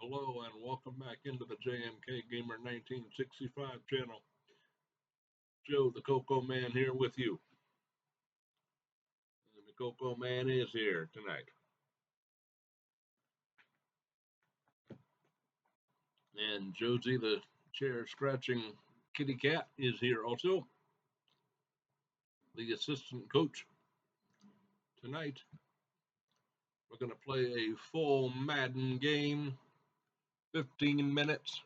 Hello and welcome back into the JMK Gamer 1965 channel. Joe the Cocoa Man here with you. And the Cocoa Man is here tonight. And Josie the chair scratching kitty cat is here also. The assistant coach. Tonight we're going to play a full Madden game, 15 minutes.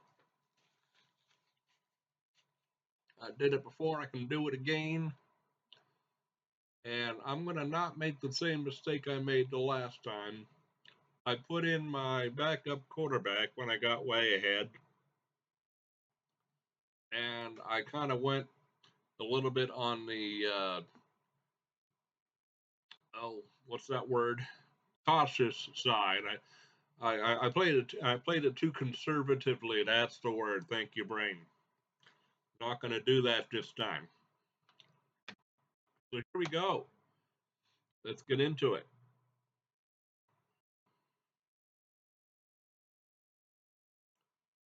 I did it before, I can do it again. And I'm going to not make the same mistake I made the last time. I put in my backup quarterback when I got way ahead. And I kind of went a little bit on the, what's that word? Cautious side. I played it too conservatively. That's the word. Thank you, brain. Not going to do that this time. So here we go. Let's get into it.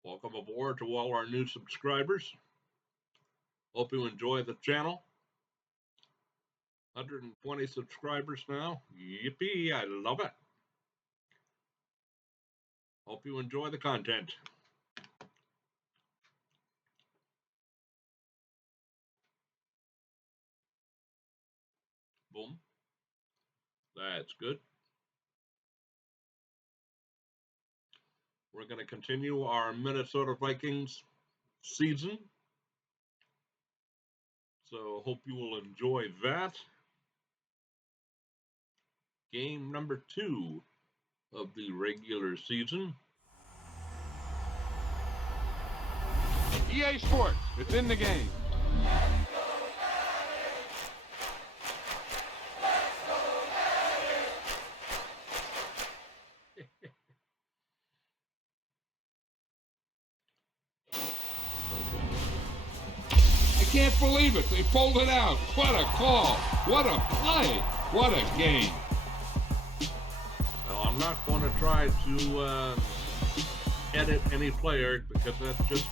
Welcome aboard to all our new subscribers. Hope you enjoy the channel. 120 subscribers now. Yippee, I love it. Hope you enjoy the content. Boom. That's good. We're going to continue our Minnesota Vikings season. So hope you will enjoy that. Game number 2 of the regular season. EA Sports, it's in the game. I can't believe it. They pulled it out. What a call. What a play. What a game. Now, I'm not going to try to edit any player because that just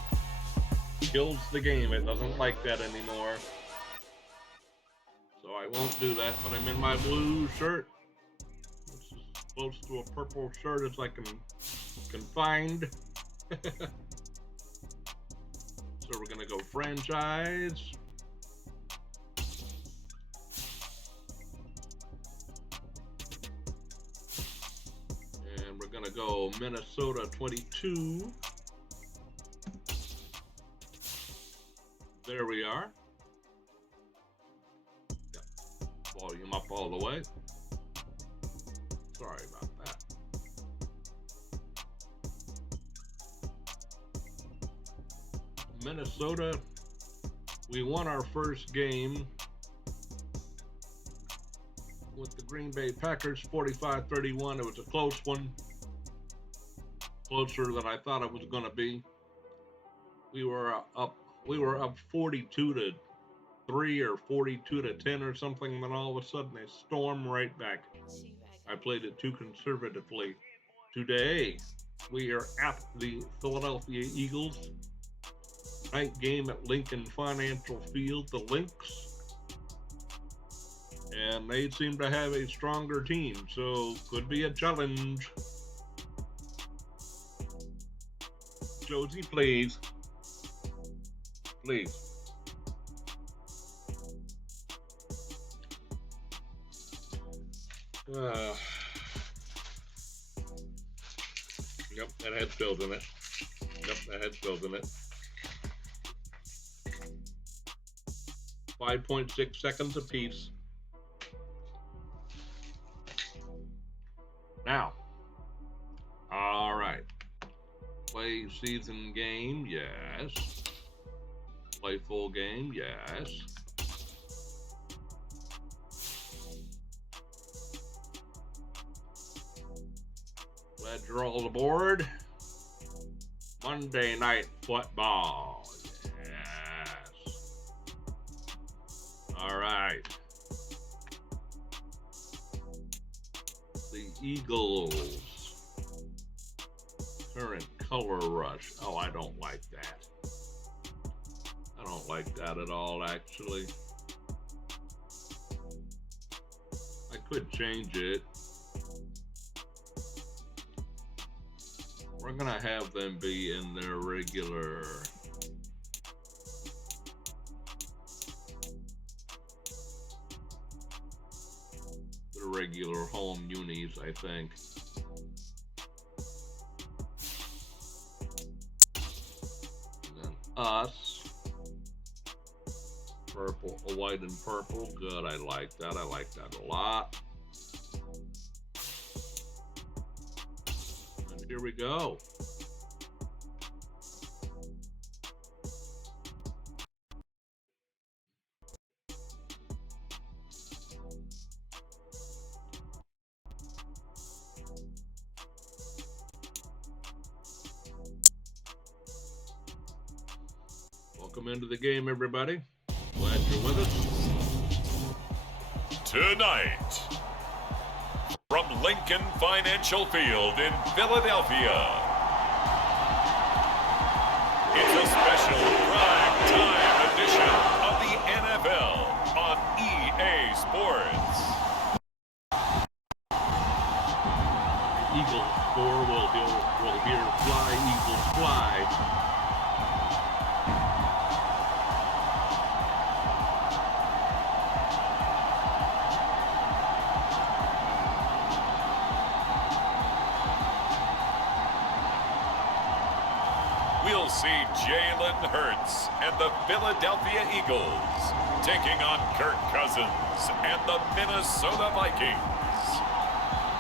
kills the game. It doesn't like that anymore. So I won't do that, but I'm in my blue shirt. This is close to a purple shirt as I can find. So we're going to go franchise. And we're going to go Minnesota 22. There we are. Yep. Volume up all the way. Sorry about that. Minnesota, we won our first game with the Green Bay Packers 45-31. It was a close one, closer than I thought it was going to be. We were up 42-3 or 42-10 or something, and then all of a sudden they storm right back. I played it too conservatively. Today we are at the Philadelphia Eagles. Night game at Lincoln Financial Field, the Lynx, and they seem to have a stronger team, so could be a challenge. Josie, please. Please. Yep, that had spills in it. Yep, that had spills in it. 5.6 seconds apiece. Now, all right. Play season game, yes. Play full game, yes. Glad you're all aboard. Monday Night Football. All right. The Eagles Current color rush. Oh, I don't like that. I don't like that at all, actually. I could change it. We're gonna have them be in their regular. The regular home unis, I think. And then us. Purple, white and purple. Good, I like that. I like that a lot. And here we go. Welcome into the game, everybody. Glad you're with us. Tonight, from Lincoln Financial Field in Philadelphia, it's a special prime time edition of the NFL on EA Sports. Eagles score, we'll hear fly, Eagles fly. We'll see Jalen Hurts and the Philadelphia Eagles taking on Kirk Cousins and the Minnesota Vikings.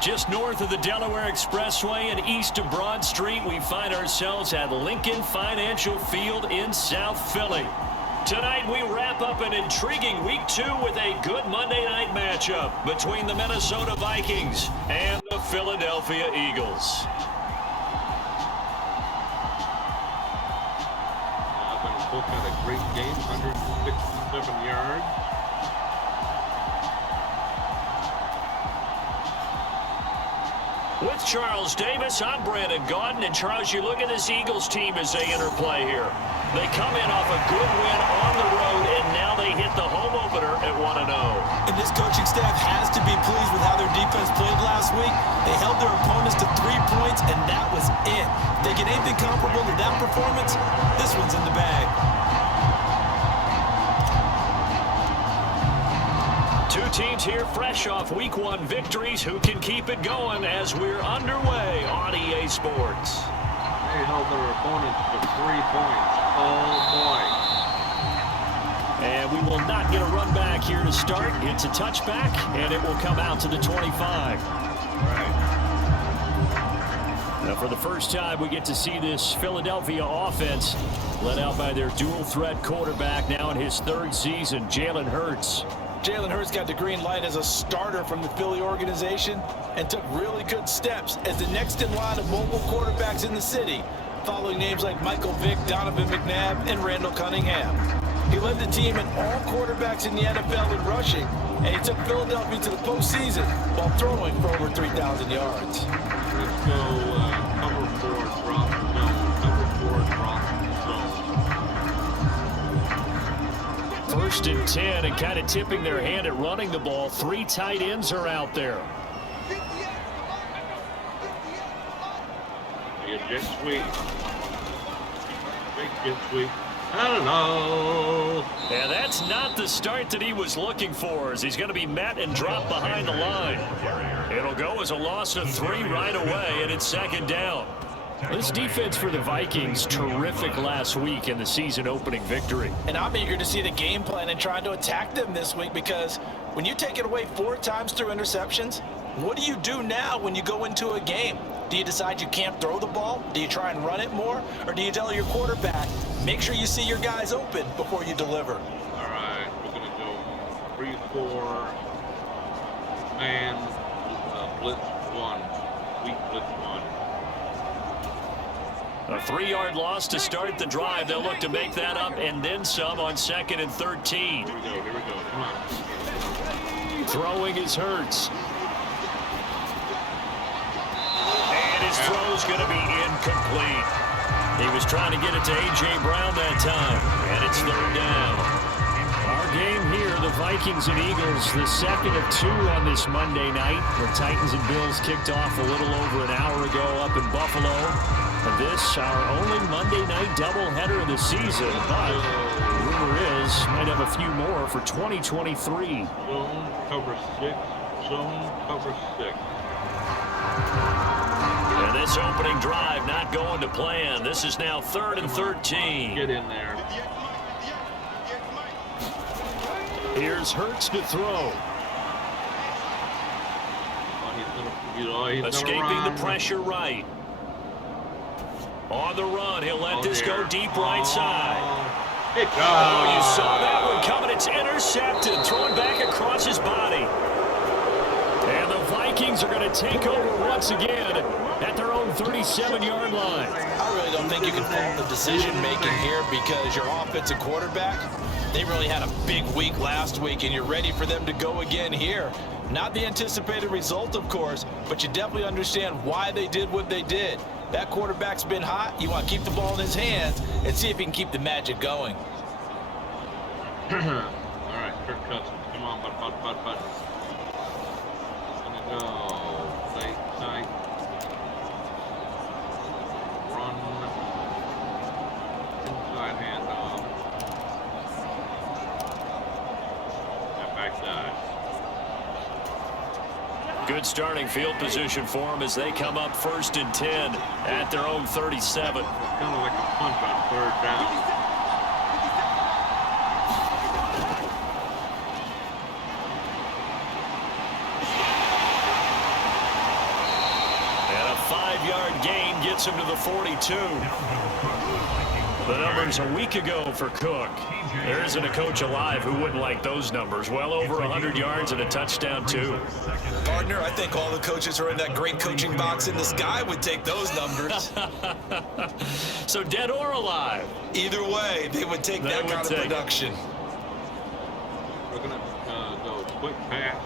Just north of the Delaware Expressway and east of Broad Street, we find ourselves at Lincoln Financial Field in South Philly. Tonight, we wrap up an intriguing Week 2 with a good Monday night matchup between the Minnesota Vikings and the Philadelphia Eagles. Both had a great game, 167 yards. With Charles Davis, I'm Brandon Gaudin. And Charles, you look at this Eagles team as they enter play here. They come in off a good win on the road, and now they hit the home opener at 1-0. And this coaching staff has to be pleased with how their defense played last week. They held their opponents to 3 points, and that was it. If they get anything comparable to that performance, this one's in the bag. Two teams here fresh off Week 1 victories. Who can keep it going as we're underway on EA Sports? They held their opponents to 3 points. Oh, boy. And we will not get a run back here to start. It's a touchback, and it will come out to the 25. Right. Now, for the first time, we get to see this Philadelphia offense led out by their dual-threat quarterback now in his 3rd season, Jalen Hurts. Jalen Hurts got the green light as a starter from the Philly organization and took really good steps as the next in line of mobile quarterbacks in the city, following names like Michael Vick, Donovan McNabb, and Randall Cunningham. He led the team in all quarterbacks in the NFL in rushing, and he took Philadelphia to the postseason while throwing for over 3,000 yards. Let's go cover 4, drop zone. Cover 4, drop zone. 1st and 10, and kind of tipping their hand at running the ball. 3 tight ends are out there. Jet sweep. Big jet sweep. Hello. Yeah, that's not the start that he was looking for, as he's going to be met and dropped behind the line. It'll go as a loss of 3 right away, and it's 2nd down. This defense for the Vikings, terrific last week in the season-opening victory. And I'm eager to see the game plan and trying to attack them this week, because when you take it away 4 times through interceptions, what do you do now when you go into a game? Do you decide you can't throw the ball? Do you try and run it more? Or do you tell your quarterback, make sure you see your guys open before you deliver? All right, we're going to go 3-4, man, blitz 1, weak blitz 1. A 3-yard loss to start the drive. They'll look to make that up and then some on 2nd and 13. Here we go, come on. Throwing is Hurts. And his throw's going to be incomplete. He was trying to get it to A.J. Brown that time, and it's third down. Our game here, the Vikings and Eagles, the second of two on this Monday night. The Titans and Bills kicked off a little over an hour ago up in Buffalo. And this, our only Monday night doubleheader of the season. But rumor is, might have a few more for 2023. Zone cover 6. Zone cover 6. And this opening drive not going to plan. This is now 3rd and 13. Get in there. Here's Hurts to throw. He's Escaping the pressure right. On the run, he'll let this go deep right side. Oh, you saw that one coming. It's intercepted. Thrown back across his body. And the Vikings are going to take over once again at their own 37-yard line. I really don't think you can fault the decision-making here because your offensive quarterback, they really had a big week last week, and you're ready for them to go again here. Not the anticipated result, of course, but you definitely understand why they did what they did. That quarterback's been hot. You want to keep the ball in his hands and see if he can keep the magic going. All right, Kirk Cousins. Come on, bud. Gonna go. Play tight. Run. Inside handoff. That back dive. Good starting field position for them as they come up 1st and 10 at their own 37. It's kind of like a punch on 3rd down. And a 5-yard gain gets him to the 42. The numbers a week ago for Cook. There isn't a coach alive who wouldn't like those numbers. Well over 100 yards and a touchdown, too. Partner, I think all the coaches who are in that great coaching box in the sky would take those numbers. So dead or alive? Either way, they would take that kind of production. We're going to go quick pass.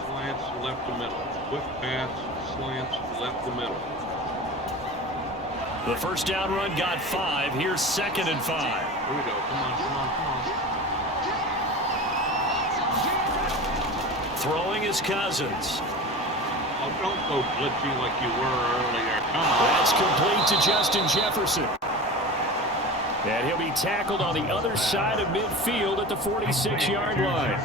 Slants left to middle. Quick pass, slants left to middle. The first down run got 5. Here's 2nd and 5. Here we go. Come on. Throwing is Cousins. Oh, don't go glitchy like you were earlier. Come on. That's complete to Justin Jefferson. And he'll be tackled on the other side of midfield at the 46-yard line.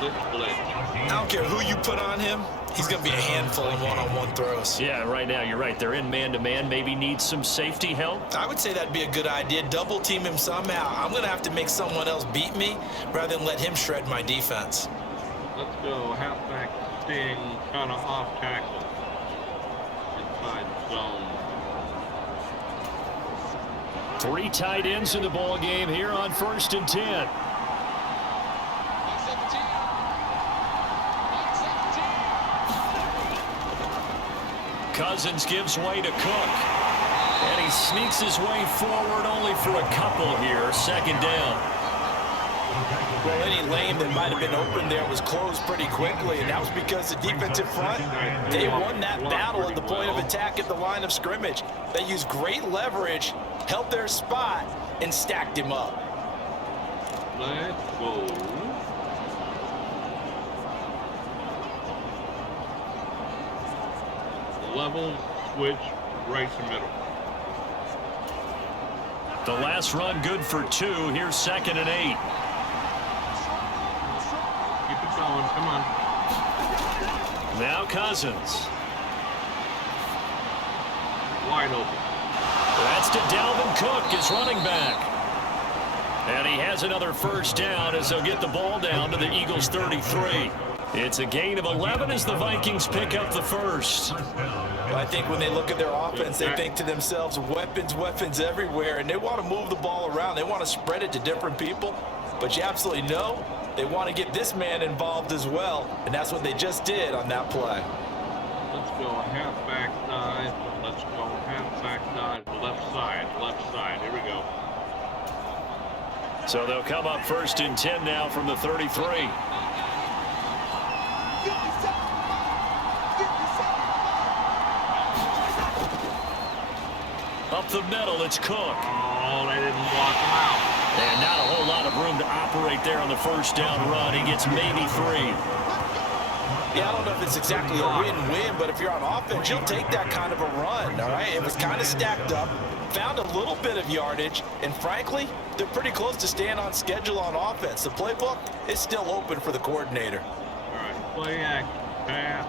Glitch. I don't care who you put on him. He's going to be a handful of one-on-one throws. Yeah, right now, you're right. They're in man-to-man. Maybe needs some safety help. I would say that'd be a good idea. Double team him somehow. I'm going to have to make someone else beat me rather than let him shred my defense. Let's go. Halfback sting, kind of off tackle. Inside zone. 3 tight ends in the ball game here on 1st and 10. Cousins gives way to Cook. And he sneaks his way forward only for a couple here. 2nd down. Well, any lane that might have been open there was closed pretty quickly, and that was because the defensive front, they won that battle at the point of attack at the line of scrimmage. They used great leverage, held their spot, and stacked him up. Let's go. Level, switch, right to middle. The last run good for 2. Here's 2nd and 8. Keep it going. Come on. Now Cousins. Wide open. That's to Dalvin Cook, his running back. And he has another first down as they'll get the ball down to the Eagles' 33. It's a gain of 11 as the Vikings pick up the first. Well, I think when they look at their offense, they think to themselves, weapons everywhere, and they want to move the ball around. They want to spread it to different people, but you absolutely know they want to get this man involved as well, and that's what they just did on that play. Let's go halfback dive. Let's go halfback dive. Left side. Here we go. So they'll come up 1st and 10 now from the 33. Up the middle, it's Cook. Oh, they didn't block him out. And not a whole lot of room to operate there on the first down run. He gets maybe 3. Yeah, I don't know if it's exactly a win-win, but if you're on offense, you'll take that kind of a run, all right? It was kind of stacked up, found a little bit of yardage, and frankly, they're pretty close to staying on schedule on offense. The playbook is still open for the coordinator. All right, play action, pass.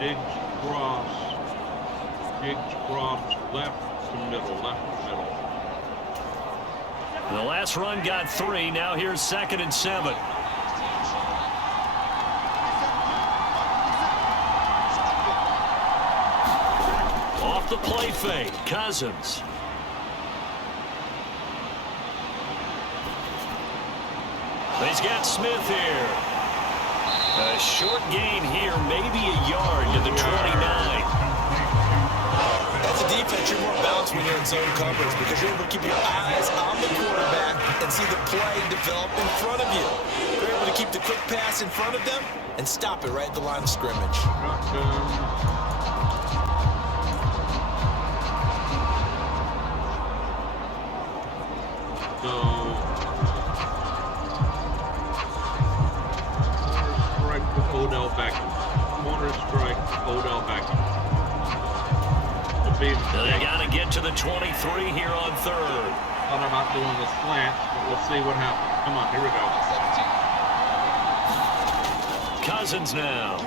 Diggs cross, left to middle, left to middle. The last run got 3. Now here's 2nd and 7. Off the play fake, Cousins. He's got Smith here. A short gain here, maybe a yard to the 29. As a defense, you're more balanced when you're in zone coverage because you're able to keep your eyes on the quarterback and see the play develop in front of you. You're able to keep the quick pass in front of them and stop it right at the line of scrimmage. Odell Beckham. Corner strike, Odell Beckham. They got to get to the 23 here on 3rd. Thought about doing the slant, but let's see what happens. Come on, here we go. Cousins now.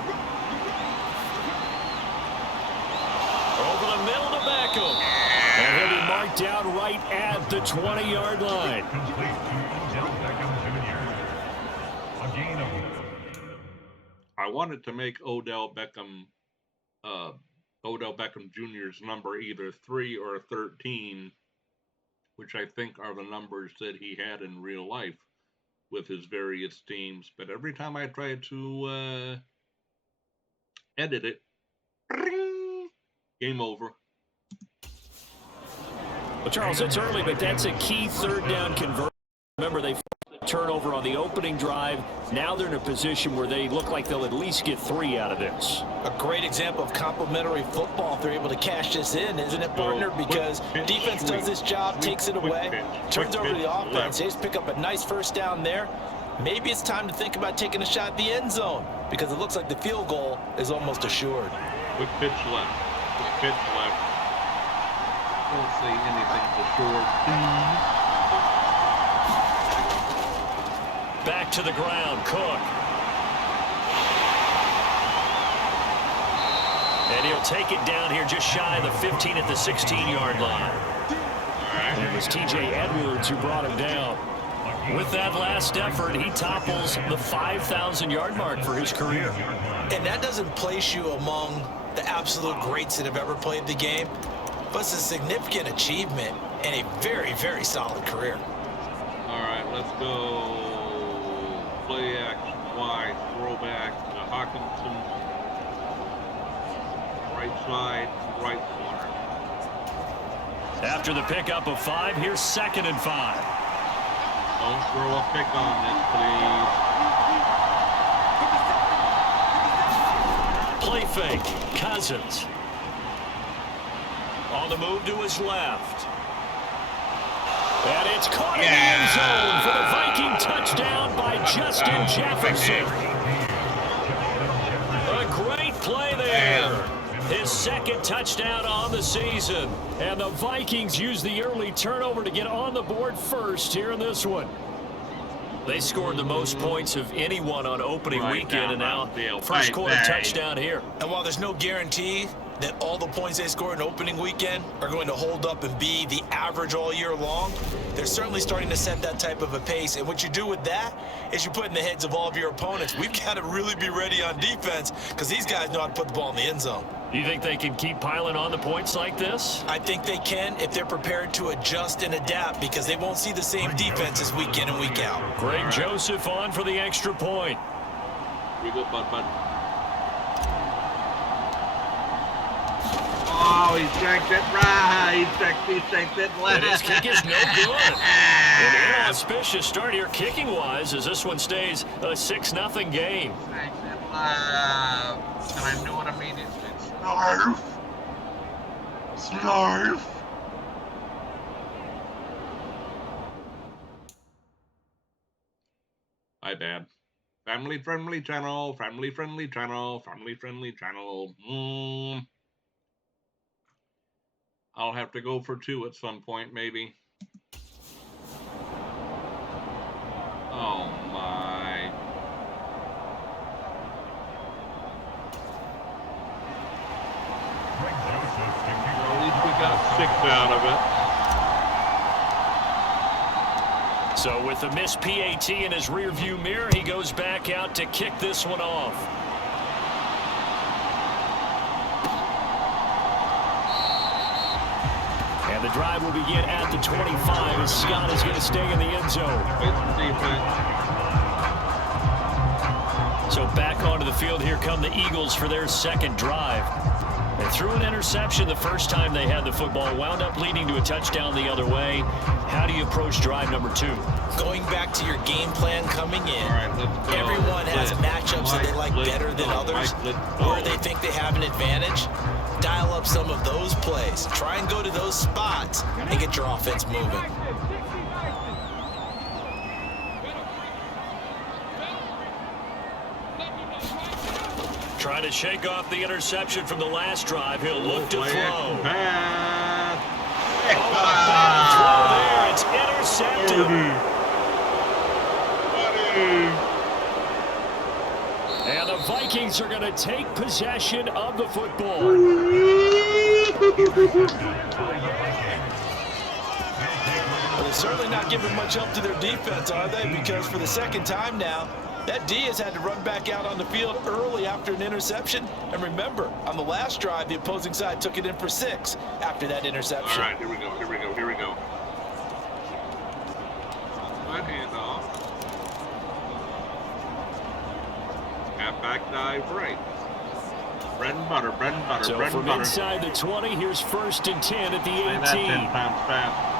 Over the middle to Beckham. And he'll be marked out right at the 20-yard line. I wanted to make Odell Beckham Jr.'s number either 3 or 13, which I think are the numbers that he had in real life with his various teams. But every time I try to edit it, ring, game over. Well, Charles, it's early, but that's a key 3rd down conversion. Remember, they turnover on the opening drive. Now they're in a position where they look like they'll at least get 3 out of this. A great example of complementary football if they're able to cash this in, isn't it, partner? Because defense does this job, takes it away, turns over to the offense. They just pick up a nice first down there. Maybe it's time to think about taking a shot at the end zone because it looks like the field goal is almost assured. Quick pitch left. Quick pitch left. Don't say anything for sure. Back to the ground, Cook. And he'll take it down here just shy of the 15 at the 16-yard line. It was T.J. Edwards who brought him down. With that last effort, he topples the 5,000-yard mark for his career. And that doesn't place you among the absolute greats that have ever played the game, but it's a significant achievement and a very, very solid career. All right, let's go. Play action, Y, throwback to Hawkinson. Right side, right corner. After the pickup of 5, here's 2nd and 5. Don't throw a pick on this, please. Play fake, Cousins. On the move to his left. And it's caught in the end zone for the Viking touchdown by Justin Jefferson. A great play there. His 2nd touchdown on the season. And the Vikings use the early turnover to get on the board first here in this one. They scored the most points of anyone on opening weekend, and now first quarter touchdown here. And while there's no guarantee that all the points they score in opening weekend are going to hold up and be the average all year long, they're certainly starting to set that type of a pace. And what you do with that is you put in the heads of all of your opponents, we've got to really be ready on defense because these guys know how to put the ball in the end zone. Do you think they can keep piling on the points like this? I think they can if they're prepared to adjust and adapt because they won't see the same defenses week in and week out. Greg Joseph on for the extra point. We go, bud. Oh, he shanked it right. He shanked it left. And his kick is no good. An inauspicious start here kicking-wise as this one stays a 6-0 game. Shanked it left. And I knew it immediately. Snarf. Snarf. My bad. Family friendly channel, family friendly channel, family friendly channel. I'll have to go for 2 at some point, maybe. Oh my. Well, at least we got 6 out of it. So with the missed PAT in his rearview mirror, he goes back out to kick this one off. And the drive will begin at the 25 as Scott is going to stay in the end zone. So back onto the field, here come the Eagles for their second drive. They threw an interception the first time they had the football, wound up leading to a touchdown the other way. How do you approach drive number 2? Going back to your game plan coming in, All right, let's go. everyone has matchups that they like better than others, where they think they have an advantage. Dial up some of those plays. Try and go to those spots and get your offense moving. Trying to shake off the interception from the last drive. He'll look to throw. Bad throw there. It's intercepted. And the Vikings are going to take possession of the football. Well, they're certainly not giving much up to their defense, are they? Because for the second time now, that D has had to run back out on the field early after an interception. And remember, on the last drive, the opposing side took it in for 6 after that interception. All right, here we go. Good handoff. Halfback dive right. Bread and butter. So from inside the 20, here's 1st and 10 at the 18. That 10 pounds fast.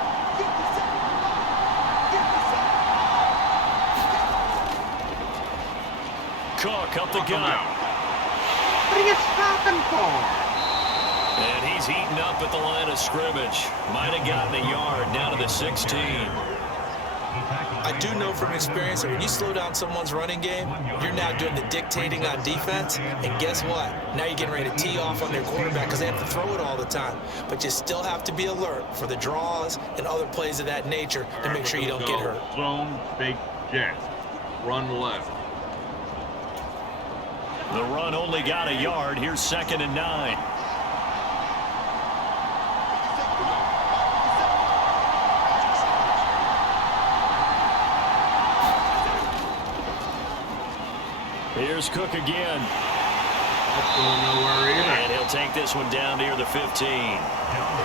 Cook up the gut. What are you stopping for? And he's eaten up at the line of scrimmage. Might have gotten a yard down to the 16. I do know from experience that when you slow down someone's running game, you're now doing the dictating on defense. And guess what? Now you're getting ready to tee off on their quarterback because they have to throw it all the time. But you still have to be alert for the draws and other plays of that nature to make sure you don't get hurt. Zone, fake jet. Run left. The run only got a yard. Here's 2nd and 9. Here's Cook again. That's going nowhere either. And he'll take this one down near the 15.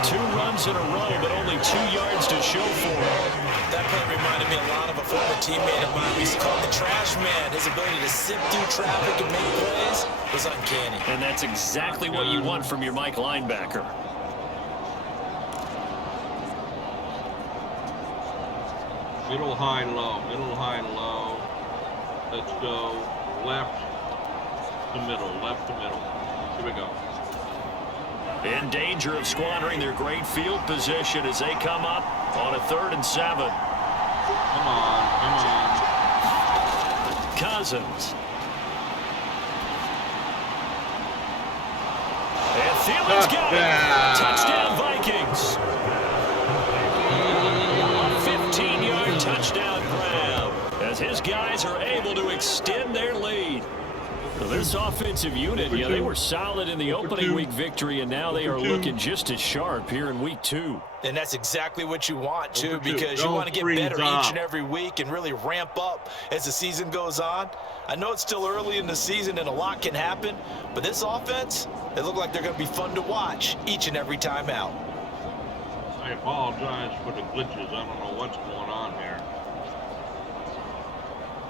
2 runs in a row, but only 2 yards to show for it. That play reminded me a lot of a former teammate of mine. We used to call him the trash man. His ability to sift through traffic and make plays was uncanny. And that's exactly what you want from your Mike linebacker. Middle, high, low. Middle, high, low. Let's go left to middle. Left to middle. Here we go. In danger of squandering their great field position as they come up on a 3rd and 7. Come on. Cousins. And Thielen's got it. Touchdown, Vikings. A 15-yard touchdown grab as his guys are able to extend their lead. Well, this offensive unit, yeah, they were solid in the opening week victory, and now they are looking just as sharp here in week 2. And that's exactly what you want, too, because you want to get better each and every week and really ramp up as the season goes on. I know it's still early in the season and a lot can happen, but this offense, they look like they're going to be fun to watch each and every time out. I apologize for the glitches. I don't know what's going on here.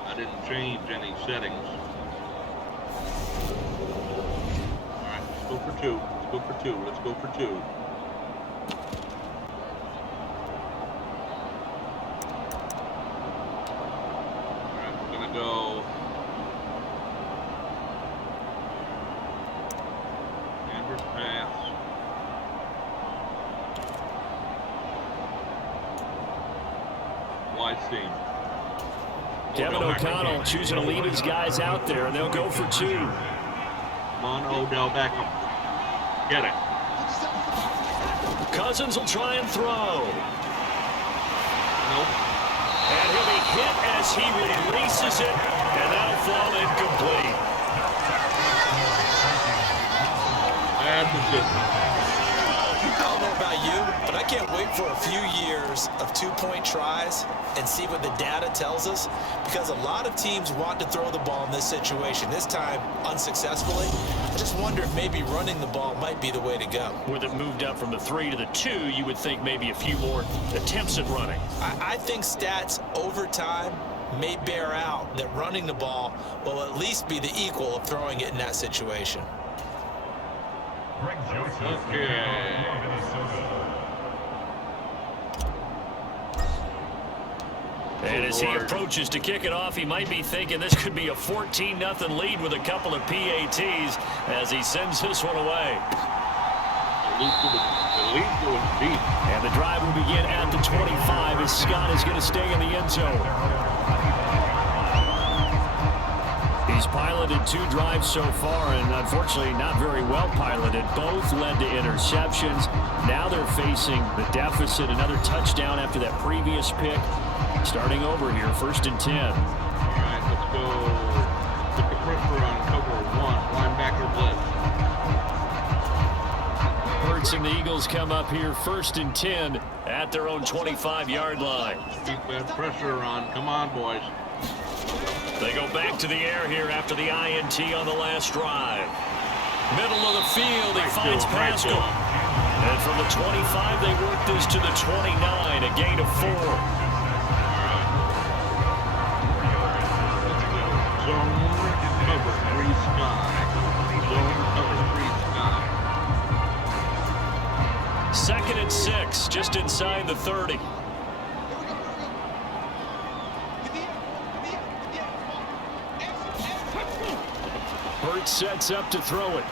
I didn't change any settings. Go for 2. Let's go for 2. Let's go for 2. All right, we're gonna go. Andrews pass. seem. Kevin O'Connell choosing to leave his guys out there, and they'll go for 2. Come on, Odell Beckham. Get it. Cousins will try and throw. Nope. And he'll be hit as he releases it, and that'll fall incomplete. Bad decision. I don't know about you, but I can't wait for a few years of 2-point tries and see what the data tells us, because a lot of teams want to throw the ball in this situation, this time unsuccessfully. I just wonder if maybe running the ball might be the way to go. With it moved up from the 3 to the 2, you would think maybe a few more attempts at running. I think stats over time may bear out that running the ball will at least be the equal of throwing it in that situation. Okay. And as he approaches to kick it off, he might be thinking this could be a 14-0 lead with a couple of PATs as he sends this one away. At least it was deep. And the drive will begin at the 25 as Scott is going to stay in the end zone. He's piloted 2 drives so far, and unfortunately not very well piloted. Both led to interceptions. Now they're facing the deficit. Another touchdown after that previous pick. Starting over here, 1st and 10. All right, let's go. Put the pressure on cover 1. Linebacker blitz. Hurts and the Eagles come up here 1st and 10 at their own 25-yard line. Keep that pressure on. Come on, boys. They go back to the air here after the INT on the last drive. Middle of the field, he finds Pascal. And from the 25, they work this to the 29, a gain of 4. Zone cover 3 sky. Zone cover 3 sky. 2nd and 6, just inside the 30. Hurts sets up to throw it.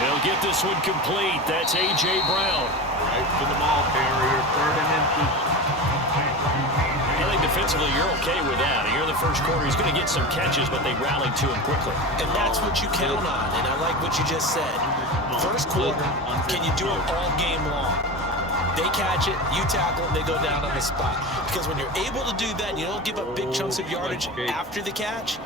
He'll get this one complete. That's A.J. Brown. Right to the ball carrier, 3rd and inches. I think defensively you're okay with that. Here in the first quarter, he's going to get some catches, but they rallied to him quickly. And that's what you count on, and I like what you just said. First quarter, can you do it all game long? They catch it, you tackle it, they go down on the spot. Because when you're able to do that, you don't give up big chunks of yardage after the catch.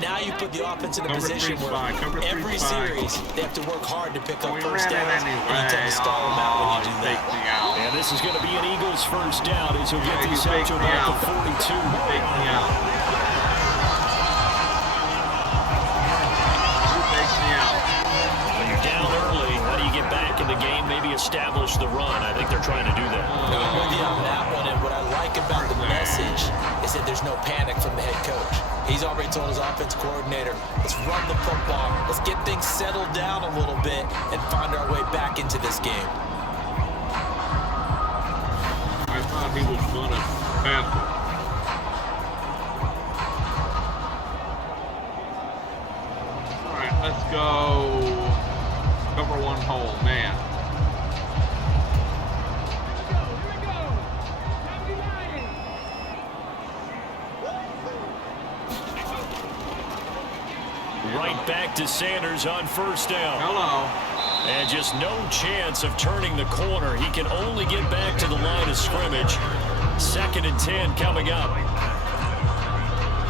Now you put the offense in a position where every series they have to work hard to pick up first downs, and you tend to stall them out when you do that. And this is going to be an Eagles first down as he'll get this out to about the 42. Take me out. Take me out. When you're down early, how do you get back in the game, maybe establish the run? I think they're trying to do that. I'm with you on that one, and what I like about the message is that there's no panic from the head coach. He's already told his offense coordinator, let's run the football, let's get things settled down a little bit and find our way back into this game. I thought he was going to pass it. All right, let's go cover 1 hole, man. Right back to Sanders on first down. Hello. And just no chance of turning the corner. He can only get back to the line of scrimmage. 2nd and 10 coming up.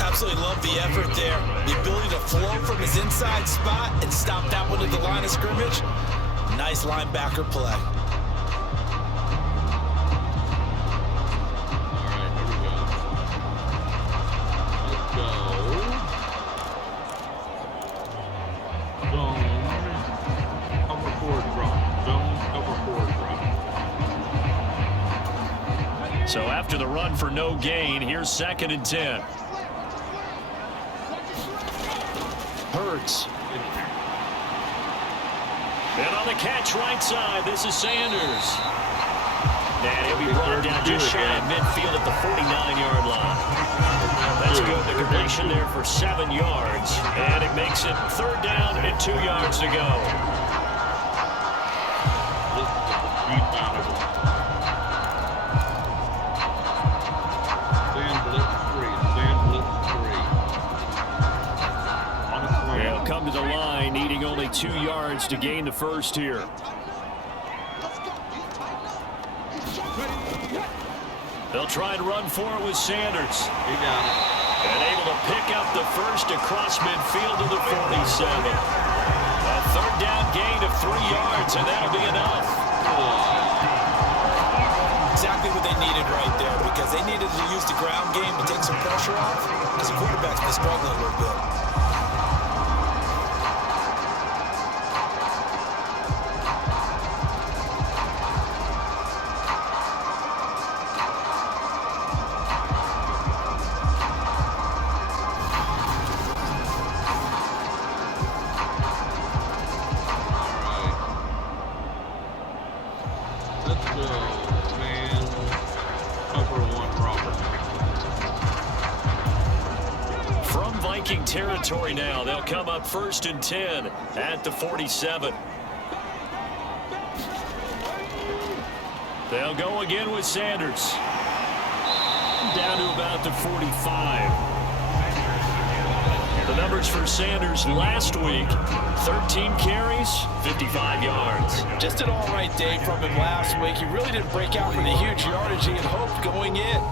Absolutely love the effort there. The ability to flow from his inside spot and stop that one at the line of scrimmage. Nice linebacker play. So after the run for no gain, here's 2nd and 10. Hurts. And on the catch right side, this is Sanders. And he'll be brought down just shy of midfield at the 49-yard line. That's good. The completion there for 7 yards. And it makes it 3rd down and 2 yards to go. needing only 2 yards to gain the first here. They'll try and run for it with Sanders. He got it. And able to pick up the first across midfield to the 47. A third down gain of 3 yards, and that'll be enough. Exactly what they needed right there, because they needed to use the ground game to take some pressure off, because the quarterback's been struggling a little bit. Viking territory now. They'll come up 1st and 10 at the 47. They'll go again with Sanders. Down to about the 45. The numbers for Sanders last week: 13 carries, 55 yards. Just an all right day from him last week. He really didn't break out for the huge yardage he had hoped going in.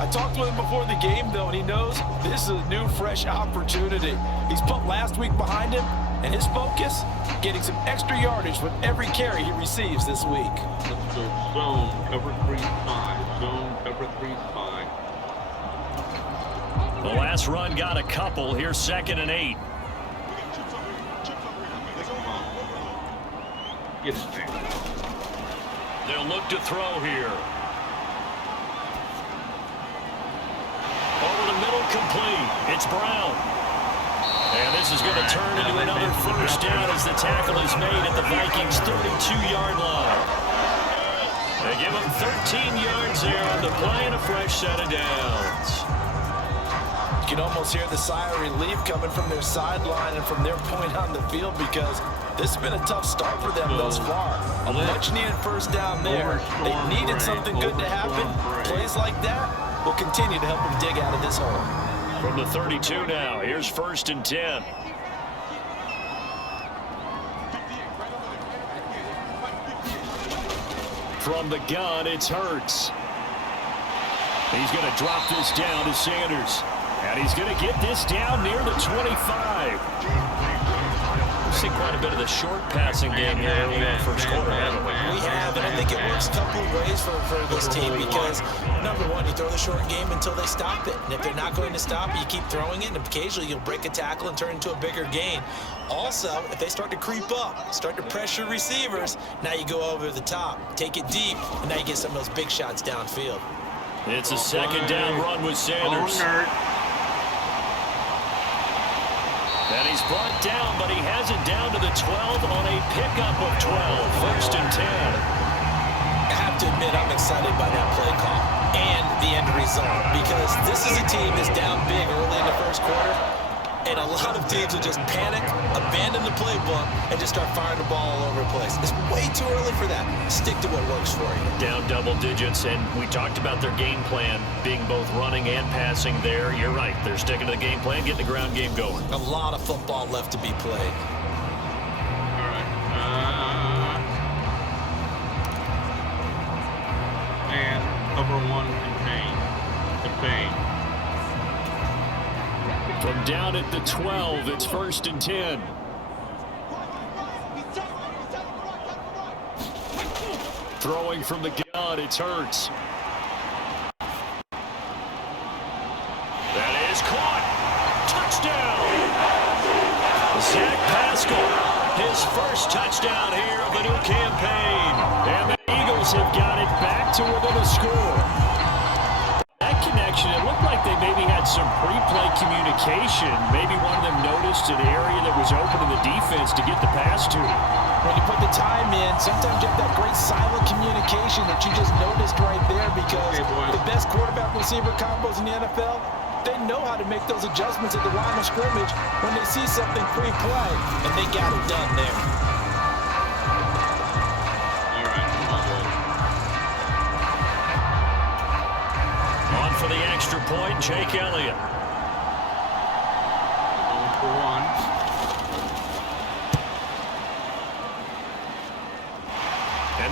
I talked with him before the game, though, and he knows this is a new, fresh opportunity. He's put last week behind him, and his focus, getting some extra yardage with every carry he receives this week. Let's go zone, cover 3-5. Zone, cover 3-5. The last run got a couple. Here's 2nd and 8. Get it there. They'll look to throw here. Over the middle, complete. It's Brown. And this is going to turn into another first down as the tackle is made at the Vikings' 32-yard line. They give them 13 yards there on the play and a fresh set of downs. You can almost hear the sigh of relief coming from their sideline and from their point on the field, because this has been a tough start for them thus far. A much-needed first down there. They needed something good to happen. Plays like that will continue to help them dig out of this hole. From the 32 now, here's 1st and 10. From the gun, it's Hurts. He's going to drop this down to Sanders. And he's going to get this down near the 25. We've seen quite a bit of the short passing game here early in the first quarter, haven't we? We have, and I think it works a couple of ways for this team, because, number one, you throw the short game until they stop it. And if they're not going to stop it, you keep throwing it, and occasionally you'll break a tackle and turn into a bigger gain. Also, if they start to creep up, start to pressure receivers, now you go over the top, take it deep, and now you get some of those big shots downfield. It's a 2nd down run with Sanders. And he's brought down, but he has it down to the 12 on a pickup of 12. 1st and 10. I have to admit, I'm excited by that play call and the end result, because this is a team that's down big early in the first quarter, and a lot of teams will just panic, abandon the playbook, and just start firing the ball all over the place. It's way too early for that. Stick to what works for you. Down double digits, and we talked about their game plan being both running and passing there. You're right. They're sticking to the game plan, getting the ground game going. A lot of football left to be played. All right. And cover 1 contain. From down at the 12, it's 1st and 10. Throwing from the gun, it's Hurts. That is caught. Touchdown. Zach Pascal, his first touchdown here of the new campaign. And the Eagles have got it back to within a score. That connection, it looked like they maybe had some pre-play communication. Maybe one of them noticed an area that was open to the defense to get the pass to. When you put the time in, sometimes you have that great silent communication that you just noticed right there, because the best quarterback-receiver combos in the NFL, they know how to make those adjustments at the line of scrimmage when they see something pre-play, and they got it done there. All right, On for the extra point, Jake Elliott. Going for 1.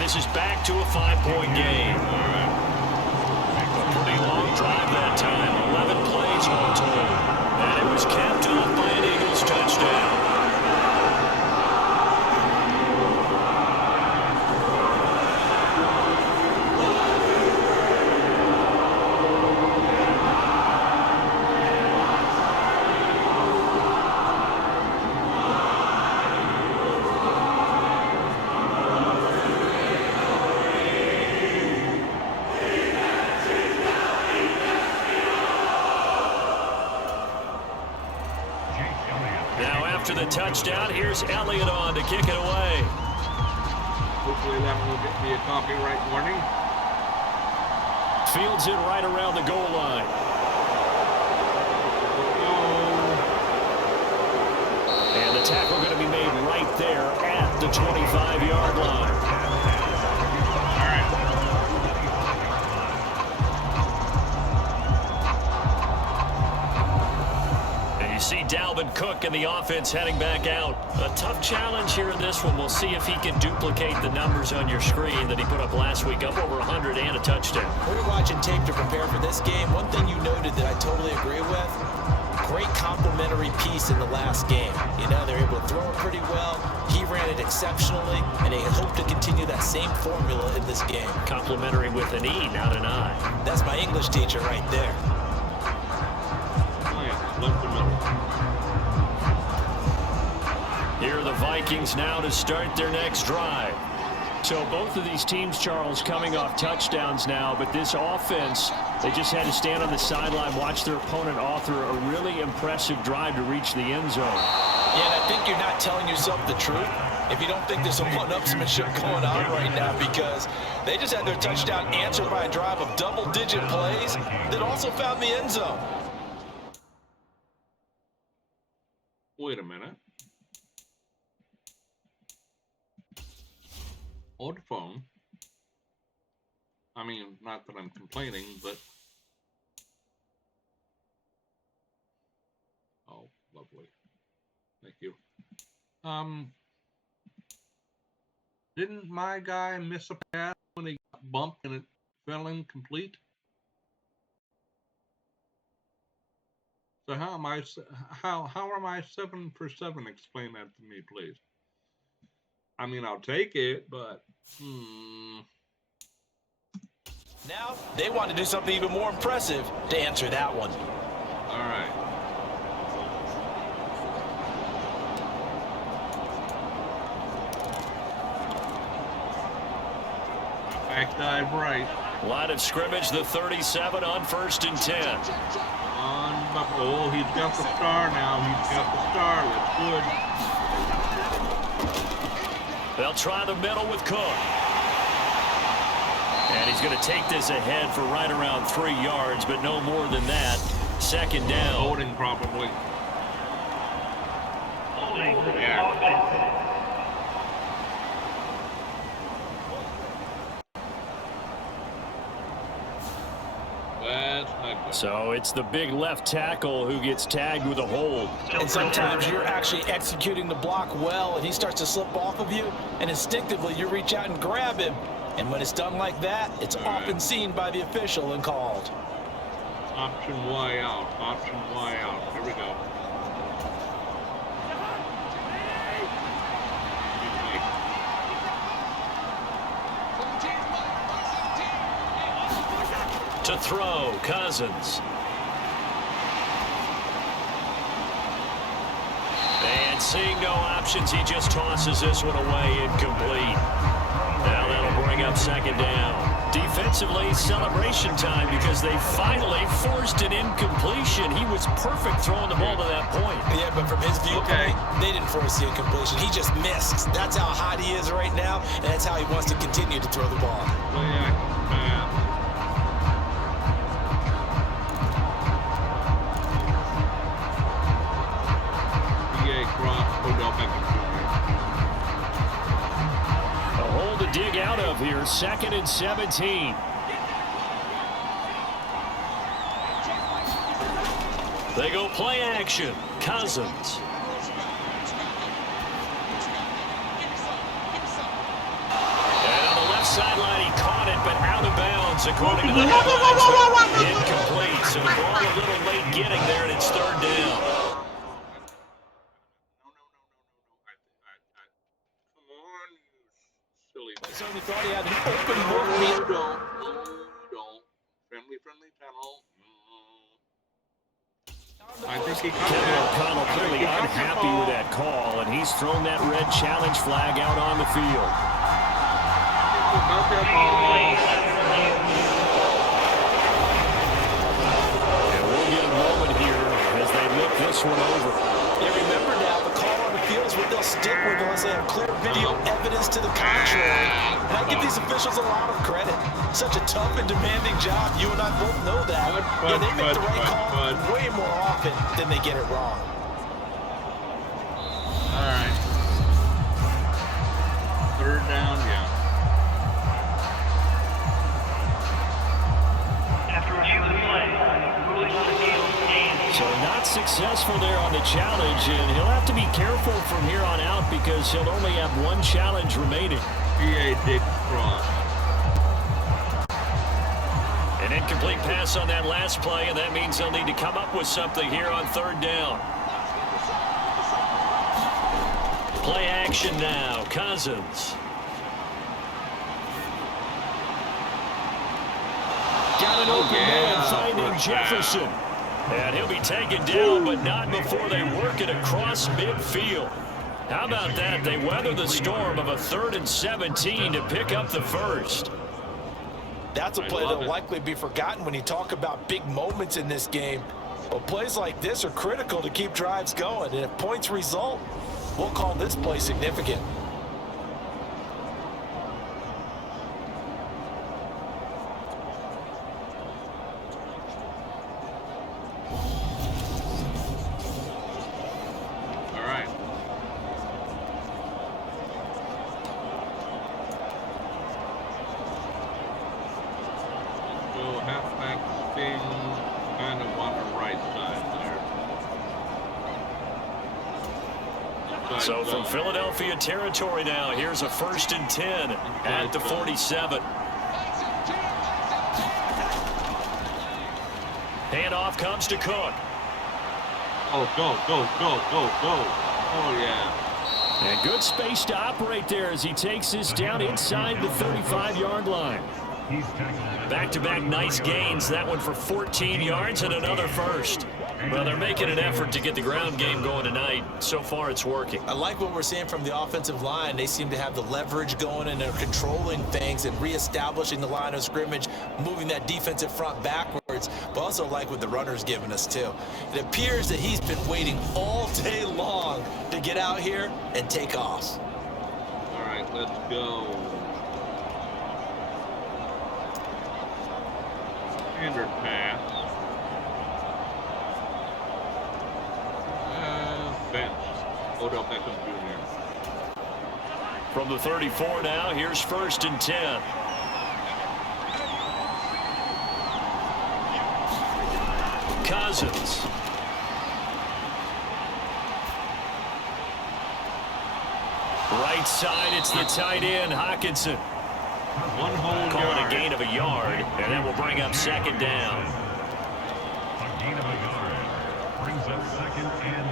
this is back to a 5-point game. A pretty long drive that time, 11 plays all told. And it was capped off by an Eagles touchdown. The touchdown. Here's Elliott on to kick it away. Hopefully that will get me a copyright warning. Fields it right around the goal line. And the tackle going to be made right there at the 25-yard line. All right. You see Dalvin Cook and the offense heading back out. A tough challenge here in this one. We'll see if he can duplicate the numbers on your screen that he put up last week, up over 100 and a touchdown. We're watching tape to prepare for this game. One thing you noted that I totally agree with, great complementary piece in the last game. You know, they're able to throw it pretty well. He ran it exceptionally, and they hope to continue that same formula in this game. Complementary with an E, not an I. That's my English teacher right there. Here are the Vikings now to start their next drive. So both of these teams, Charles, coming off touchdowns now, but this offense, they just had to stand on the sideline, watch their opponent author a really impressive drive to reach the end zone. Yeah, and I think you're not telling yourself the truth if you don't think there's some one-upsmanship going on right now, because they just had their touchdown answered by a drive of double-digit plays that also found the end zone. Wait a minute. Hold the phone. I mean, not that I'm complaining, but... Oh, lovely. Thank you. Didn't my guy miss a pass when he got bumped and it fell incomplete? So how am I 7 for 7? Explain that to me, please. I mean, I'll take it, but Now they want to do something even more impressive to answer that one. All right. Back dive right. Line of scrimmage, the 37 on 1st and 10. Oh, he's got the star now. He's got the star. That's good. They'll try the middle with Cook. And he's going to take this ahead for right around 3 yards, but no more than that. 2nd down. Holding probably. Yeah. So it's the big left tackle who gets tagged with a hold. And sometimes you're actually executing the block well, and he starts to slip off of you, and instinctively you reach out and grab him. And when it's done like that, it's often seen by the official and called. Option Y out. Option Y out. Here we go. To throw, Cousins. And seeing no options, he just tosses this one away, incomplete. Now that'll bring up 2nd down. Defensively, celebration time because they finally forced an incompletion. He was perfect throwing the ball to that point. Yeah, but from his viewpoint, they didn't force the incompletion. He just missed. That's how hot he is right now, and that's how he wants to continue to throw the ball. A hole to dig out of here, 2nd and 17. They go play action. Cousins. And on the left sideline. He caught it, but out of bounds, according to the headlines. Incomplete. So the ball a little late getting there, and it's third down. Come on, you silly thing. Certainly thought he had an open look. Don't. Friendly panel. I think he caught Kevin that. O'Connell clearly unhappy with that call, and he's thrown that red challenge flag out on the field. He caught that ball. And we'll get a moment here as they look this one over. Yeah, remember now, the call on the field is what they'll stick with unless they have clear video evidence to the contrary. And I give these officials a lot of credit. Such a tough and demanding job. You and I both know that. They make the right call way more often than they get it wrong. All right. Third down, yeah. After review of the play, ruling on the field, So not successful there on the challenge, and he'll have to be careful from here on out because he'll only have one challenge remaining. P.A. Dick Cross. An incomplete pass on that last play, and that means they'll need to come up with something here on third down. Play action now. Cousins. Got an open man finding Jefferson. And he'll be taken down, but not before they work it across midfield. How about that? They weather the storm of a 3rd and 17 to pick up the first. That's a play that'll likely be forgotten when you talk about big moments in this game. But plays like this are critical to keep drives going. And if points result, we'll call this play significant. Kind of on the right side there. So from Philadelphia territory now, here's a 1st and 10 at the 47. Handoff comes to Cook. Oh, go. Oh, yeah. And good space to operate there as he takes this down inside the 35-yard line. Back-to-back nice gains. That one for 14 yards and another first. Well, they're making an effort to get the ground game going tonight. So far, it's working. I like what we're seeing from the offensive line. They seem to have the leverage going, and they're controlling things and reestablishing the line of scrimmage, moving that defensive front backwards, but also like what the runner's giving us, too. It appears that he's been waiting all day long to get out here and take off. All right, let's go. Standard pass. Bench. Odell Beckham Jr. From the 34 now, here's 1st and 10. Cousins. Right side, it's the tight end, Hockenson. One whole Calling yard. a gain of a yard, and that will bring up 2nd down. A gain of a yard brings up 2nd and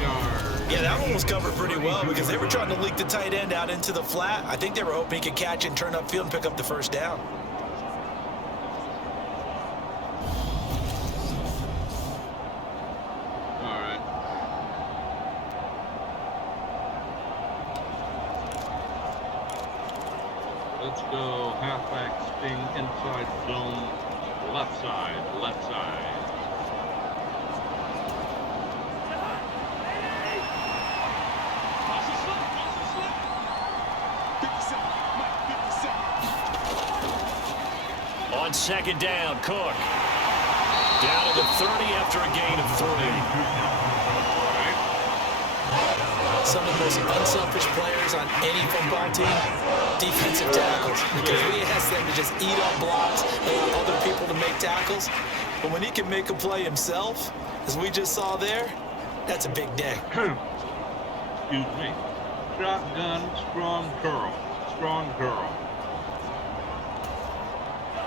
9 Yard. Yeah, that one was covered pretty well because they were trying to leak the tight end out into the flat. I think they were hoping he could catch it and turn upfield and pick up the 1st down. All right. Let's go. Halfback sting inside zone. Left side. Left side. On 2nd down, Cook. Down to the 30 after a gain of 3. Some of the most unselfish players on any football team, defensive tackles. Because we ask them to just eat on blocks and allow other people to make tackles. But when he can make a play himself, as we just saw there, that's a big day. Excuse me. Shotgun, strong curl. Strong curl.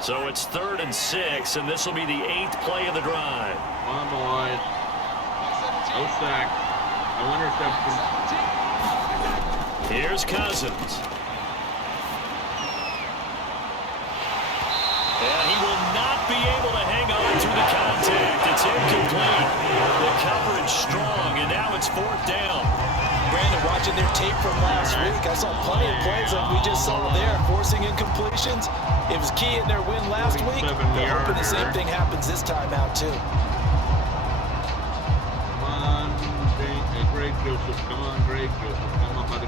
So it's 3rd and 6, and this will be the 8th play of the drive. Come on, boys. No sacks. No interceptions. Here's Cousins. And he will not be able to hang on through the contact. It's incomplete. The coverage strong, and now it's 4th down. Brandon, watching their tape from last week, I saw plenty of plays like we just saw there, forcing incompletions. It was key in their win last week. They're hoping the same thing happens this time out, too. Come on, Greg Joseph. Come on, Greg Joseph. Come on, buddy.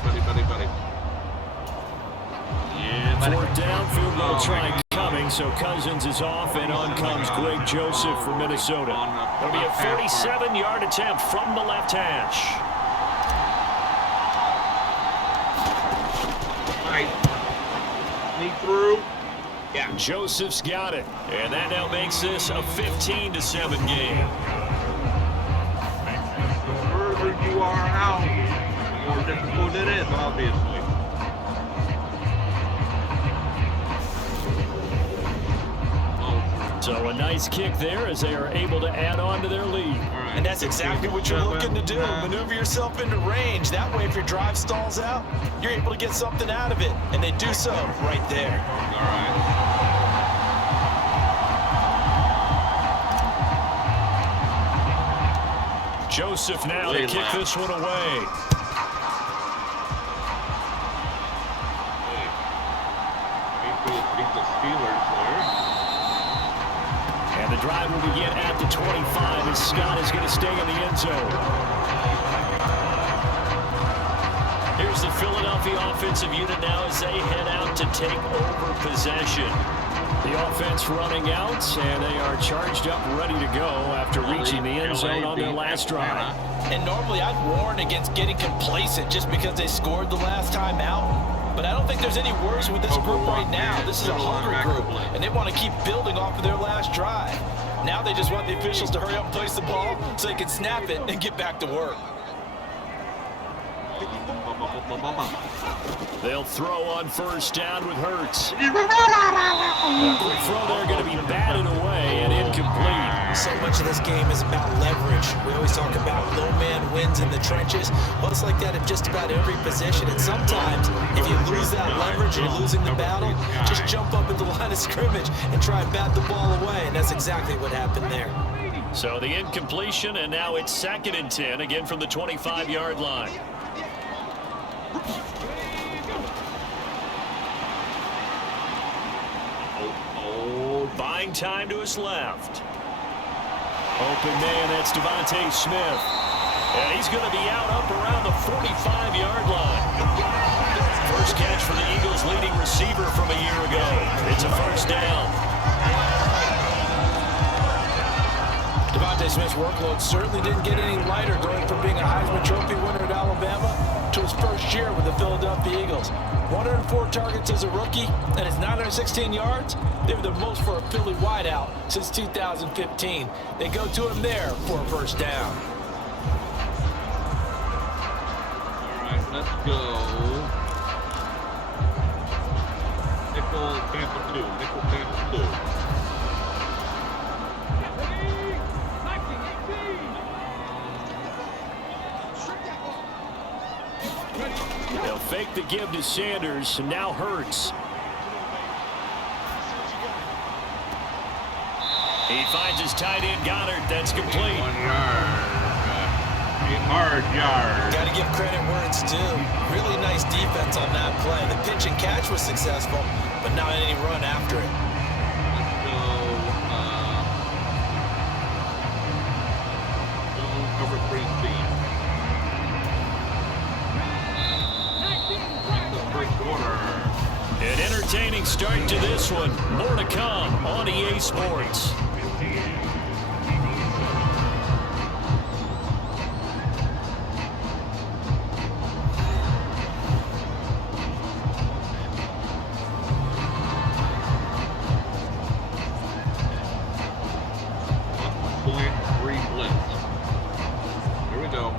Yeah, buddy. 4th down, field goal try coming, so Cousins is off, and on comes Greg Joseph for Minnesota. It'll be a 47-yard attempt from the left hash. Sneak through. Yeah. Joseph's got it, and that now makes this a 15-7 game. The further you are out, the more difficult it is, obviously. So a nice kick there as they are able to add on to their lead. Right, and that's exactly what you're looking to do. Maneuver yourself into range. That way, if your drive stalls out, you're able to get something out of it. And they do so right there. All right. Joseph now to kick this one away. Beat the Steelers there. And the drive will begin at the 25 as Scott is going to stay in the end zone. Here's the Philadelphia offensive unit now as they head out to take over possession. The offense running out, and they are charged up, ready to go after reaching the end zone on their last drive. And normally I'd warn against getting complacent just because they scored the last time out. But I don't think there's any worries with this group right now. This is a hungry group, and they want to keep building off of their last drive. Now they just want the officials to hurry up and place the ball so they can snap it and get back to work. They'll throw on 1st down with Hurts. A quick throw there going to be batted away and incomplete. So much of this game is about leverage. We always talk about low man wins in the trenches. Well, it's like that in just about every position. And sometimes, if you lose that leverage, you're losing the battle, just jump up at the line of scrimmage and try and bat the ball away. And that's exactly what happened there. So the incompletion, and now it's 2nd and 10, again from the 25-yard line. Buying time to his left. Open man, that's Devontae Smith. And he's going to be out up around the 45-yard line. First catch for the Eagles' leading receiver from a year ago. It's a 1st down. Devontae Smith's workload certainly didn't get any lighter going from being a Heisman Trophy winner at Alabama to his first year with the Philadelphia Eagles. 104 targets as a rookie, and his 916 yards, they were the most for a Philly wideout since 2015. They go to him there for a 1st down. All right, let's go. Nickel Tampa 2. Nickel Tampa 2. They'll fake the give to Sanders, and now Hurts. He finds his tight end, Goddard. That's complete. 1 yard. A hard yard. Got to give credit where it's due. Really nice defense on that play. The pitch and catch was successful, but not any run after it. Let's go. Cover 3 speed. An entertaining start to this one. More to come on EA Sports. Point 3 blitz. Here we go.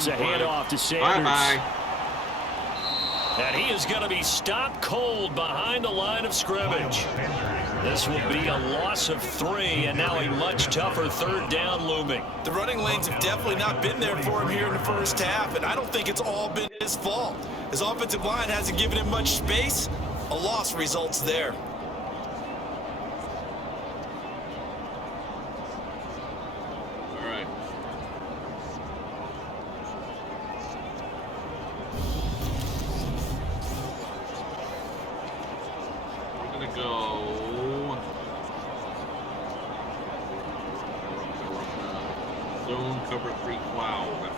It's a handoff to Sanders. Bye-bye. And he is going to be stopped cold behind the line of scrimmage. This will be a loss of 3, and now a much tougher third down looming. The running lanes have definitely not been there for him here in the first half, and I don't think it's all been his fault. His offensive line hasn't given him much space. A loss results there. All right. We're going to go... Zone cover 3 cloud.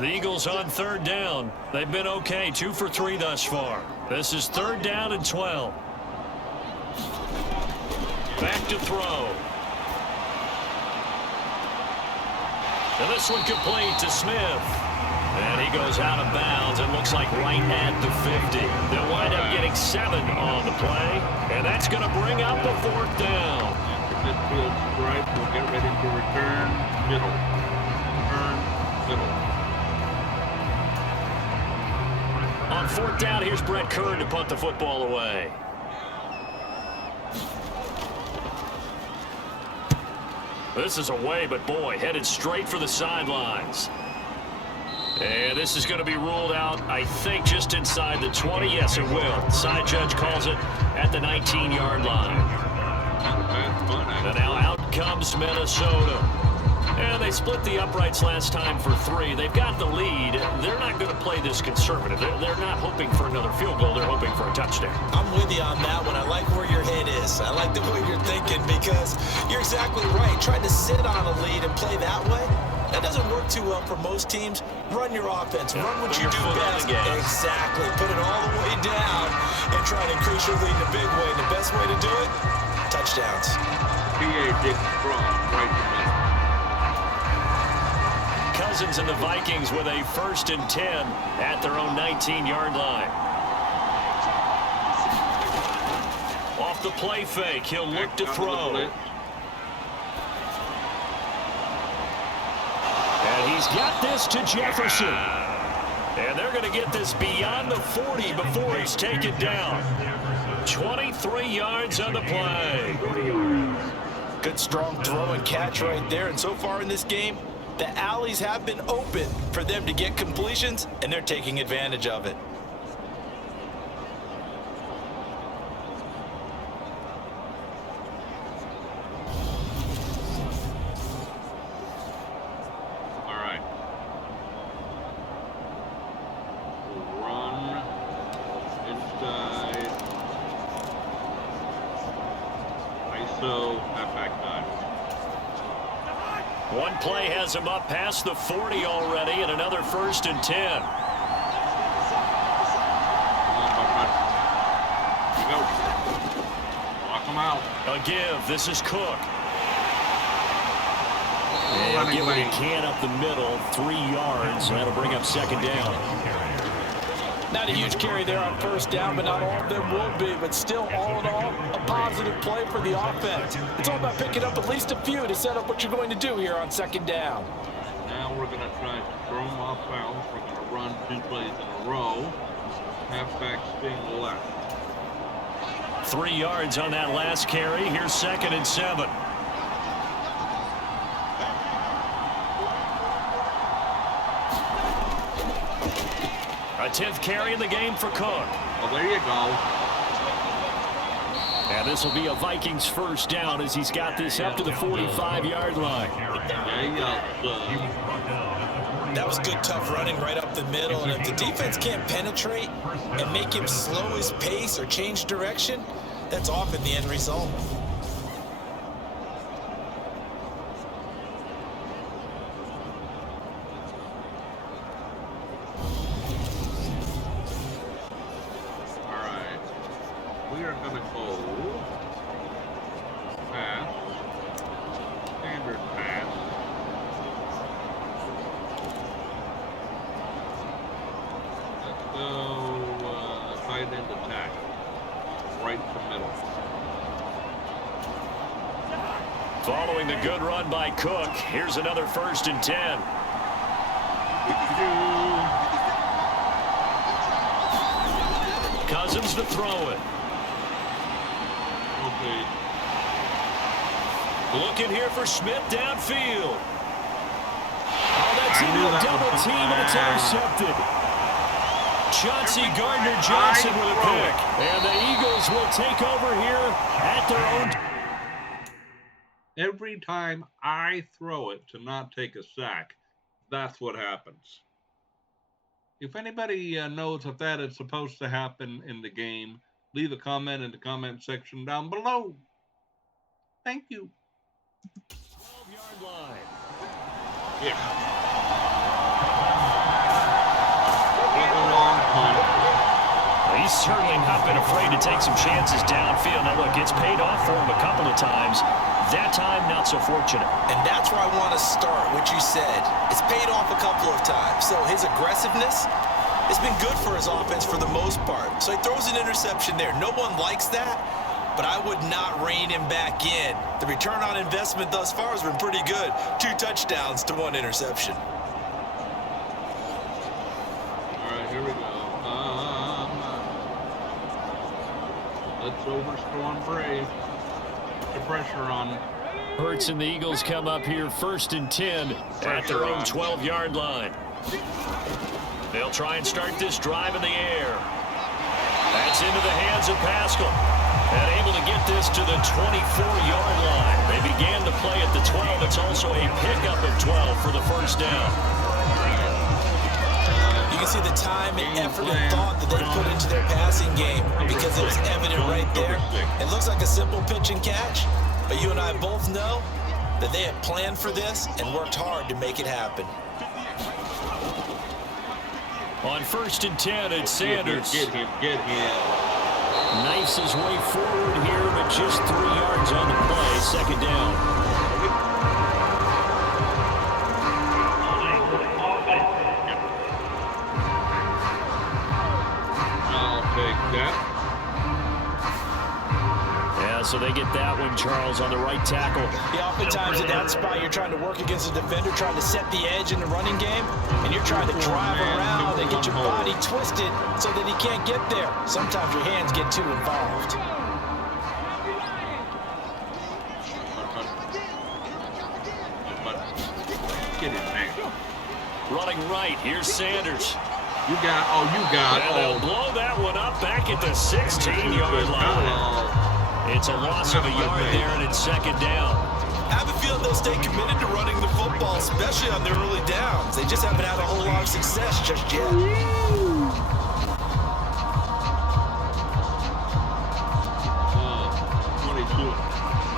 The Eagles on third down. They've been okay, 2 for 3 thus far. This is third down and 12. Back to throw. And this one complete to Smith. And he goes out of bounds and looks like right at the 50. They'll wind up getting 7 on the play. And that's going to bring up the 4th down. Midfield stripe. We'll get ready to return middle. Return middle. On 4th down, here's Brett Kern to punt the football away. This is away, but boy, headed straight for the sidelines. And this is going to be ruled out, I think, just inside the 20. Yes, it will. Side judge calls it at the 19-yard line. And now out comes Minnesota. And they split the uprights last time for 3. They've got the lead. They're not going to play this conservative. They're not hoping for another field goal. They're hoping for a touchdown. I'm with you on that one. I like where your head is. I like the way you're thinking because you're exactly right. Trying to sit on a lead and play that way, that doesn't work too well for most teams. Run your offense. Run what you do best. Exactly. Put it all the way down and try to increase your lead in a big way. And the best way to do it, touchdowns. PA Dick Strong, right to middle. Cousins and the Vikings with a 1st and 10 at their own 19-yard line. Off the play fake, he'll look to throw. And he's got this to Jefferson. And they're going to get this beyond the 40 before it's taken down. 23 yards on the play. Good strong throw and catch right there. And so far in this game, the alleys have been open for them to get completions, and they're taking advantage of it. All right. Run inside. ISO, halfback dive. One play has him up past the 40 already, and another 1st and 10. Come on, Buckman. Here we go. Lock him out. A give. This is Cook. And give it a can up the middle, 3 yards, and that'll bring up 2nd down. Not a huge carry there on 1st down, but not all of them will be. But still, all in all, a positive play for the offense. It's all about picking up at least a few to set up what you're going to do here on 2nd down. Now we're going to try to throw him off bounds. We're going to run 2 plays in a row. Halfback spin left. 3 yards on that last carry. Here's 2nd and 7. A 10th carry in the game for Cook. Well, there you go. And this will be a Vikings 1st down as he's got this up to the 45-yard line. That was good, tough running right up the middle. And if the defense can't penetrate and make him slow his pace or change direction, that's often the end result. We are going to go pass, standard pass. Let's go tight end attack, right to middle. Following the good run by Cook, here's another 1st and 10. Cousins to throw it. Okay. Looking here for Smith downfield. Oh, that's I into knew a that double was team, and it's intercepted. Chauncey Gardner-Johnson with a pick. And the Eagles will take over here at their own. Every time I throw it to not take a sack, that's what happens. If anybody knows if that is supposed to happen in the game, leave a comment in the comment section down below. Thank you. 12-yard line. Yeah. That's a long punt. He's certainly not been afraid to take some chances downfield. Now, look, it's paid off for him a couple of times. That time, not so fortunate. And that's where I want to start, what you said. It's paid off a couple of times. So his aggressiveness has been good for his offense for the most part. So he throws an interception there. No one likes that, but I would not rein him back in. The return on investment thus far has been pretty good. 2 touchdowns to 1 interception. All right, here we go. Let's overstorm Brave. The pressure on. Hurts and the Eagles come up here 1st and 10 at their own 12-yard line. They'll try and start this drive in the air. That's into the hands of Pascal. And able to get this to the 24-yard line. They began to play at the 12. It's also a pickup of 12 for the 1st down. You can see the time and effort and thought that they put into their passing game because it was evident right there. It looks like a simple pitch and catch, but you and I both know that they have planned for this and worked hard to make it happen. On 1st and 10, it's Sanders. Get him. Knifes his way forward here, but just 3 yards on the play. 2nd down. I'll take that. Yeah, so they get that one, Charles, on the right tackle. Yeah, oftentimes at that spot, you're trying to work against a defender, trying to set the edge in the running game, and you're trying to drive around and get your body twisted so that he can't get there. Sometimes your hands get too involved. Get it, man. Running right, here's Sanders. You got And they'll blow that one up back at the 16-yard line. It's a loss of a yard there, and it's 2nd down. I have a feeling they'll stay committed to running the football, especially on their early downs. They just haven't had a whole lot of success just yet. 22.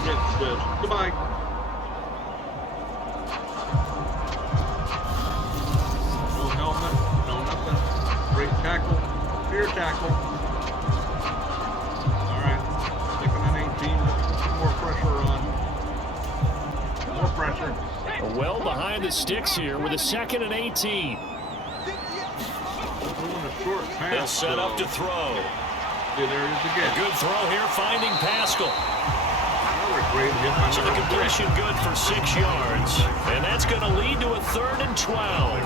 Smith says goodbye. No helmet, no nothing. Great tackle, fear tackle. All right, 2nd and 18. More pressure on. More pressure. Well behind the sticks here with a 2nd and 18. Doing a short pass. They'll set up to throw. Yeah, there it is again. Good throw here, finding Pascal. Another great hit by So the completion good for 6 yards. And that's going to lead to a 3rd and 12.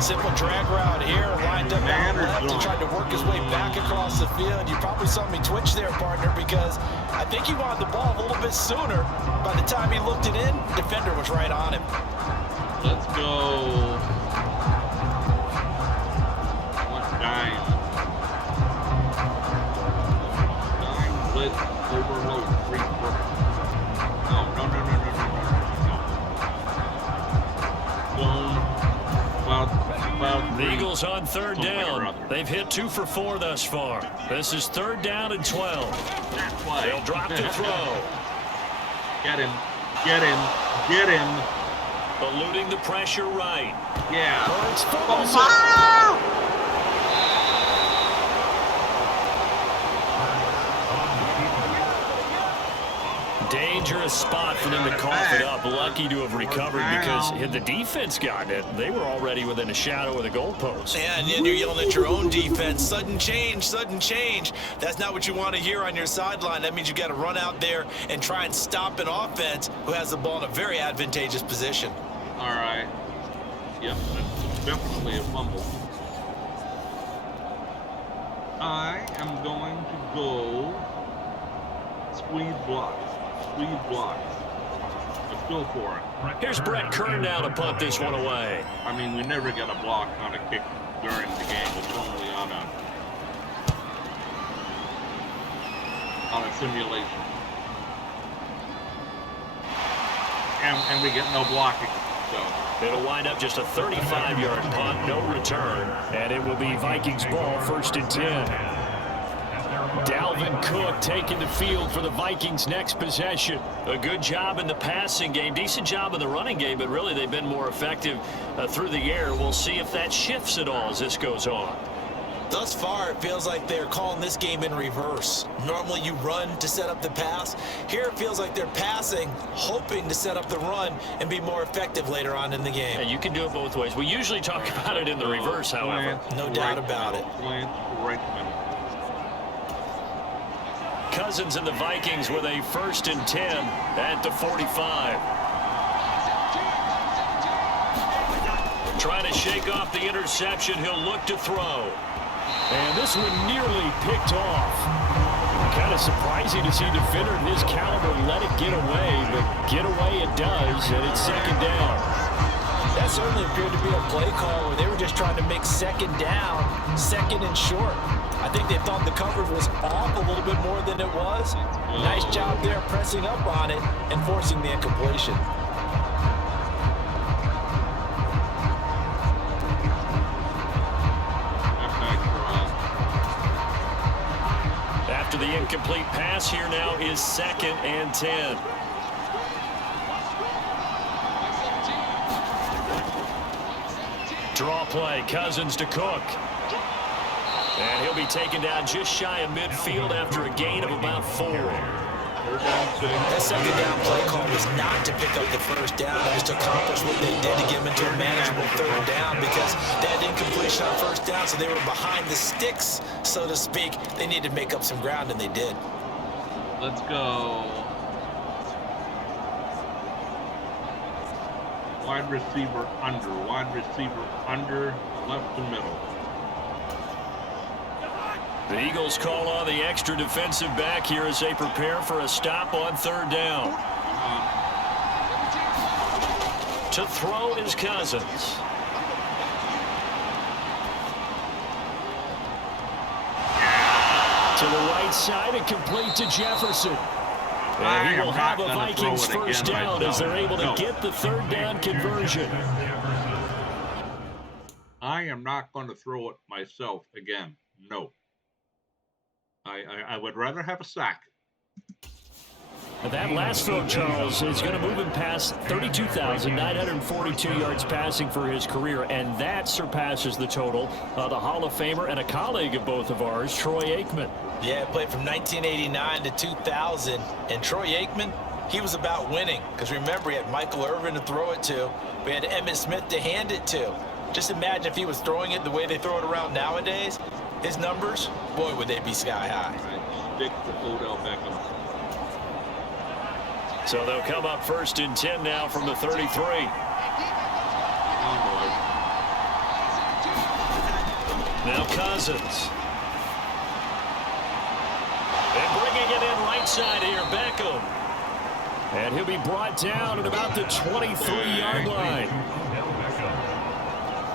Simple drag route here, lined up out left and tried to work his way back across the field. You probably saw me twitch there, partner, because I think he wanted the ball a little bit sooner. By the time he looked it in, the defender was right on him. Let's go. One dime. Dime blitz overload. 3-quarter. No. Zone. The Eagles on 3rd down. They've hit 2 for 4 thus far. This is 3rd down and 12. They'll drop to throw. Get him. Eluding the pressure right. Yeah. Hurts fumbles it. Danger dangerous spot for them to cough it up. Lucky to have recovered because had the defense gotten it, they were already within a shadow of the goalpost. Yeah, and then you're yelling at your own defense. Sudden change, sudden change. That's not what you want to hear on your sideline. That means you got to run out there and try and stop an offense who has the ball in a very advantageous position. All right. Yep, that's definitely a fumble. I am going to go squeeze block. Squeeze block. Let's go for it. Here's Brett Kern now to punt this one away. I mean, we never get a block on a kick during the game. It's only on a simulation. And we get no blocking. So it'll wind up just a 35-yard punt, no return, and it will be Vikings ball, 1st and 10. Dalvin Cook taking the field for the Vikings' next possession. A good job in the passing game, decent job in the running game, but really they've been more effective through the air. We'll see if that shifts at all as this goes on. Thus far, it feels like they're calling this game in reverse. Normally you run to set up the pass. Here it feels like they're passing, hoping to set up the run and be more effective later on in the game. Yeah, you can do it both ways. We usually talk about it in the reverse, however. No doubt about it. Cousins and the Vikings with a 1st and 10 at the 45. Trying to shake off the interception. He'll look to throw. And this one nearly picked off. Kind of surprising to see a defender of his caliber let it get away, but get away it does, and it's 2nd down. That certainly appeared to be a play call where they were just trying to make 2nd down, 2nd and short. I think they thought the coverage was off a little bit more than it was. Nice job there pressing up on it and forcing the incompletion. After the incomplete pass, here now is 2nd and 10. Draw play, Cousins to Cook. And he'll be taken down just shy of midfield after a gain of about 4. That 2nd down play call was not to pick up the 1st down. It was to accomplish what they did to get them into a manageable 3rd down because they had incompletion on 1st down, so they were behind the sticks, so to speak. They needed to make up some ground, and they did. Let's go. Wide receiver under, left to middle. The Eagles call on the extra defensive back here as they prepare for a stop on 3rd down. To throw is Cousins. To the right side and complete to Jefferson. And he will have a Vikings 1st down as they're able to get the 3rd down conversion. I am not going to throw it myself again. No. I would rather have a sack. That last throw, Charles, is going to move him past 32,942 yards passing for his career, and that surpasses the total of the Hall of Famer and a colleague of both of ours, Troy Aikman. Yeah, played from 1989 to 2000, and Troy Aikman, he was about winning, because remember, he had Michael Irvin to throw it to. We had Emmitt Smith to hand it to. Just imagine if he was throwing it the way they throw it around nowadays. His numbers, boy, would they be sky high. Stick to Odell Beckham. So they'll come up 1st and 10 now from the 33. Now Cousins. And bringing it in right side here, Beckham. And he'll be brought down at about the 23-yard line.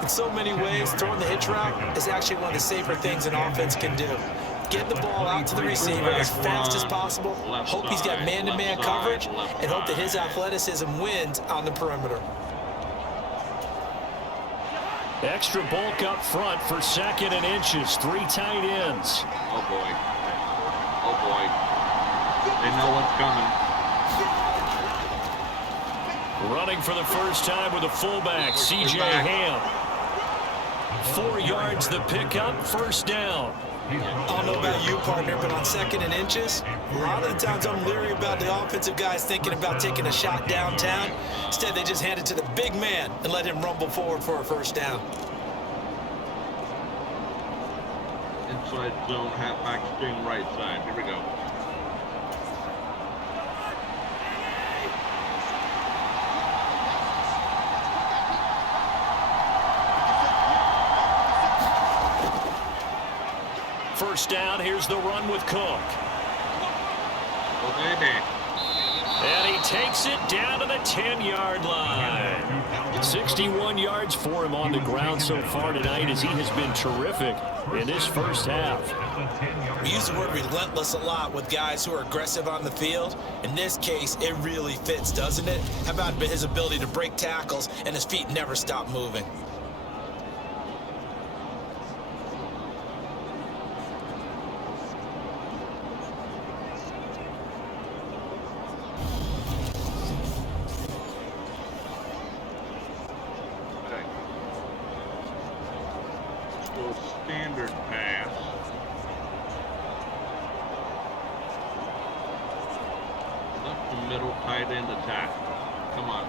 In so many ways, throwing the hitch route is actually one of the safer things an offense can do. Get the ball out to the receiver as fast as possible, hope he's got man-to-man coverage, and hope that his athleticism wins on the perimeter. Extra bulk up front for 2nd and inches, 3 tight ends. Oh, boy. Oh, boy. They know what's coming. Running for the first time with a fullback, C.J. Ham. 4 yards the pickup, 1st down. I don't know about you, partner, but on 2nd and inches, a lot of the times I'm leery about the offensive guys thinking about taking a shot downtown. Instead, they just hand it to the big man and let him rumble forward for a first down. Inside zone, halfback sting right side. Here we go. First down, here's the run with Cook. Oh, baby. And he takes it down to the 10-yard line. 61 yards for him on the ground so far tonight as he has been terrific in this first half. We use the word relentless a lot with guys who are aggressive on the field. In this case, it really fits, doesn't it? How about his ability to break tackles and his feet never stop moving? Standard pass. Left to middle, tight end attack. Come on.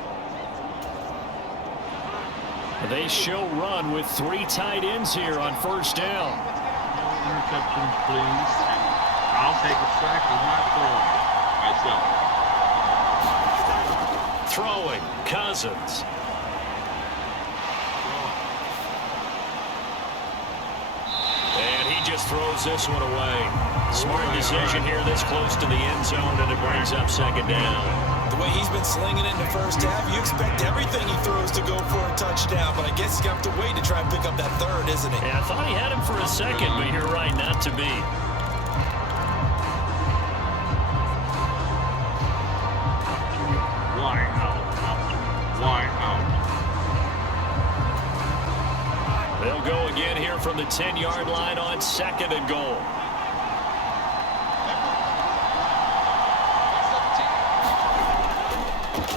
They show run with 3 tight ends here on first down. No interceptions, please. And I'll take a sack. I'm not throwing myself. Throwing, Cousins. Just throws this one away. Smart decision here this close to the end zone, and it brings up second down. The way he's been slinging it in the first half, you expect everything he throws to go for a touchdown, but I guess he's going to have to wait to try and pick up that third, isn't he? Yeah, I thought he had him for a second, but you're right, not to be. Why out? Why out? They'll go again here from the 10-yard line on 2nd and goal.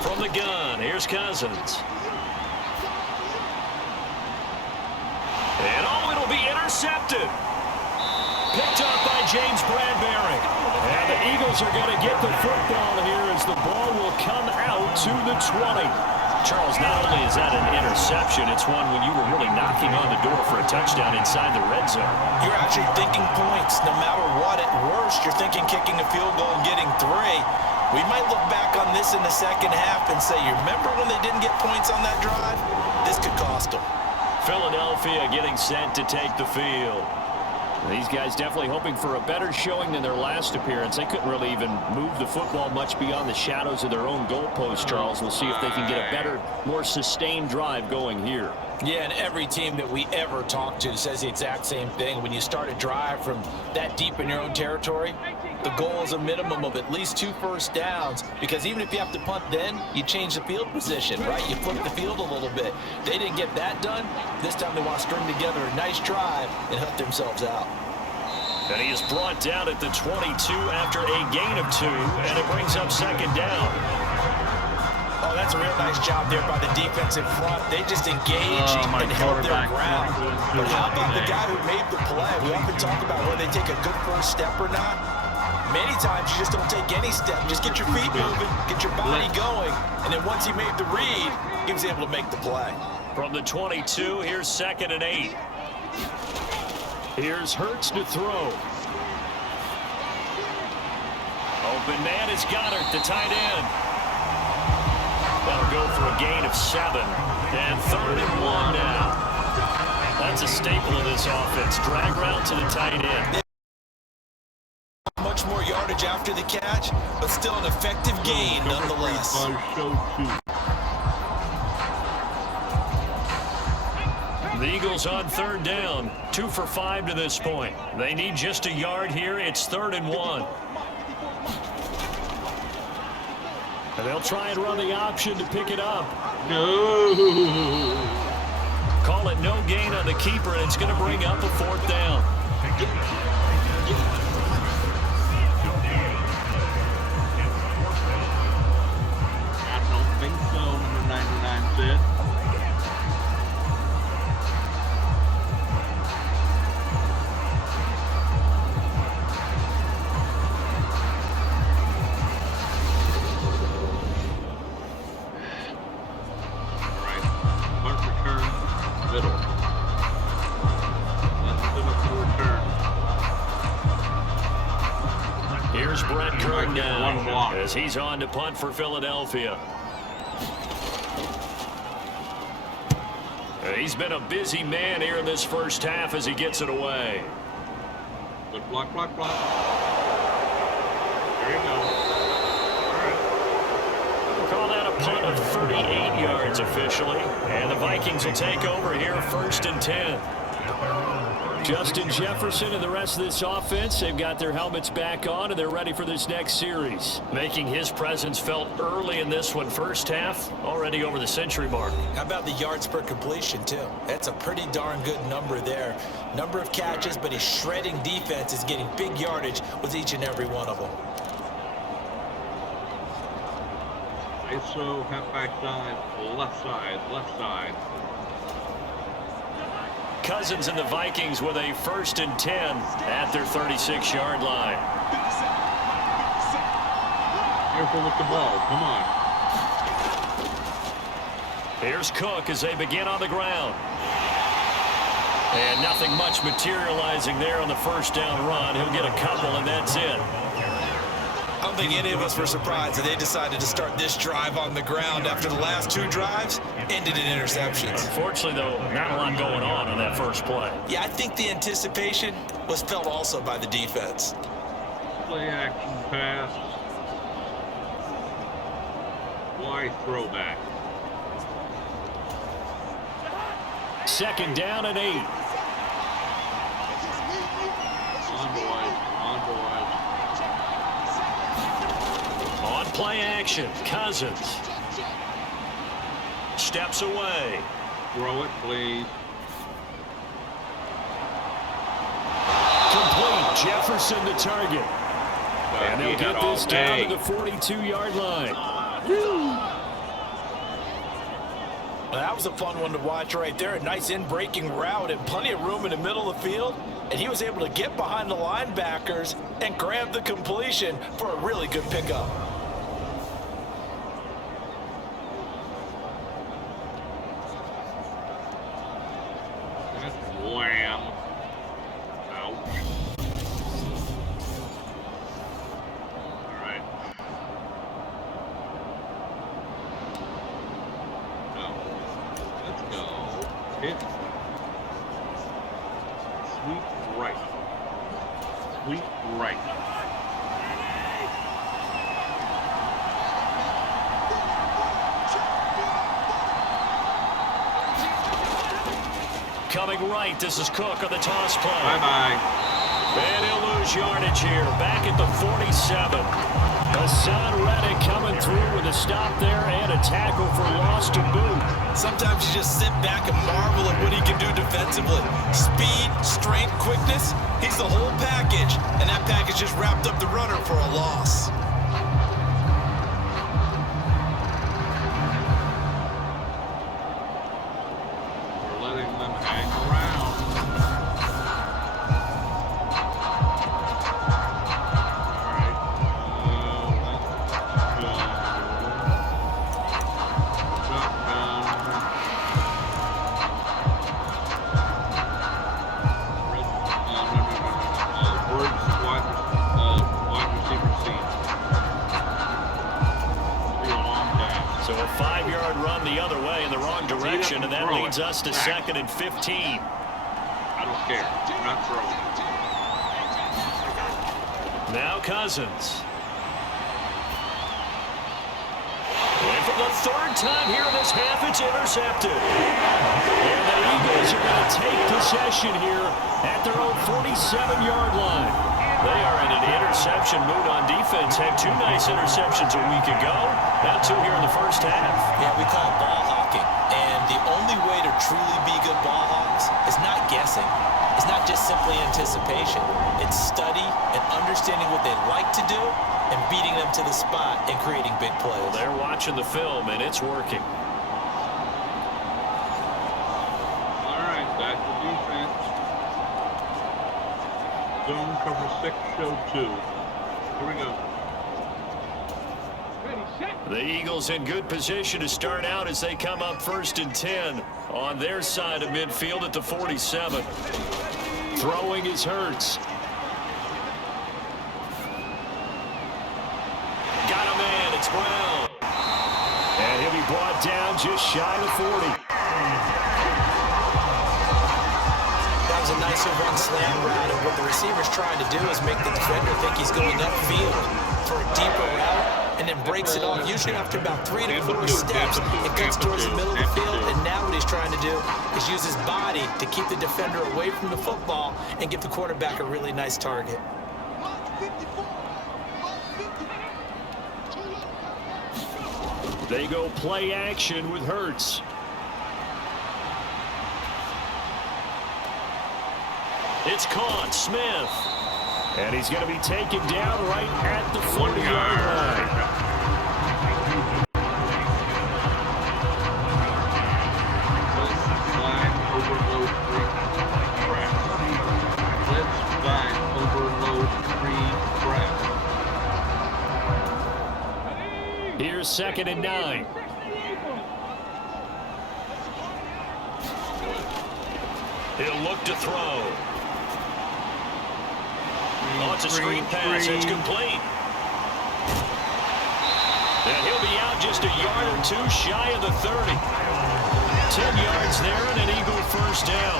From the gun, here's Cousins. And it'll be intercepted. Picked up by James Bradbury. And the Eagles are going to get the football here as the ball will come out to the 20. Charles, not only is that an interception, it's one when you were really knocking on the door for a touchdown inside the red zone. You're actually thinking points. No matter what, at worst, you're thinking kicking a field goal and getting 3. We might look back on this in the second half and say, you remember when they didn't get points on that drive? This could cost them. Philadelphia getting set to take the field. These guys definitely hoping for a better showing than their last appearance. They couldn't really even move the football much beyond the shadows of their own goalpost, Charles. We'll see if they can get a better, more sustained drive going here. Yeah, and every team that we ever talk to says the exact same thing. When you start a drive from that deep in your own territory, the goal is a minimum of at least 2 first downs, because even if you have to punt then, you change the field position, right? You flip the field a little bit. They didn't get that done. This time they want to string together a nice drive and help themselves out. And he is brought down at the 22 after a gain of 2, and it brings up second down. Oh, that's a real nice job there by the defensive front. They just engaged and held their ground. But how about the guy who made the play? We often talk about whether they take a good first step or not. Many times you just don't take any step. Just get your feet moving, get your body going, and then once he made the read, he was able to make the play. From the 22, here's 2nd and 8. Here's Hurts to throw. Open man is Goddard, the tight end. That'll go for a gain of 7. And 3rd and 1 now. That's a staple of this offense. Drag route to the tight end. Much more yardage after the catch, but still an effective gain nonetheless. The Eagles on 3rd down. 2 for 5 to this point. They need just a yard here. It's 3rd and 1. And they'll try and run the option to pick it up. No. Call it no gain on the keeper, and it's going to bring up a 4th down. I don't think so, number 99 said. Middle. Let's set up the return. Here's Brett Kern One now block. as he's on to punt for Philadelphia. He's been a busy man here in this first half as he gets it away. Good block, block, block. There you go. All right. We'll call that a punt of 38 yards officially. And the Vikings will take over here 1st and 10. Justin Jefferson and the rest of this offense, they've got their helmets back on and they're ready for this next series. Making his presence felt early in this one. First half, already over the century mark. How about the yards per completion, too? That's a pretty darn good number there. Number of catches, but he's shredding defense, is getting big yardage with each and every one of them. ISO, halfback dive, left side, left side. Cousins and the Vikings with a 1st and 10 at their 36-yard line. Careful with the ball. Come on. Here's Cook as they begin on the ground. And nothing much materializing there on the first down run. He'll get a couple, and that's it. I don't think any of us were surprised that they decided to start this drive on the ground after the last 2 drives ended in interceptions. Unfortunately, though, not a lot going on that first play. Yeah, I think the anticipation was felt also by the defense. Play action pass. Wide throwback. 2nd down and 8. On boys. On boys. On play action, Cousins. Steps away. Throw it, please. Complete. Jefferson the target. And they'll get this down to the 42-yard line. Well, that was a fun one to watch right there. A nice in-breaking route and plenty of room in the middle of the field. And he was able to get behind the linebackers and grab the completion for a really good pickup. Wham. Ouch. All right. Go. Let's go. Hit. Sweep right. Sweep right. Coming right, this is Cook on the toss play. Bye-bye. And he'll lose yardage here, back at the 47. Hassan Reddick coming through with a stop there and a tackle for loss to boot. Sometimes you just sit back and marvel at what he can do defensively. Speed, strength, quickness, he's the whole package. And that package just wrapped up the runner for a loss. We're letting them hang around. So a 5-yard run the other way in the wrong direction, and that leads us to 2nd and 15. I don't care. I'm not throwing it. Now Cousins. And for the 3rd time here in this half, it's intercepted. And the Eagles are going to take possession here at their own 47-yard line. They are in an interception mood on defense. Had 2 nice interceptions a week ago. Now 2 here in the first half. Yeah, we call it ball hawking. And the only way to truly be good ball hawks is not guessing. It's not just simply anticipation. It's study and understanding what they like to do and beating them to the spot and creating big plays. Well, they're watching the film, and it's working. All right, back to defense. Zone cover 6, show 2. Here we go. Ready, The Eagles in good position to start out as they come up 1st and 10 on their side of midfield at the 47. Throwing is Hurts. Got a man, it's Brown. And he'll be brought down just shy of the 40. That was a nicer run slam route, and what the receiver's trying to do is make the defender think he's going upfield for a deeper route, and then breaks it off, usually after about 3 to 4 steps. It cuts towards the middle of the field, and now what he's trying to do is use his body to keep the defender away from the football and give the quarterback a really nice target. They go play action with Hurts. It's caught, Smith. And he's going to be taken down right at the 40-yard line. Here's 2nd and 9. He'll look to throw. Oh, it's a screen pass. It's complete. And he'll be out just a yard or two shy of the 30. 10 yards there and an Eagle first down.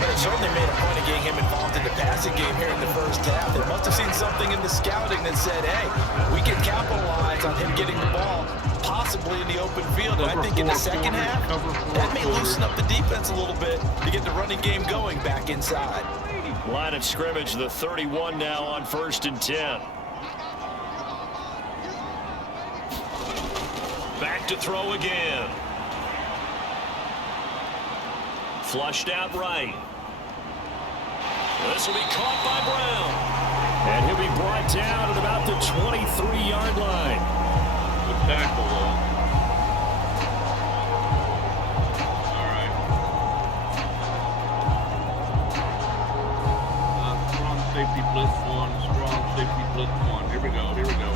But it certainly made a point of getting him involved in the passing game here in the first half. They must have seen something in the scouting that said, hey, we can capitalize on him getting the ball, possibly in the open field. And I think in the second half, that may loosen up the defense a little bit to get the running game going back inside. Line of scrimmage, the 31 now on 1st and 10. Back to throw again. Flushed out right. This will be caught by Brown. And he'll be brought down at about the 23-yard line. Good tackle, though. All right. Strong safety blitz one. Strong safety blitz one. Here we go. Here we go.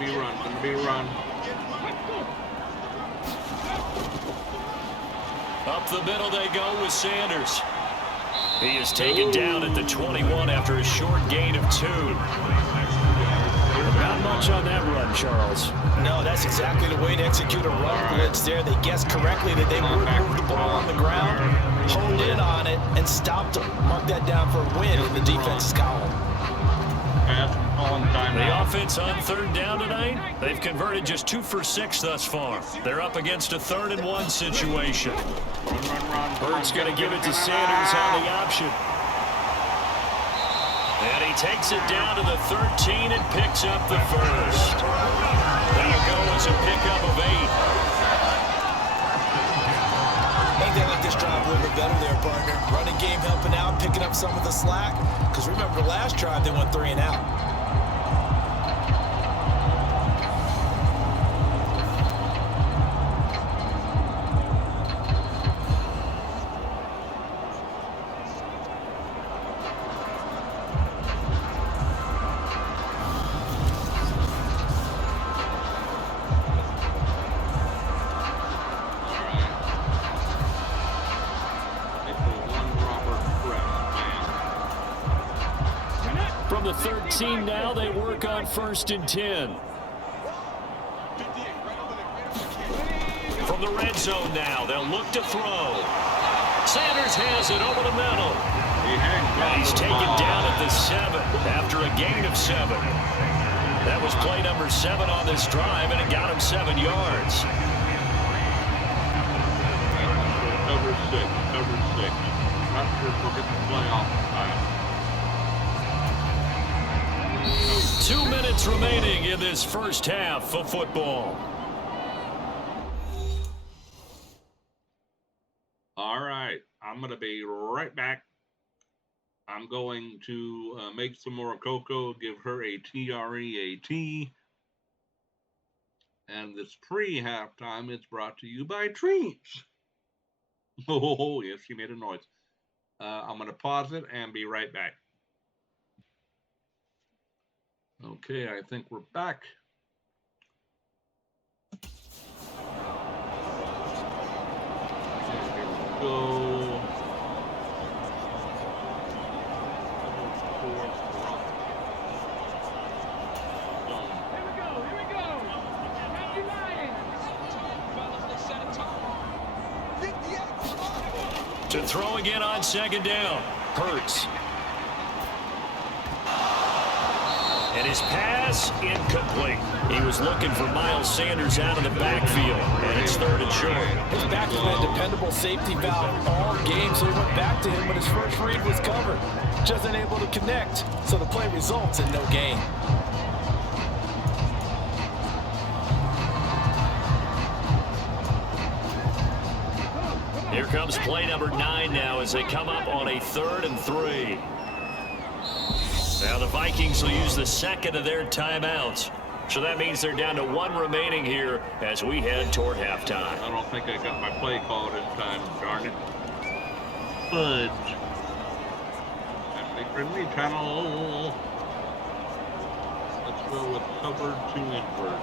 Gonna be run. Up the middle they go with Sanders. He is taken down at the 21 after a short gain of 2. Not much on that run, Charles. No, that's exactly the way to execute a run blitz there. They guessed correctly that they would move the ball on the ground, honed in on it, and stopped them. Mark that down for a win in the defense's column. The offense on 3rd down tonight, they've converted just 2 for 6 thus far. They're up against a 3rd and 1 situation. Bird's going to give it to Sanders on the option. And he takes it down to the 13 and picks up the first. That'll go as a pickup of 8. I think they like this drive a little bit better there, partner. Running game helping out, picking up some of the slack. Because remember, the last drive they went 3 and out. From the 13 now, they work on 1st and 10. From the red zone now, they'll look to throw. Sanders has it over the middle. And he's taken down at the 7 after a gain of 7. That was play number 7 on this drive, and it got him 7 yards. Cover 6. Not sure if we'll get the play off time. 2 minutes remaining in this first half of football. All right, I'm going to be right back. I'm going to make some more cocoa, give her a TREAT. And this pre-halftime is brought to you by Treats. Oh, yes, she made a noise. I'm going to pause it and be right back. Okay, I think we're back. And here we go. To throw again on second down. Hurts. And his pass incomplete. He was looking for Miles Sanders out of the backfield, and it's 3rd and short. His back has been a dependable safety valve all game, so he went back to him when his first read was covered. Just unable to connect, so the play results in no gain. Here comes play number 9 now as they come up on a 3rd and 3. Now the Vikings will use the second of their timeouts. So that means they're down to 1 remaining here as we head toward halftime. I don't think I got my play call this time, darn it. Fudge. Friendly channel. Let's go with cover 2 inward.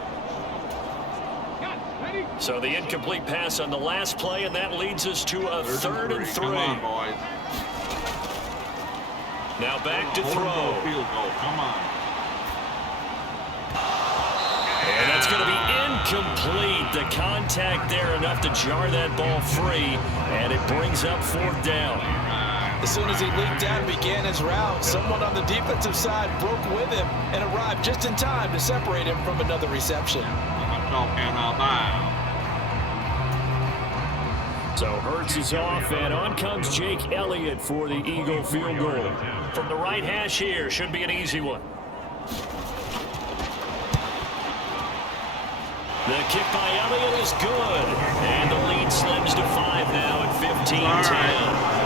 So the incomplete pass on the last play, and that leads us to a 3rd and 3. Come on, boys. Now back to throw. Field goal. Come on. And that's going to be incomplete. The contact there enough to jar that ball free, and it brings up 4th down. As soon as he leaped out and began his route, someone on the defensive side broke with him and arrived just in time to separate him from another reception. So Hurts is off, and on comes Jake Elliott for the Eagle field goal. From the right hash here, should be an easy one. The kick by Elliott is good, and the lead slims to 5 now at 15-10.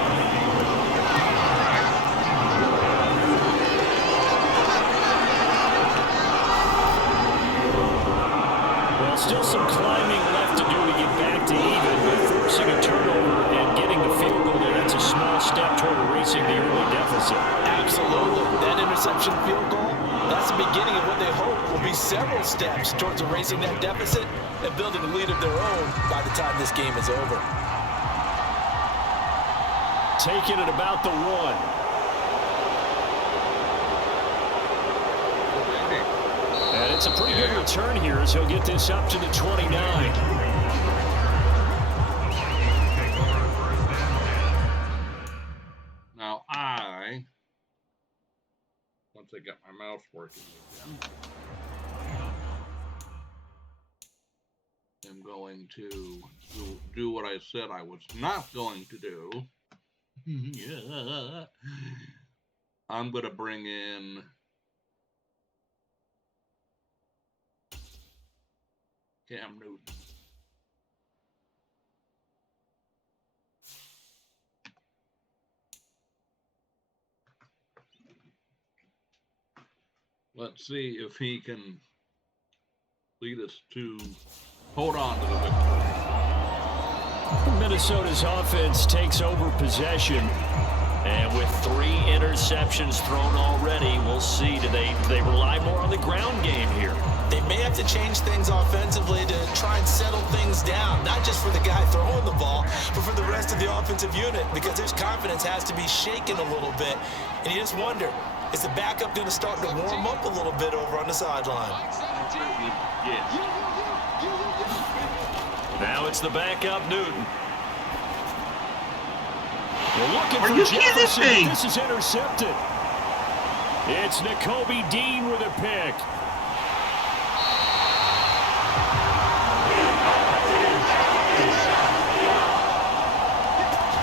Well, still some climbing left to do to get back to even, but forcing a turnover and getting the field goal there, that's a small step toward erasing the early deficit. Absolutely. That interception field goal, that's the beginning of what they hope will be several steps towards erasing that deficit and building a lead of their own by the time this game is over. Taking it about the 1. And it's a pretty good return here as he'll get this up to the 29. Now once I got my mouse working again, I'm going to do what I said I was not going to do. Yeah. I'm going to bring in Cam Newton. Let's see if he can lead us to hold on to the victory. Minnesota's offense takes over possession. And with 3 interceptions thrown already, we'll see. Do they rely more on the ground game here? They may have to change things offensively to try and settle things down, not just for the guy throwing the ball, but for the rest of the offensive unit, because his confidence has to be shaken a little bit. And you just wonder, is the backup going to start to warm up a little bit over on the sideline? Yes. Now it's the backup, Newton. We're looking for Jefferson. This is intercepted. It's Nakobe Dean with a pick.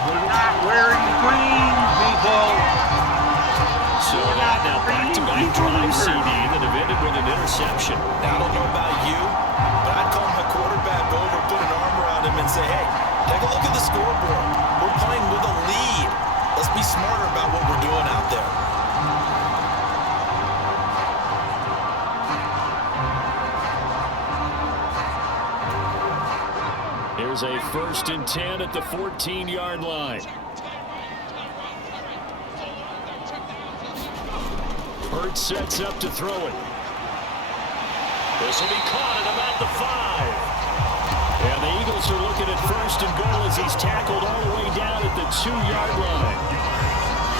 We're not wearing green, people. So now back-to-back drive CD that have ended with an interception. Now, I don't know about you, but I'd call my quarterback over, put an arm around him, and say, hey, take a look at the scoreboard. We're playing with a lead. Let's be smarter about what we're doing out there. Here's a 1st and 10 at the 14-yard line. Hurts sets up to throw it. This will be caught at about the 5. And the Eagles are looking at first and goal as he's tackled all the way down at the 2-yard line.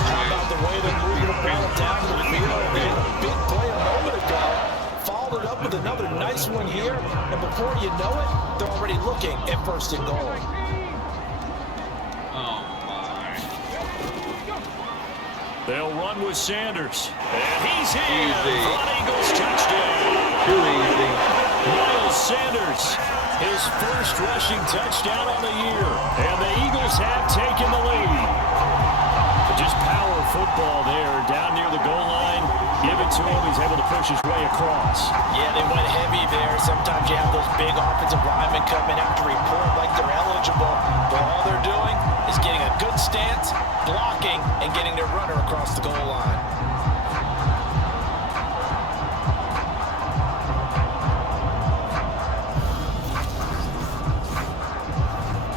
How about the way they're moving the ball down to the field? They had a big play a moment ago. Followed it up with another nice one here. And before you know it, they're already looking at first and goal. Oh, my. They'll run with Sanders. And he's in Easy. for an Eagles touchdown. Too easy. Miles Sanders, his first rushing touchdown on the year. And the Eagles have taken the lead. Just power football there down near the goal line. Give it to him. He's able to push his way across. Yeah, they went heavy there. Sometimes you have those big offensive linemen come in after report like they're eligible. But all they're doing is getting a good stance, blocking, and getting their runner across the goal line.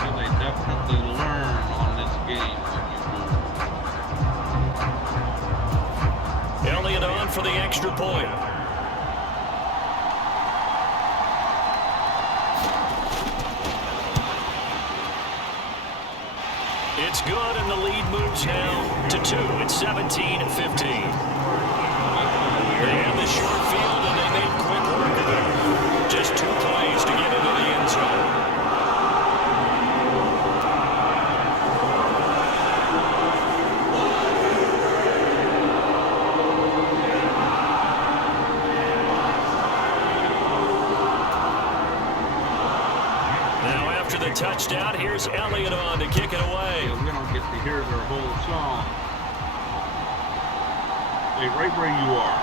Well, they definitely learn on this game when you move. Elliott on for the extra point. It's good, and the lead moves now to 2. It's 17-15. They have the short field, and they made quick work of it. Just 2 plays to get into the end zone. Now after the touchdown, here's Elliott on to kick it away. We don't get to hear their whole song. Stay right where you are.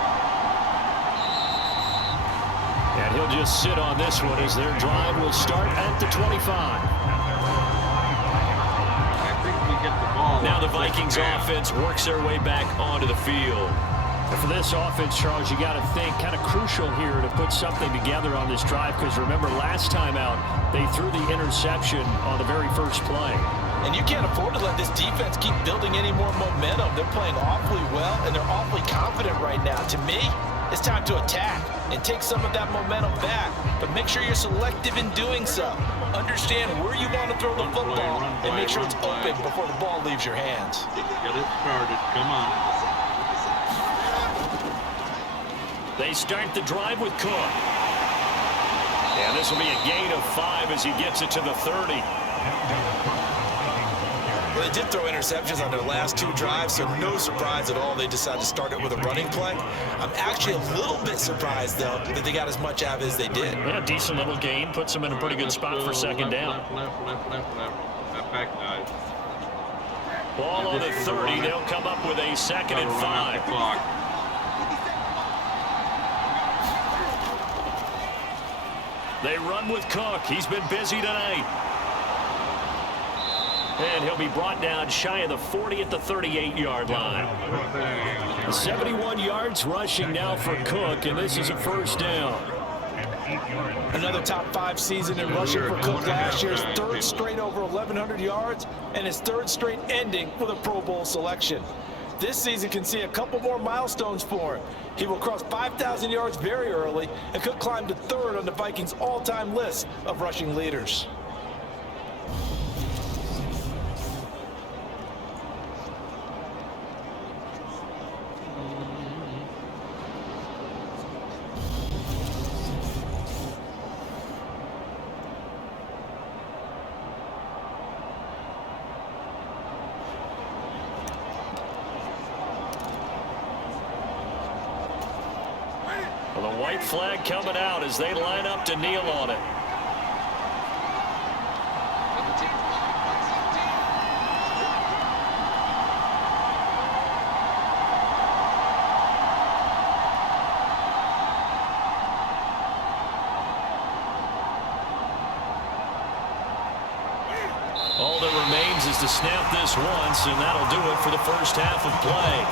And he'll just sit on this one as their drive will start at the 25. I think we get the ball. Now the Vikings offense works their way back onto the field. For this offense, Charles, you got to think kind of crucial here to put something together on this drive, because remember last time out they threw the interception on the very first play. And you can't afford to let this defense keep building any more momentum. They're playing awfully well, and they're awfully confident right now. To me, it's time to attack and take some of that momentum back. But make sure you're selective in doing so. Understand where you want to throw the football and make sure it's open before the ball leaves your hands. Get it started. Come on. They start the drive with Cook. And this will be a gain of 5 as he gets it to the 30. Well, they did throw interceptions on their last 2 drives, so no surprise at all they decided to start it with a running play. I'm actually a little bit surprised, though, that they got as much out of it as they did. Yeah, decent little gain. Puts them in a pretty good spot for second down. Left. That back guy. Ball on the 30. They'll come up with a 2nd and 5. They run with Cook. He's been busy tonight. And he'll be brought down shy of the 40 at the 38-yard line. 71 yards rushing now for Cook, and this is a first down. Another top 5 season in rushing for Cook last year. His 3rd straight over 1,100 yards, and his 3rd straight ending with a Pro Bowl selection. This season can see a couple more milestones for him. He will cross 5,000 yards very early and could climb to 3rd on the Vikings' all-time list of rushing leaders. Well, the white flag coming out as they line up to kneel on it. All that remains is to snap this once, and that'll do it for the first half of play.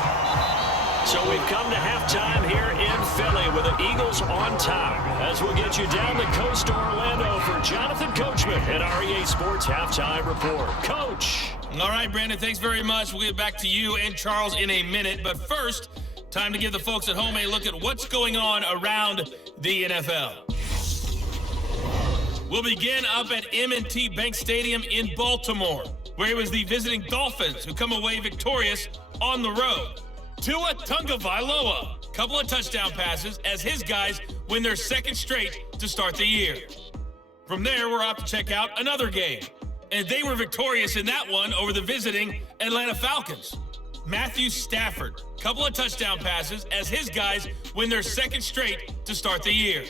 So we've come to halftime here in Philly with the Eagles on top. As we'll get you down the coast to Orlando for Jonathan Coachman at REA Sports Halftime Report. Coach. All right, Brandon, thanks very much. We'll get back to you and Charles in a minute. But first, Time to give the folks at home a look at what's going on around the NFL. We'll begin up at M&T Bank Stadium in Baltimore, where it was the visiting Dolphins who come away victorious on the road. Tua Tagovailoa, couple of touchdown passes as his guys win their second straight to start the year. From there, we're off to check out another game, and they were victorious in that one over the visiting Atlanta Falcons. Matthew Stafford, couple of touchdown passes as his guys win their second straight to start the year.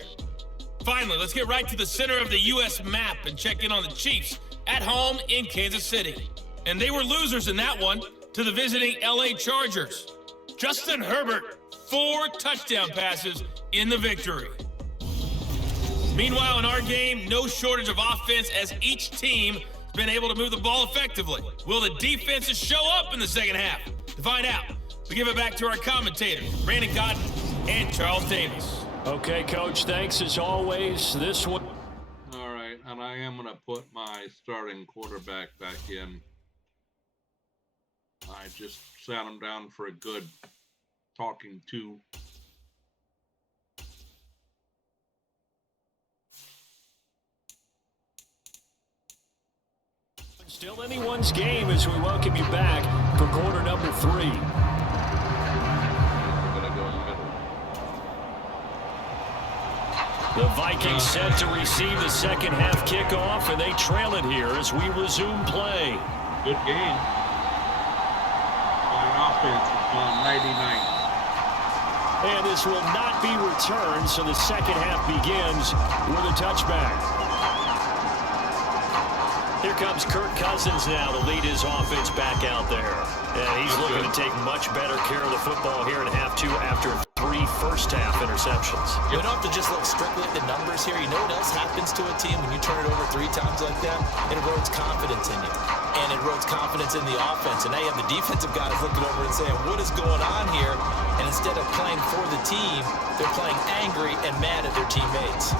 Finally, let's get right to the center of the U.S. map and check in on the Chiefs at home in Kansas City. And they were losers in that one to the visiting L.A. Chargers. Justin Herbert, 4 touchdown passes in the victory. Meanwhile, in our game, no shortage of offense as each team has been able to move the ball effectively. Will the defenses show up in the second half? To find out, we give it back to our commentators, Brandon Cotton and Charles Davis. Okay, Coach, thanks as always. This one. All right, and I am going to put my starting quarterback back in. I just sat him down for a good talking to. Still anyone's game as we welcome you back for quarter number 3. I'm going to go middle. The Vikings set to receive the second half kickoff, and they trail it here as we resume play. Good game. My offense is on 99. And this will not be returned, so the second half begins with a touchback. Here comes Kirk Cousins now to lead his offense back out there. And he's looking to take much better care of the football here in half 2 after 3 first-half interceptions. You don't have to just look strictly at the numbers here. You know what else happens to a team when you turn it over 3 times like that? It erodes confidence in you. And it erodes confidence in the offense. And now you have the defensive guys looking over and saying, what is going on here? And instead of playing for the team, they're playing angry and mad at their teammates.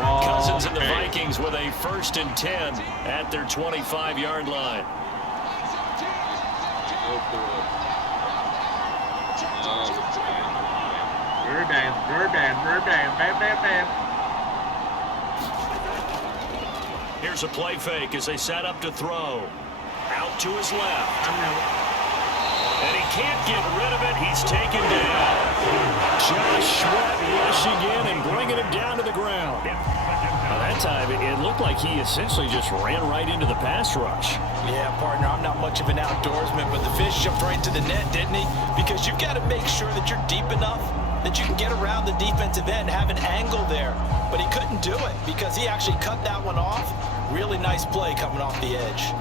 Cousins and the Vikings with a 1st and 10 at their 25-yard line. Here's a play fake as they set up to throw. Out to his left. And he can't get rid of it. He's taken down. Josh Sweat rushing in and bringing him down to the ground. Now that time, it looked like he essentially just ran right into the pass rush. Yeah, partner, I'm not much of an outdoorsman, but the fish jumped right into the net, didn't he? Because you've got to make sure that you're deep enough that you can get around the defensive end and have an angle there. But he couldn't do it because he actually cut that one off. Really nice play coming off the edge.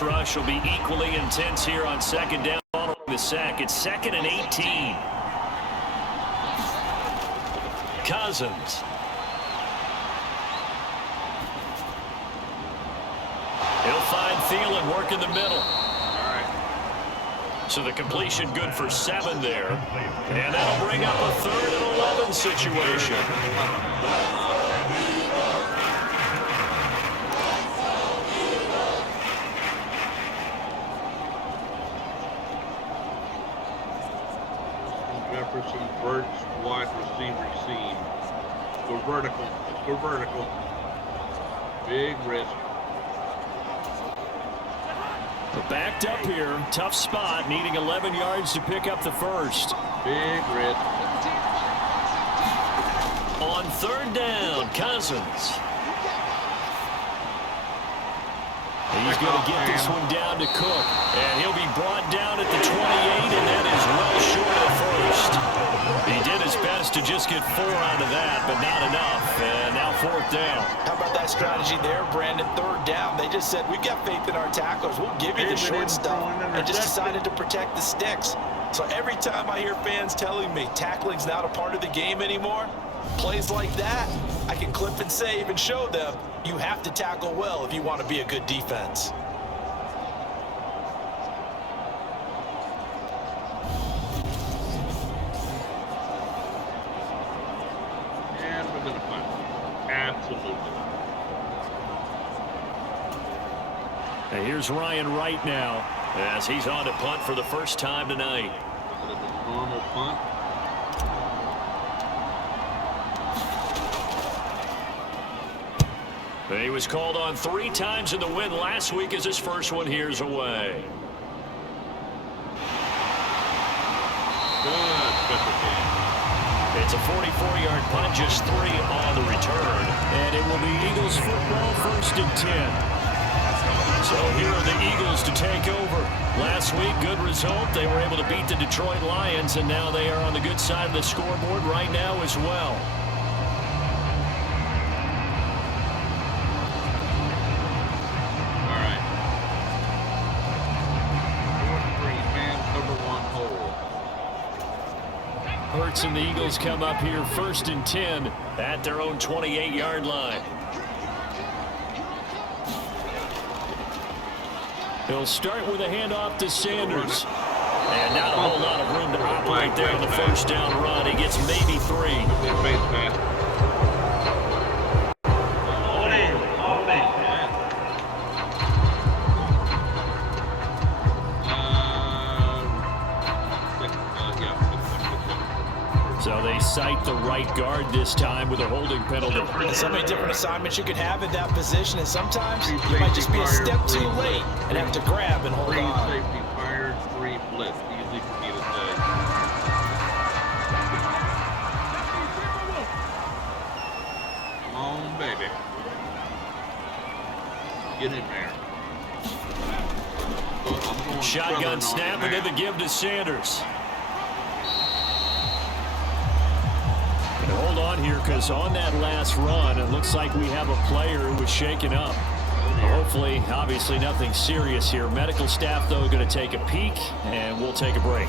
Rush will be equally intense here on 2nd down following the sack. It's 2nd and 18. Cousins. He'll find Thielen work in the middle. All right. So the completion good for 7 there. And that'll bring up a 3rd and 11 situation. Jefferson, Burks, wide receiver seam. Go vertical. Let's go vertical. Big risk. Backed up here. Tough spot. Needing 11 yards to pick up the first. Big risk. On 3rd down, Cousins. He's going to get this one down to Cook. And he'll be brought down at the 28, and that is well short of first. He did his best to just get get 4 out of that, but not enough. And now 4th down. How about that strategy there, Brandon? 3rd down. They just said, we've got faith in our tacklers. We'll give you the short stuff, and just decided to protect the sticks. So every time I hear fans telling me tackling's not a part of the game anymore, plays like that, I can clip and save and show them you have to tackle well if you want to be a good defense. And we're going to punt. Absolutely. And here's Ryan Wright now, as he's on to punt for the first time tonight. Normal punt. He was called on 3 times in the win last week as his first one here's away. Good special team. It's a 44-yard punt, just 3 on the return. And it will be Eagles football, 1st and 10. So here are the Eagles to take over. Last week, good result. They were able to beat the Detroit Lions, and now they are on the good side of the scoreboard right now as well. All right. 4-3, man, cover 1 hole. Hurts and the Eagles come up here 1st and 10 at their own 28-yard line. He'll start with a handoff to Sanders. And not a whole lot of room to operate there on the 1st down run. He gets maybe 3. So they cite the right guard this time with a holding penalty. There's so many different assignments you could have in that position, and sometimes you might just be a step too late and have to grab and hold 3 on. safety fired, 3 blitz. Easy for me to say. Come on, baby. Get in there. Shotgun snap and then the give to Sanders. Hold on here, because on that last run, it looks like we have a player who was shaken up. Hopefully, obviously nothing serious here. Medical staff, though, going to take a peek, and we'll take a break.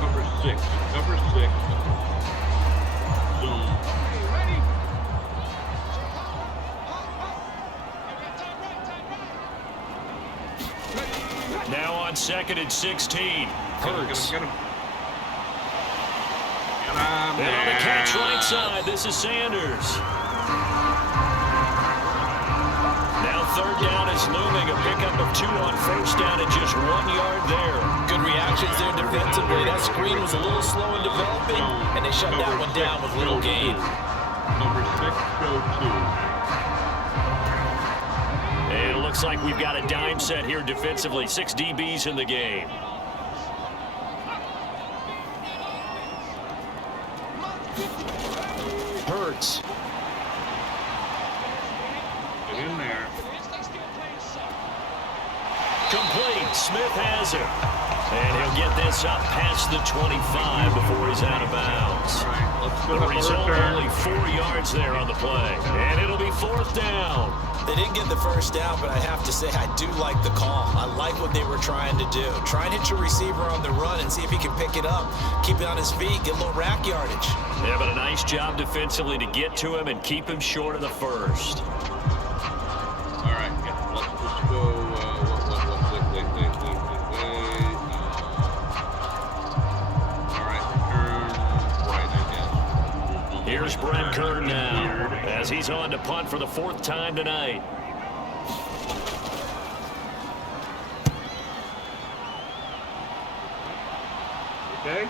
Cover 6. Cover 6. Now on 2nd and 16. Hurts. Get him. And on the catch right side, this is Sanders. Now 3rd down is looming. A pickup of 2 on 1st down and just 1 yard there. Good reactions there defensively. That screen was a little slow in developing, and they shut that one down with little gain. Number 6, show 2. And it looks like we've got a dime set here defensively. 6 DBs in the game. Hurts. Get in there. Complete. Smith has it. And he'll get this up past the 25 before he's out of bounds. The result, only 4 yards there on the play. And it'll be 4th down. They didn't get the 1st down, but I have to say I do like the call. I like what they were trying to do. Try and hit your receiver on the run and see if he can pick it up. Keep it on his feet, get a little rack yardage. Yeah, but a nice job defensively to get to him and keep him short of the 1st. All right, yeah, let's just go. Wait. All right, turn right, I guess. Here's Brent Kern now, as he's on to punt for the 4th time tonight. Okay.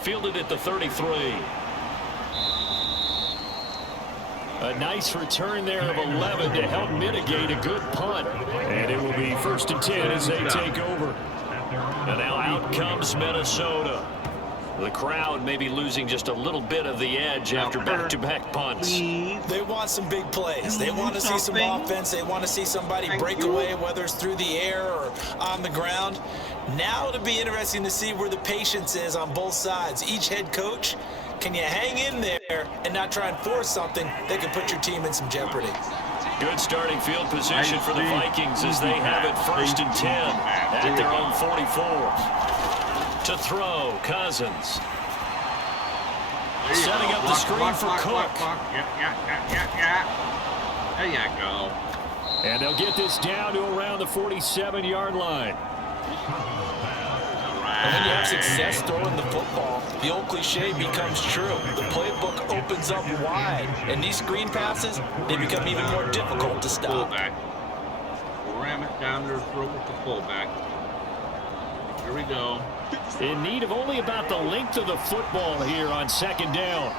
Fielded at the 33. A nice return there of 11 to help mitigate a good punt. And it will be 1st and 10 as they take over. And now out comes Minnesota. The crowd may be losing just a little bit of the edge after back-to-back punts. They want some big plays. They want to see some offense. They want to see somebody break away, whether it's through the air or on the ground. Now it'll be interesting to see where the patience is on both sides. Each head coach, can you hang in there and not try and force something that can put your team in some jeopardy? Good starting field position for the Vikings as they have it 1st and 10 at their own 44. To throw, Cousins. Setting up the screen for Cook. There you go. And they'll get this down to around the 47-yard line. And when you have success throwing the football, the old cliche becomes true. The playbook opens up wide, and these screen passes, they become even more difficult to stop. Fullback. Ram it down their throat with the fullback. Here we go. In need of only about the length of the football here on 2nd down.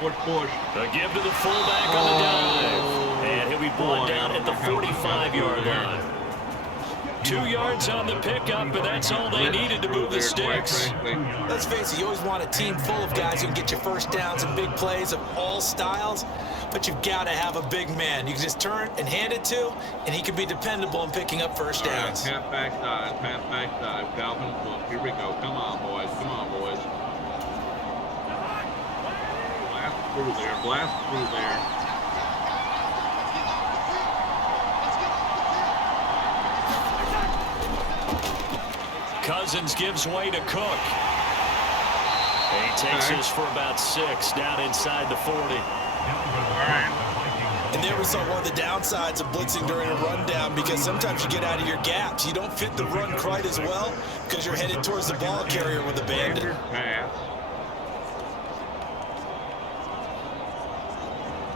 Push. A give to the fullback on the dive. And he'll be brought down at the 45-yard line. 2 yards on the pickup, but that's all they needed to move the sticks. Let's face it, you always want a team full of guys who can get you first downs and big plays of all styles, but you've got to have a big man you can just turn and hand it to, and he can be dependable in picking up first downs. Pat back dive, Calvin Cook. Here we go. Come on, boys. Blast through there. Cousins gives way to Cook. He takes this for about 6 down inside the 40. And there we saw one of the downsides of blitzing during a rundown, because sometimes you get out of your gaps. You don't fit the run quite as well because you're headed towards the ball carrier with a bandit.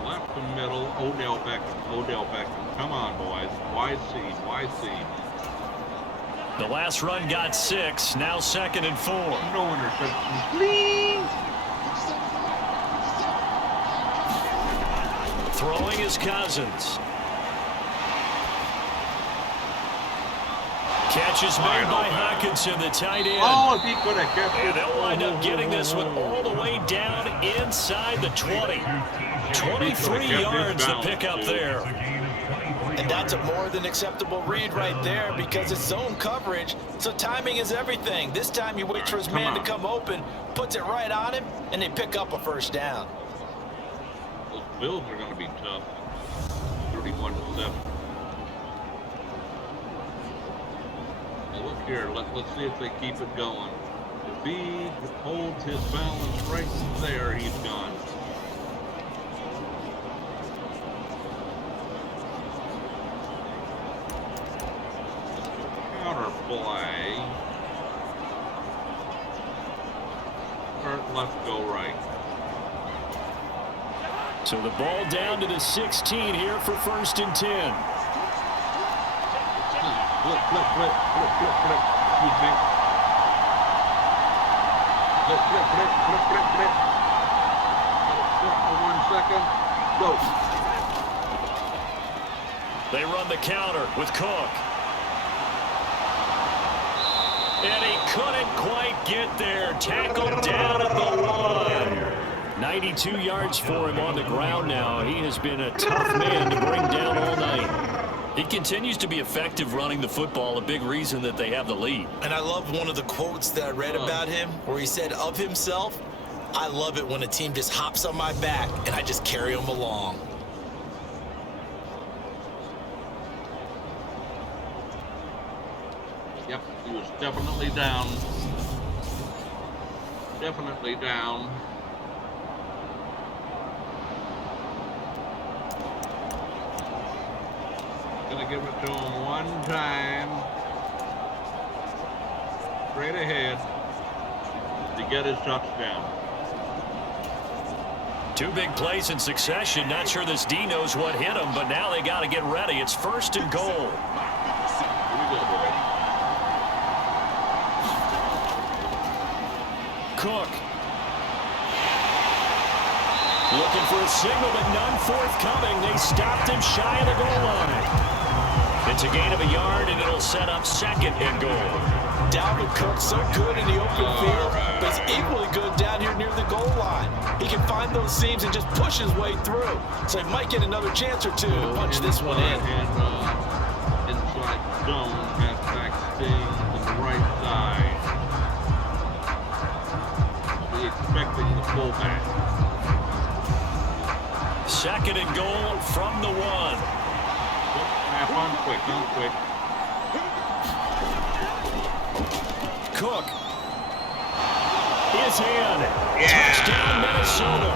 Left to middle. Odell Beckham. Come on, boys. Wide seed. The last run got 6. Now 2nd and 4. No interceptions, please. Throwing is Cousins. Catch is made by Hawkinson, the tight end. Oh, if he could have kept it. And they'll wind up getting this one all the way down inside the 20. 23 yards to pick up there. And that's a more than acceptable read right there, because it's zone coverage, so timing is everything. This time you wait for his man to come open, puts it right on him, and they pick up a first down. Those Bills are going to be tough. 31-7. Well, look here. Let's see if they keep it going. If he holds his balance right there, he's gone. Counter play. Start left, go right. So the ball down to the 16 here for 1st and 10. Flip. Excuse me. Flip. Flip for 1 second. Go. They run the counter with Cook. And he couldn't quite get there. Tackled down at the 1. 92 yards for him on the ground now. He has been a tough man to bring down all night. He continues to be effective running the football, a big reason that they have the lead. And I love one of the quotes that I read about him where he said of himself, "I love it when a team just hops on my back and I just carry them along." Yep, he was definitely down. Definitely down. Gonna give it to him one time. Straight ahead to get his touchdown. 2 big plays in succession. Not sure this D knows what hit him, but now they got to get ready. It's 1st and goal. Here we go, boys. Cook. Looking for a signal, but none forthcoming. They stopped him shy of the goal line. It's a gain of a yard, and it'll set up second and goal. Dalvin Cook so good in the open field, but he's equally good down here near the goal line. He can find those seams and just push his way through. So he might get another chance or two to punch this one in. Inside zone, halfback staying to the right side. We'll be expecting the fullback. Second and goal from the 1. On quick. Cook is in. Touchdown, Minnesota.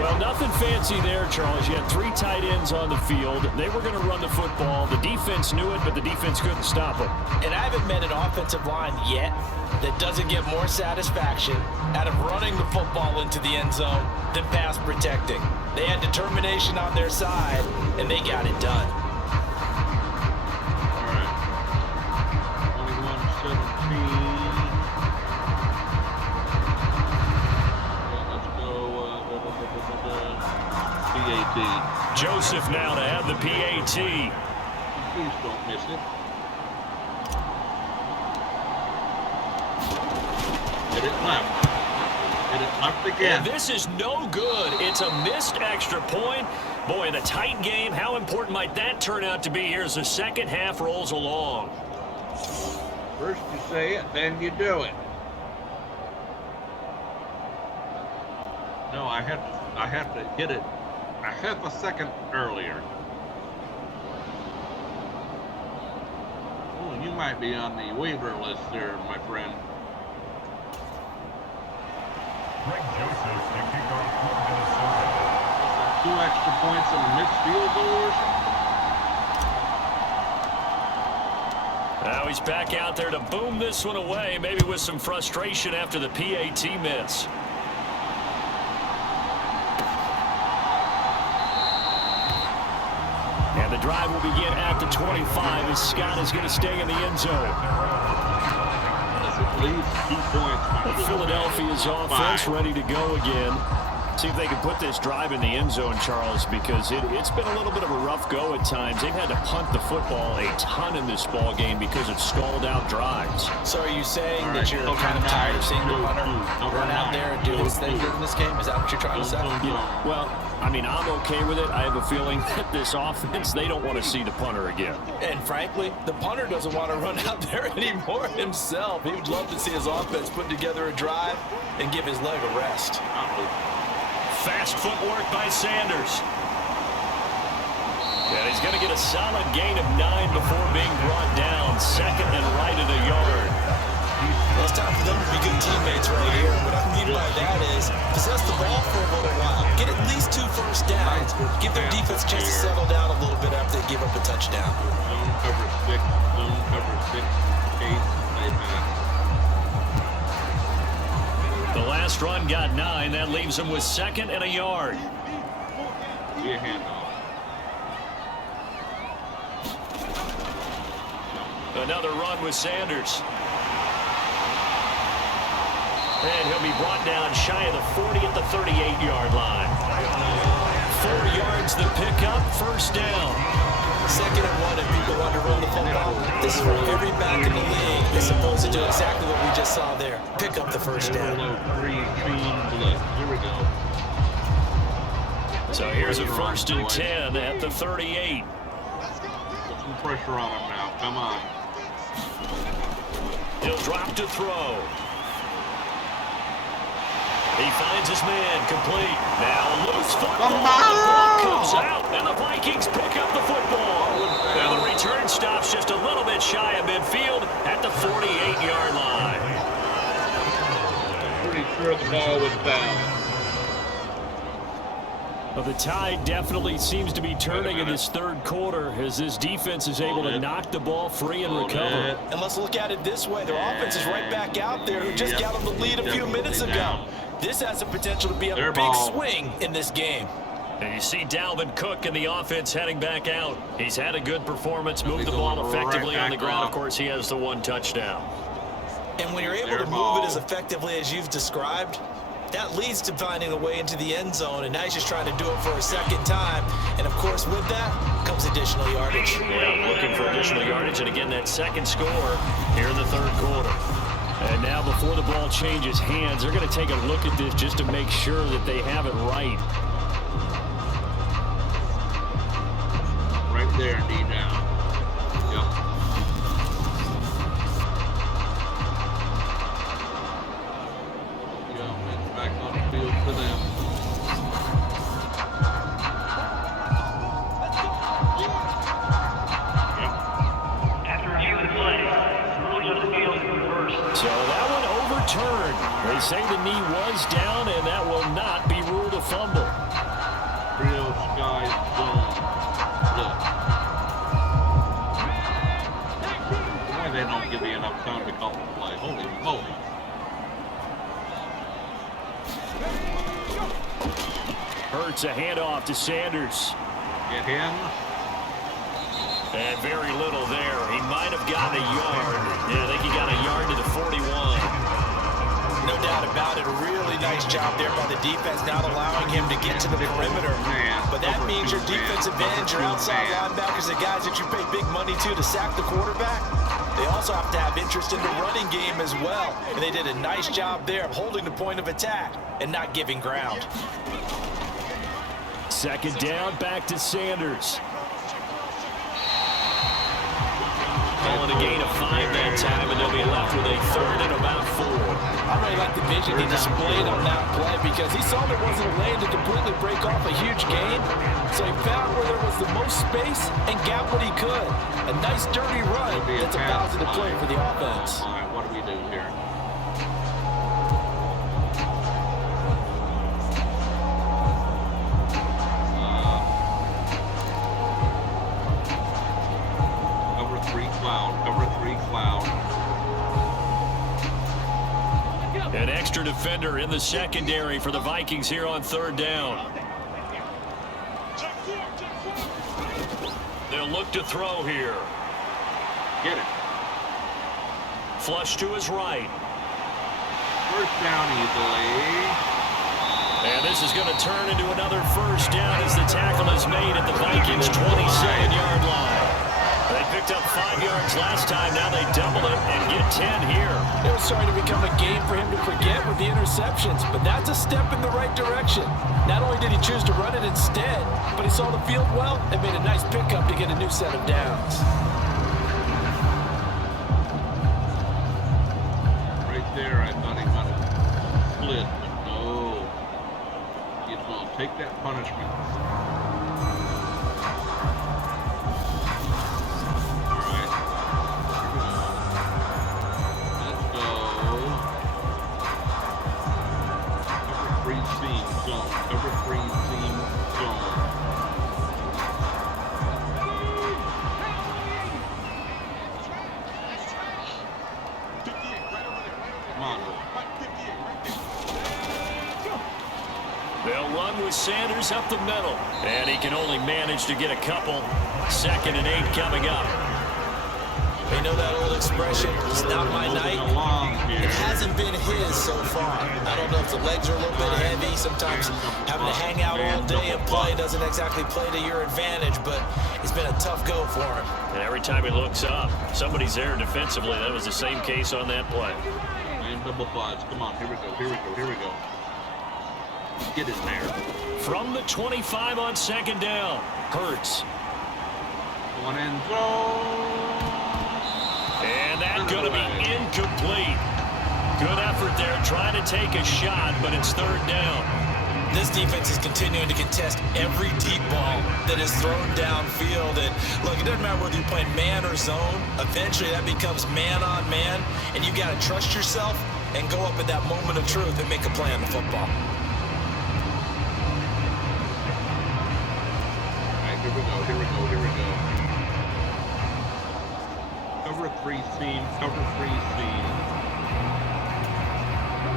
Well, nothing fancy there, Charles. You had 3 tight ends on the field. They were going to run the football. The defense knew it, but the defense couldn't stop them. And I haven't met an offensive line yet that doesn't get more satisfaction out of running the football into the end zone than pass protecting. They had determination on their side, and they got it done. All right. 21-17. Let's go PAT. Joseph now to have the PAT. Please don't miss it. Hit it left. Hit it left again. And this is no good. It's a missed extra point. Boy, in a tight game, how important might that turn out to be here as the second half rolls along? First you say it, then you do it. No, I had to hit it a half a second earlier. Oh, you might be on the waiver list there, my friend. Greg Joseph to kick off for Minnesota. 2 extra points and a missed field goal or something? Now he's back out there to boom this one away, maybe with some frustration after the PAT miss. And the drive will begin at the 25 as Scott is going to stay in the end zone. At least 2 points. Philadelphia's offense ready to go again. See if they can put this drive in the end zone, Charles, because it's been a little bit of a rough go at times. They've had to punt the football a ton in this ball game because of stalled out drives. So are you saying that you're kind of tired of seeing the punter run out there and do his thing in this game? Is that what you're trying to say? Yeah, well, I mean, I'm okay with it. I have a feeling that this offense, they don't want to see the punter again. And frankly, the punter doesn't want to run out there anymore himself. He would love to see his offense put together a drive and give his leg a rest. Fast footwork by Sanders. And he's going to get a solid gain of 9 before being brought down. Second and right at a yard. Well, it's time for them to be good teammates right here. What I mean by that is possess the ball for a little while. Get at least 2 first downs. Give their defense a chance to settle down a little bit after they give up a touchdown. Zone cover 6. Zone cover 6. Case, play back. The last run got 9. That leaves him with second and a yard. Be a handoff. Another run with Sanders. And he'll be brought down shy of the 40 at the 38-yard line. 4 yards the pickup, first down. Second and 1, and people want to run the football. This is where every back in the league is supposed to do exactly what we just saw there. Pick up the first down. Here we go. So here's a first and 10 at the 38. Put some pressure on him now. Come on. He'll drop to throw. He finds his man, complete. Now loose football. The ball comes out, and the Vikings pick up the football. Now the return stops just a little bit shy of midfield at the 48-yard line. Pretty sure the ball was down. Well, the tide definitely seems to be turning in this third quarter as this defense is able to knock the ball free and recover. And let's look at it this way. Their offense is right back out there who just got on the lead a few minutes ago. This has the potential to be a big swing in this game. And you see Dalvin Cook and the offense heading back out. He's had a good performance, moved the ball effectively on the ground. Of course, he has the 1 touchdown. And when you're able to move it as effectively as you've described, That leads to finding a way into the end zone, and now he's just trying to do it for a second time. And, of course, with that comes additional yardage. Yeah, looking for additional yardage, and again, that second score here in the third quarter. And now before the ball changes hands, they're going to take a look at this just to make sure that they have it right. Right there, knee down. Yep. Yeah, it's back on the field for them. After review of the play, ruling on the field reversed. So that one overturned. They say the knee was down, and that will not be ruled a fumble. Real sky zone. Look. Why they don't give you enough time to call the play? Holy moly. Hurts a handoff to Sanders. Get him. And very little there. He might have gotten a yard. Yeah, I think he got a yard to the 41. No doubt about it. A really nice job there by the defense, not allowing him to get to the perimeter. But that means your defensive ends, your outside linebackers, the guys that you pay big money to sack the quarterback, they also have to have interest in the running game as well. And they did a nice job there of holding the point of attack and not giving ground. Second down, back to Sanders. Calling a gain of 5 that time, and they'll be left with a third and about 4. I really like the vision he displayed on that play because he saw there wasn't a lane to completely break off a huge gain. So he found where there was the most space and got what he could. A nice dirty run that's a positive play for the offense. All right, what do we do here? An extra defender in the secondary for the Vikings here on third down. They'll look to throw here. Get it. Flush to his right. First down easily. And this is going to turn into another first down as the tackle is made at the Vikings' 27-yard line. They picked up 5 yards last time. Now they double it and get 10 here. It was starting to become a game for him to forget with the interceptions, but that's a step in the right direction. Not only did he choose to run it instead, but he saw the field well and made a nice pickup to get a new set of downs. Right there, I thought he might have split, but no. He's going to take that punishment. Cover 3 seam zone. Come on. They'll run with Sanders up the middle. And he can only manage to get a couple. 2nd and 8 coming up. You know that old expression, it's not my night. It hasn't been his so far. I don't know if the legs are a little bit heavy. Sometimes having to hang out all day and play doesn't exactly play to your advantage, but it's been a tough go for him. And every time he looks up, somebody's there defensively. That was the same case on that play. And double fives. Come on, here we go, here we go, here we go. Get in there. From the 25 on 2nd down, Hurts. One end zone. And that's going to be incomplete. Good effort there trying to take a shot, but it's 3rd down. This defense is continuing to contest every deep ball that is thrown downfield. And look, it doesn't matter whether you're playing man or zone. Eventually that becomes man on man, and you got to trust yourself and go up at that moment of truth and make a play on the football. All right, here we go, here we go, here we go. Cover 3 seam, cover 3 seam.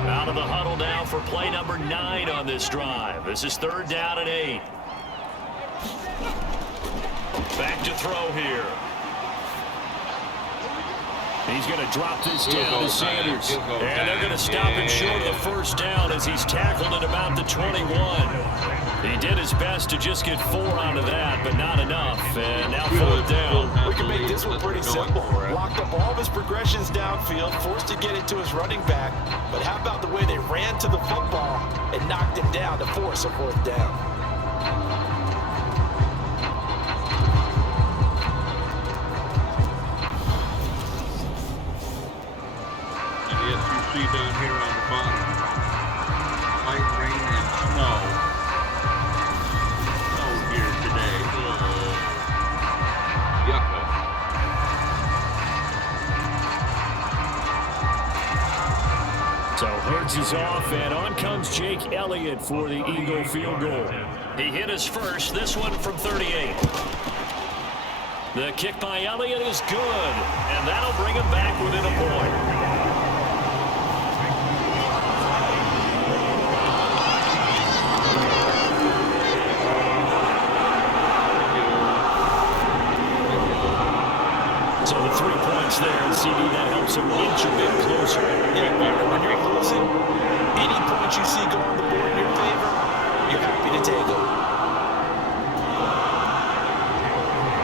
Out of the huddle now for play number 9 on this drive. This is 3rd down and 8. Back to throw here. He's going to drop this down to Sanders. And they're going to stop him short of the first down as he's tackled at about the 21. He did his best to just get 4 out of that, but not enough. And now 4th down. We can make this one pretty simple. Blocked up all of his progressions downfield, forced to get it to his running back. But how about the way they ran to the football and knocked him down to force a 4th down? See down here on the bottom, light rain and snow here today. Yucca. So Hurts is off, and on comes Jake Elliott for the Eagle field goal. He hit his first, this one from 38. The kick by Elliott is good, and that'll bring him back within a point. So the 3 points there, and CD, that helps him inch a bit closer. Yeah, when you're losing, any points you see go on the board in your favor, you're happy to take them.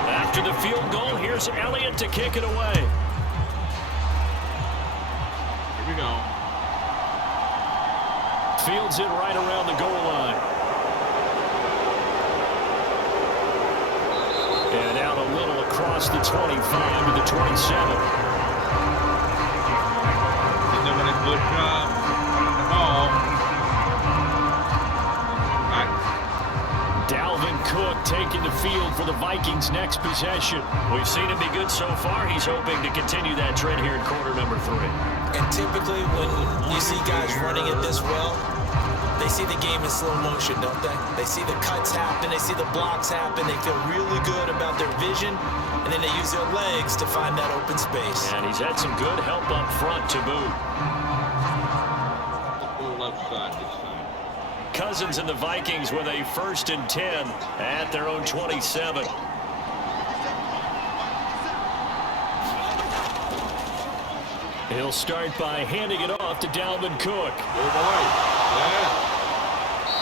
After the field goal, here's Elliott to kick it away. Here we go. Fields it right around the goal line. And out a little across the 25 to the 27. He's doing a good job. Oh. Dalvin Cook taking the field for the Vikings' next possession. We've seen him be good so far. He's hoping to continue that trend here in quarter number 3. And typically when you see guys running it this well, they see the game in slow motion, don't they? They see the cuts happen, they see the blocks happen, they feel really good about their vision, and then they use their legs to find that open space. And he's had some good help up front to boot. Left side this time. Cousins and the Vikings with a 1st and 10 at their own 27. He'll start by handing it off to Dalvin Cook. Oh, boy. Yeah.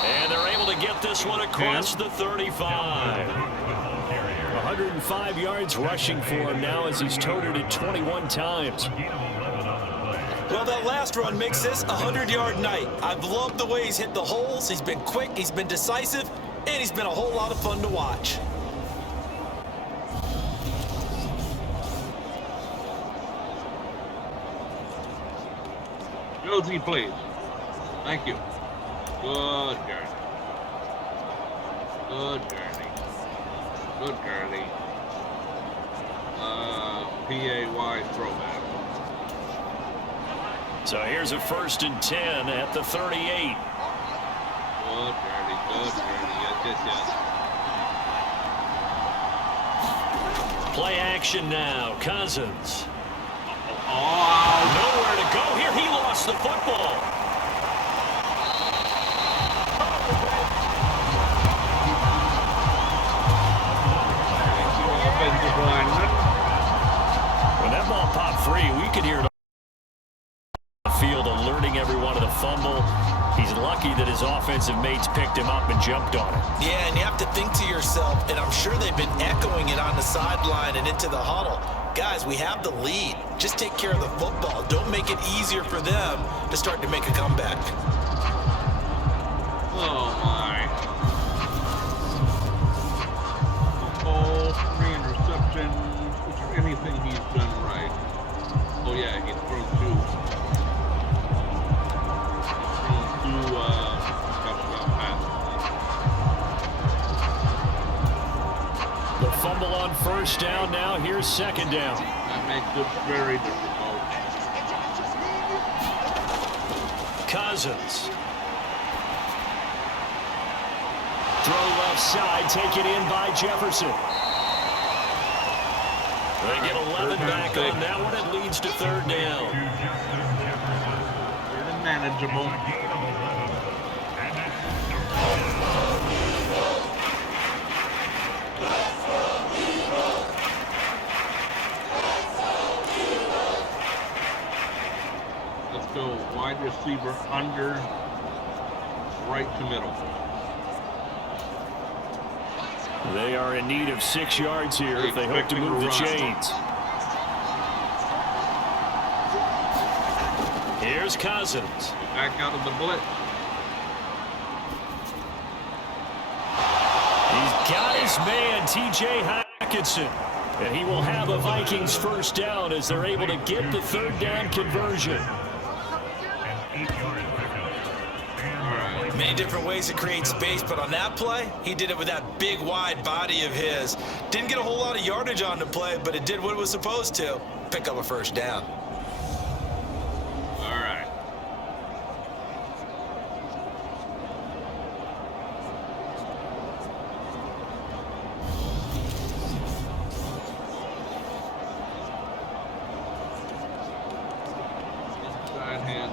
And they're able to get this one across the 35. 105 yards rushing for him now as he's toted it 21 times. Well, that last run makes this a 100-yard night. I've loved the way he's hit the holes. He's been quick, he's been decisive, and he's been a whole lot of fun to watch. Josie, please. Thank you. Good journey. Good journey. Good journey. PAY throwback. So here's a 1st and 10 at the 38. Good journey. Good journey. Yes. Play action now. Cousins. Oh. Nowhere to go here. He lost the football. When that ball popped free, we could hear it on the field alerting everyone of the fumble. He's lucky that his offensive mates picked him up and jumped on it. Yeah, and you have to think to yourself, and I'm sure they've been echoing it on the sideline and into the huddle. Guys, we have the lead. Just take care of the football. Don't make it easier for them to start to make a comeback. Oh, my. Oh, 3 interceptions. Is there anything he's done right? Oh, yeah, he's thrown 2. Touchdown passes. The fumble on 1st down now. Here's 2nd down. That makes it very difficult. Cousins. Throw left side, taken in by Jefferson. They get 11 back on that one. It leads to 3rd down. They're manageable. Go wide receiver under, right to middle. They are in need of 6 yards here if they hope to move the chains. Here's Cousins. Back out of the blitz. He's got his man, T.J. Hockenson. And he will have a Vikings first down as they're able to get the 3rd down conversion. Many different ways to create space, but on that play, he did it with that big, wide body of his. Didn't get a whole lot of yardage on the play, but it did what it was supposed to. Pick up a first down. All right. Inside hand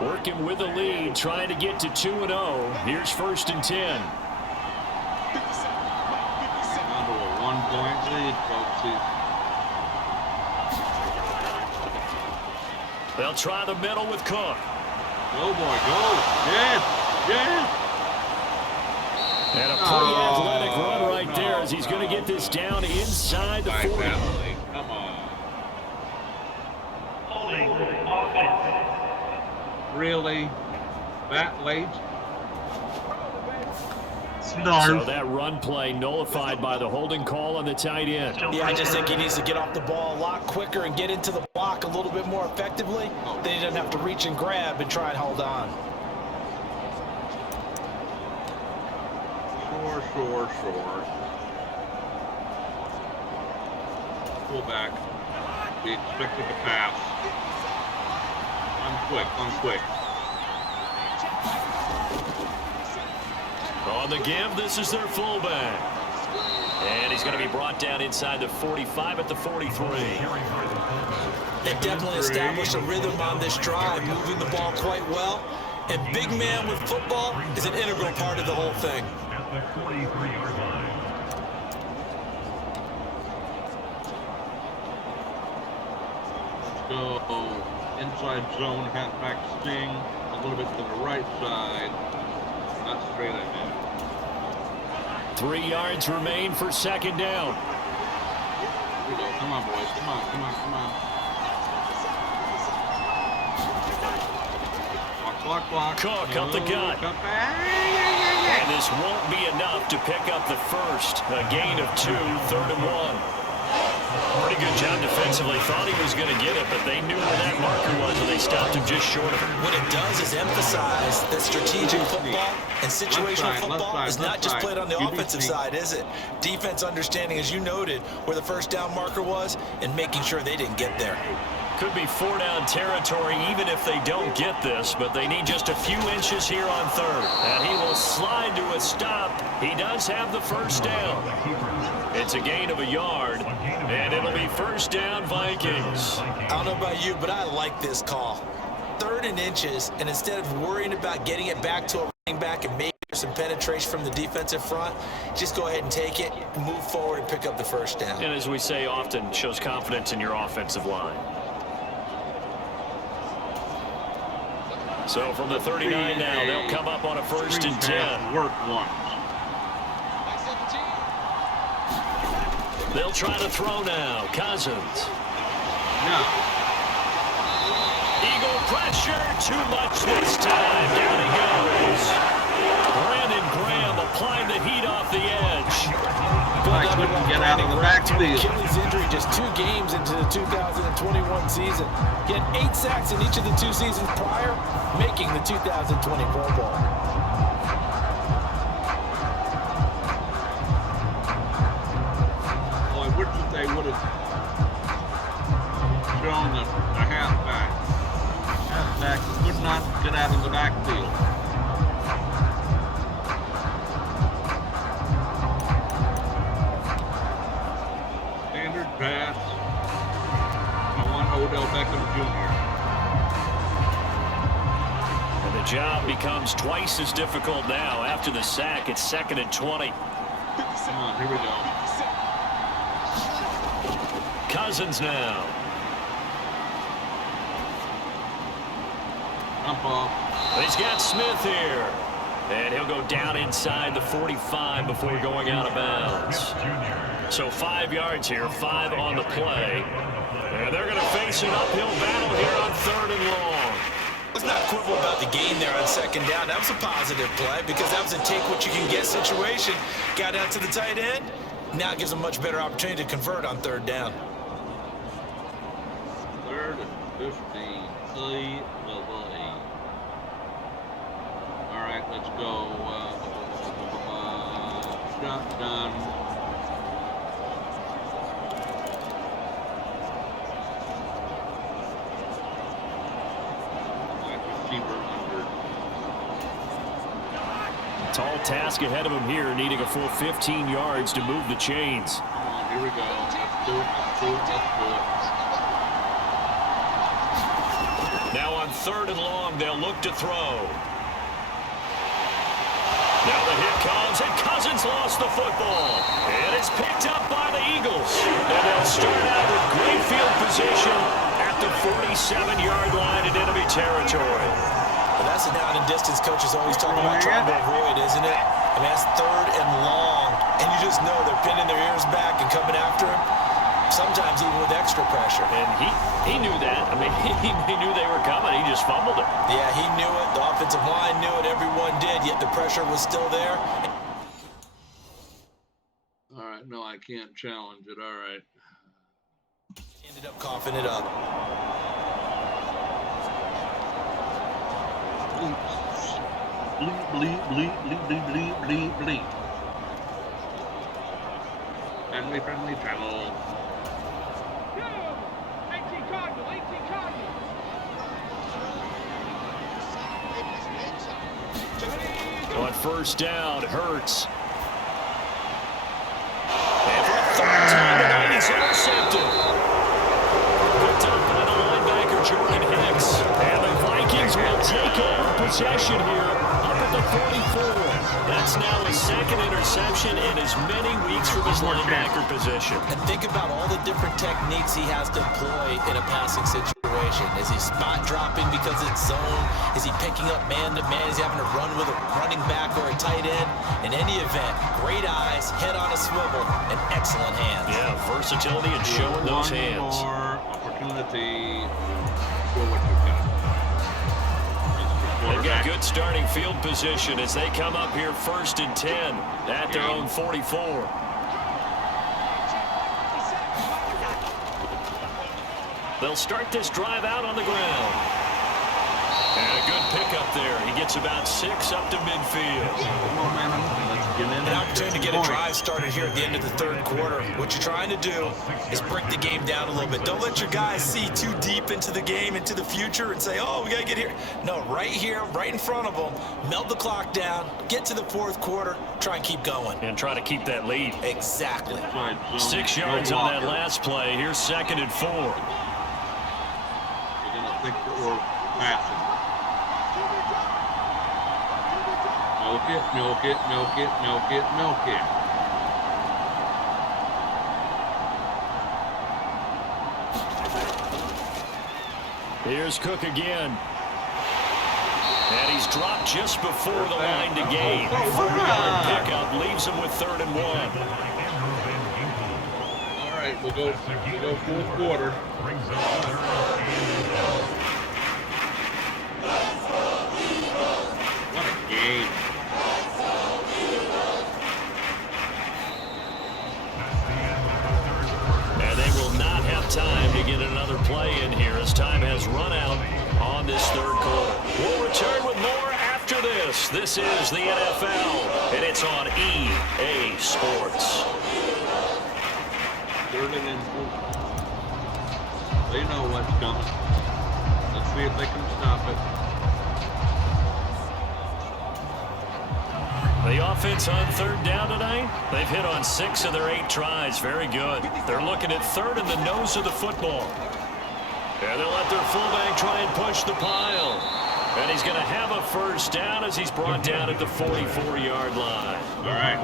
Working with the lead, trying to get to 2-0. Here's 1st and 10. Down to a 1-point lead, folks. They'll try the middle with Cook. Go, boy, go. Yes, yes. And a pretty athletic run right there as he's going to get this down inside the 40. Come on. Holding offense. Really? That late? So that run play nullified by the holding call on the tight end. Yeah, I just think he needs to get off the ball a lot quicker and get into the block a little bit more effectively. Then he doesn't have to reach and grab and try and hold on. Sure. Pull back. Be expected to pass. I'm quick. On the give, this is their fullback. And he's going to be brought down inside the 45 at the 43. They definitely established a rhythm on this drive, moving the ball quite well. And big man with football is an integral part of the whole thing. At the 43-yard line. Go inside zone, halfback sting, a little bit to the right side, not straight ahead. 3 yards remain for 2nd down. Here we go. Come on, boys. Come on. Clock. Cook up the gut. And this won't be enough to pick up the first. A gain of 2, 3rd and 1. Pretty good job defensively. Thought he was going to get it, but they knew where that marker was, and they stopped him just short of it. What it does is emphasize that strategic football and situational football is not just played on the offensive side, is it? Defense understanding, as you noted, where the first down marker was and making sure they didn't get there. Could be 4-down territory even if they don't get this, but they need just a few inches here on 3rd. And he will slide to a stop. He does have the first down. It's a gain of a yard, and it'll be 1st down Vikings. I don't know about you, but I like this call. 3rd and inches, and instead of worrying about getting it back to a running back and maybe some penetration from the defensive front, just go ahead and take it, move forward, and pick up the first down. And as we say often, shows confidence in your offensive line. So from the 39 now, they'll come up on a 1st and 10. Work once. They'll try to throw now. Cousins. No. Eagle pressure. Too much this time. Down he goes. Brandon Graham applying the heat off the edge. I couldn't get out of the backfield. Achilles injury just 2 games into the 2021 season. He had 8 sacks in each of the 2 seasons prior, making the 2020 Pro Bowl. Well, I wish that they would have shown the halfback. Halfback could not get out of the backfield. Pass. I want Odell Beckham Jr. And the job becomes twice as difficult now. After the sack, it's 2nd and 20. Come on, here we go. Cousins now. Jump off. He's got Smith here. And he'll go down inside the 45 before going out of bounds. So 5 yards here, 5 on the play. And they're going to face an uphill battle here on 3rd and long. Let's not quibble about the gain there on 2nd down. That was a positive play because that was a take-what-you-can-get situation. Got out to the tight end. Now it gives them a much better opportunity to convert on 3rd down. 3rd and 15. All right, let's go. Shotgun. Tall task ahead of him here, needing a full 15 yards to move the chains. Come on, here we go. Let's do it, let's do it, let's do it. Now on 3rd and long, they'll look to throw. Now the hit comes, and Cousins lost the football. And it's picked up by the Eagles. And they'll start out with great field position at the 47-yard line in enemy territory. Well, that's a down and distance coaches always talk about trying to avoid, isn't it? I mean, that's 3rd and long. And you just know they're pinning their ears back and coming after him, sometimes even with extra pressure. And he knew that. I mean, he knew they were coming. He just fumbled it. Yeah, he knew it. The offensive line knew it. Everyone did, yet the pressure was still there. All right, no, I can't challenge it. All right. Ended up coughing it up. Bleep, bleep, bleep, bleep, bleep, bleep, bleep, bleep. Friendly channel. 18 Cardinal, 18 Cardinal. On 1st down, Hurts. And for a 3rd time tonight, he's intercepted. Picked up by the linebacker, Jordan Hicks. And the Vikings will take over possession here up at the 44. That's now his 2nd interception in as many weeks from his linebacker position. And think about all the different techniques he has to employ in a passing situation. Is he spot dropping because it's zone? Is he picking up man-to-man? Is he having to run with a running back or a tight end? In any event, great eyes, head on a swivel, and excellent hands. Yeah, versatility and showing those hands. One more opportunity for what you've got. They've got good starting field position as they come up here 1st and 10 at their own 44. They'll start this drive out on the ground. And a good pickup there. He gets about 6 up to midfield. An opportunity to get a drive started here at the end of the 3rd quarter. What you're trying to do is break the game down a little bit. Don't let your guys see too deep into the game, into the future, and say, oh, we got to get here. No, right here, right in front of them, melt the clock down, get to the 4th quarter, try and keep going. And try to keep that lead. Exactly. 6 yards on that last play. Here's 2nd and 4. You're going to think that we're passing. Milk it, milk it, milk it, milk it, milk it. Here's Cook again. And he's dropped just before the line to gain. 4-yard pickup leaves him with 3rd and 1. All right, we'll go 4th quarter. What a game. And they will not have time to get another play in here as time has run out on this 3rd quarter. We'll return with more after this. This is the NFL, and it's on EA Sports. 3rd and 4. They know what's coming. Let's see if they can stop it. The offense on 3rd down tonight, they've hit on 6 of their 8 tries. Very good. They're looking at 3rd in the nose of the football. And they'll let their fullback try and push the pile. And he's going to have a 1st down as he's brought down at the 44-yard line. All right.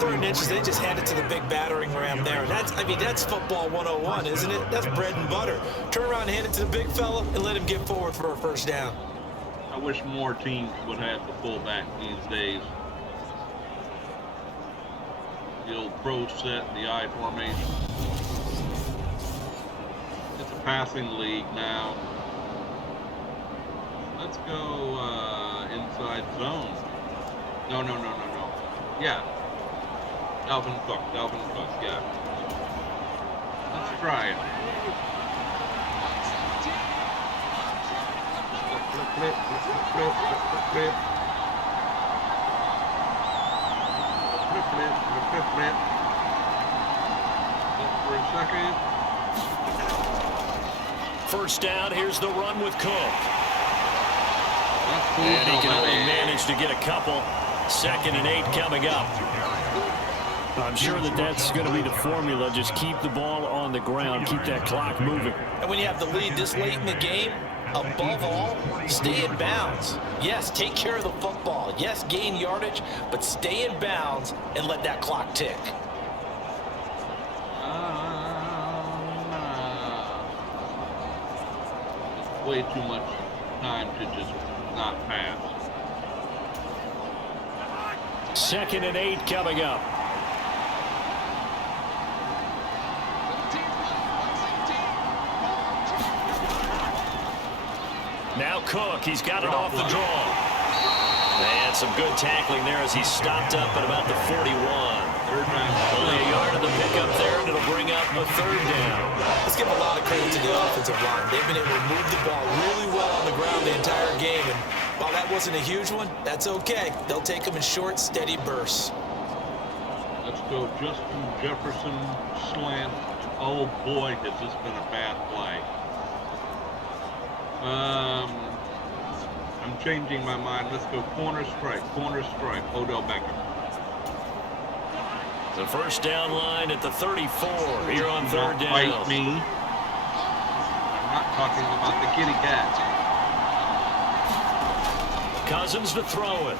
3rd and inches, they just hand it to the big battering ram there. That's football 101, isn't it? That's bread and butter. Turn around and hand it to the big fella and let him get forward for a first down. I wish more teams would have the fullback these days. The old pro set, the I formation. It's a passing league now. Let's go inside zone. No. Yeah. Dalvin Cook, yeah. Let's try it. Flip. For a second. First down, here's the run with Cook. That's cool. And he can only manage to get a couple. 2nd and 8 coming up. I'm sure that's going to be the formula. Just keep the ball on the ground. Keep that clock moving. And when you have the lead this late in the game, above all, stay in bounds. Yes, take care of the football. Yes, gain yardage, but stay in bounds and let that clock tick. Way too much time to just not pass. 2nd and 8 coming up. Now Cook, he's got it off the draw. And some good tackling there as he stopped up at about the 41. Only a yard of the pickup there, and it'll bring up a 3rd down. Let's give a lot of credit to the offensive line. They've been able to move the ball really well on the ground the entire game, and while that wasn't a huge one, that's okay. They'll take them in short, steady bursts. Let's go Justin Jefferson slant. Oh boy, has this been a bad play. I'm changing my mind. Let's go corner stripe. Odell Beckham. The first down line at the 34 here on 3rd down. Fight me. I'm not talking about the kitty cat. Cousins to throw it.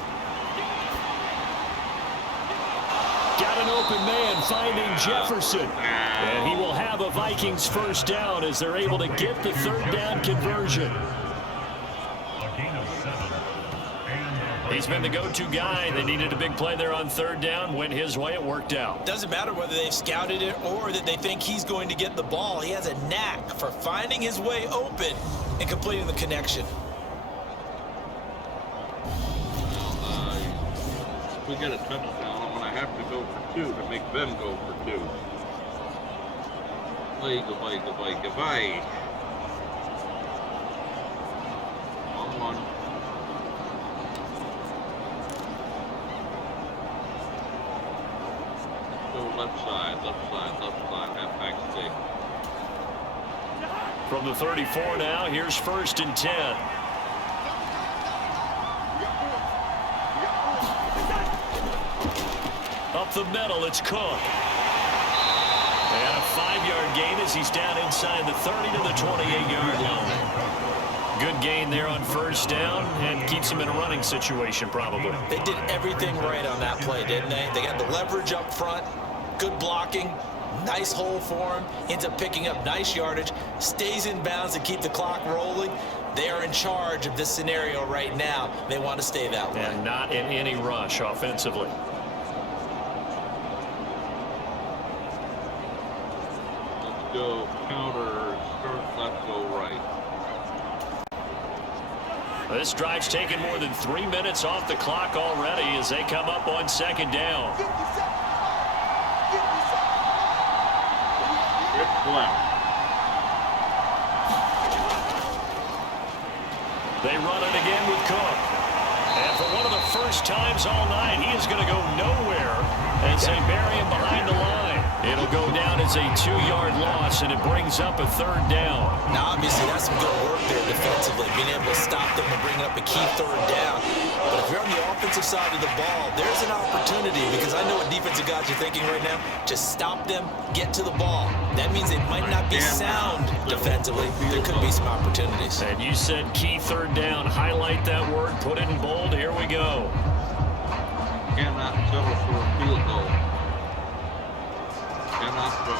Got an open man finding Jefferson. And he will have a Vikings first down as they're able to get the 3rd down conversion. He's been the go-to guy. They needed a big play there on 3rd down. Went his way. It worked out. Doesn't matter whether they've scouted it or that they think he's going to get the ball. He has a knack for finding his way open and completing the connection. If we get a touchdown, I'm going to have to go for 2 to make them go for 2. Goodbye. One. Go left side, halfback stick. From the 34 now, here's 1st and 10. Up the middle, it's Cook. And a 5-yard gain as he's down inside the 30 to the 28-yard line. Good gain there on 1st down and keeps him in a running situation probably. They did everything right on that play, didn't they? They got the leverage up front, good blocking, nice hole for him, ends up picking up nice yardage, stays in bounds to keep the clock rolling. They are in charge of this scenario right now. They want to stay that way. And not in any rush offensively. Let's go counter, start left, go right. This drive's taken more than 3 minutes off the clock already as they come up on 2nd down. It's left. They run it again with Cook. And for one of the first times all night, he is going to go nowhere as they bury him behind the line. It'll go down as a 2-yard loss, and it brings up a 3rd down. Now, obviously, that's some good work there defensively, being able to stop them and bring up a key 3rd down. But if you're on the offensive side of the ball, there's an opportunity, because I know what defensive guys are thinking right now. Just stop them, get to the ball. That means they might not be sound defensively. There could be some opportunities. And you said key 3rd down. Highlight that word, put it in bold. Here we go. Cannot settle for a field goal. Cannot do it.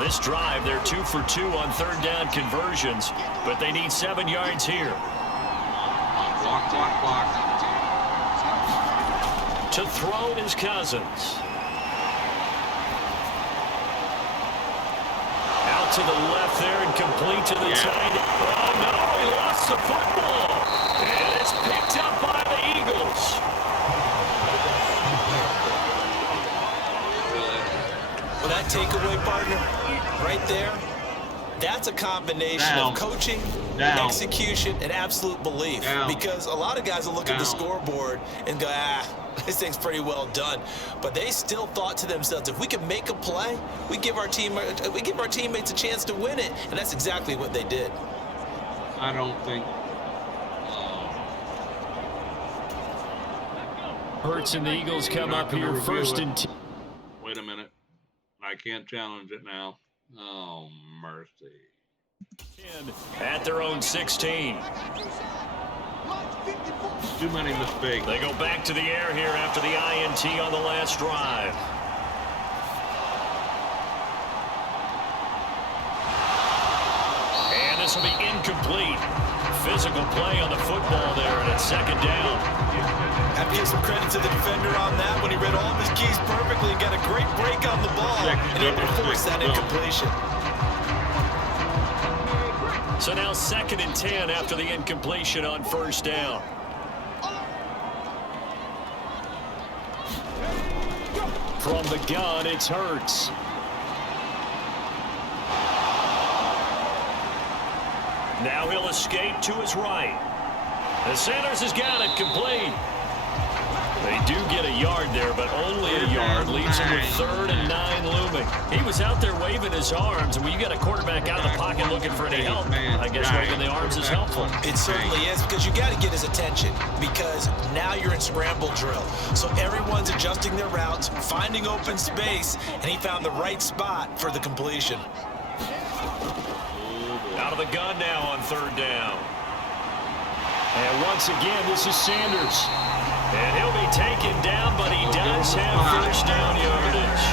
This drive, they're 2 for 2 on third down conversions, but they need 7 yards here. Block, block, block. To throw is Cousins. Out to the left there and complete to the tight end. Oh, no, he lost the football. And it's picked up by the Eagles. Well, that takeaway, partner, right there, that's a combination of coaching, execution, and absolute belief. Because a lot of guys will look at the scoreboard and go, this thing's pretty well done. But they still thought to themselves, if we can make a play, we give our teammates a chance to win it. And that's exactly what they did. I don't think. Hurts and the Eagles come up here first and 10. Wait a minute. I can't challenge it now. Oh, mercy. At their own 16. Too many mistakes. They go back to the air here after the INT on the last drive. And this will be incomplete. Physical play on the football there, and it's second down. Have to give some credit to the defender on that when he read all of his keys perfectly and got a great break on the ball and able to force that incompletion. So now second and 10 after the incompletion on first down. From the gun, it's Hurts. Now he'll escape to his right. The Sanders has got it complete. They do get a yard there, but only a yard. Leaves him with 3rd and 9 looming. He was out there waving his arms, and when you got a quarterback out of the pocket looking for any help, I guess waving the arms is helpful. It certainly is, because you got to get his attention, because now you're in scramble drill. So everyone's adjusting their routes, finding open space, and he found the right spot for the completion. Out of the gun now on third down. And once again, this is Sanders. And he'll be taken down, but he does have first down yardage.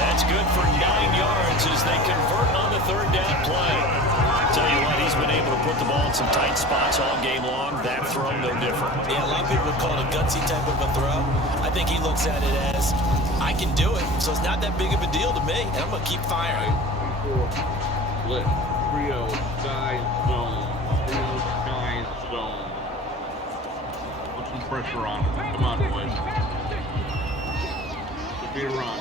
That's good for 9 yards as they convert on the third down play. Tell you what, he's been able to put the ball in some tight spots all game long. That throw, no different. Yeah, a lot of people would call it a gutsy type of a throw. I think he looks at it as, I can do it, so it's not that big of a deal to me, and I'm going to keep firing. Split. Trio, sky, zone. Trio, sky, zone. Put some pressure on him. Come on, boys. Should be a run.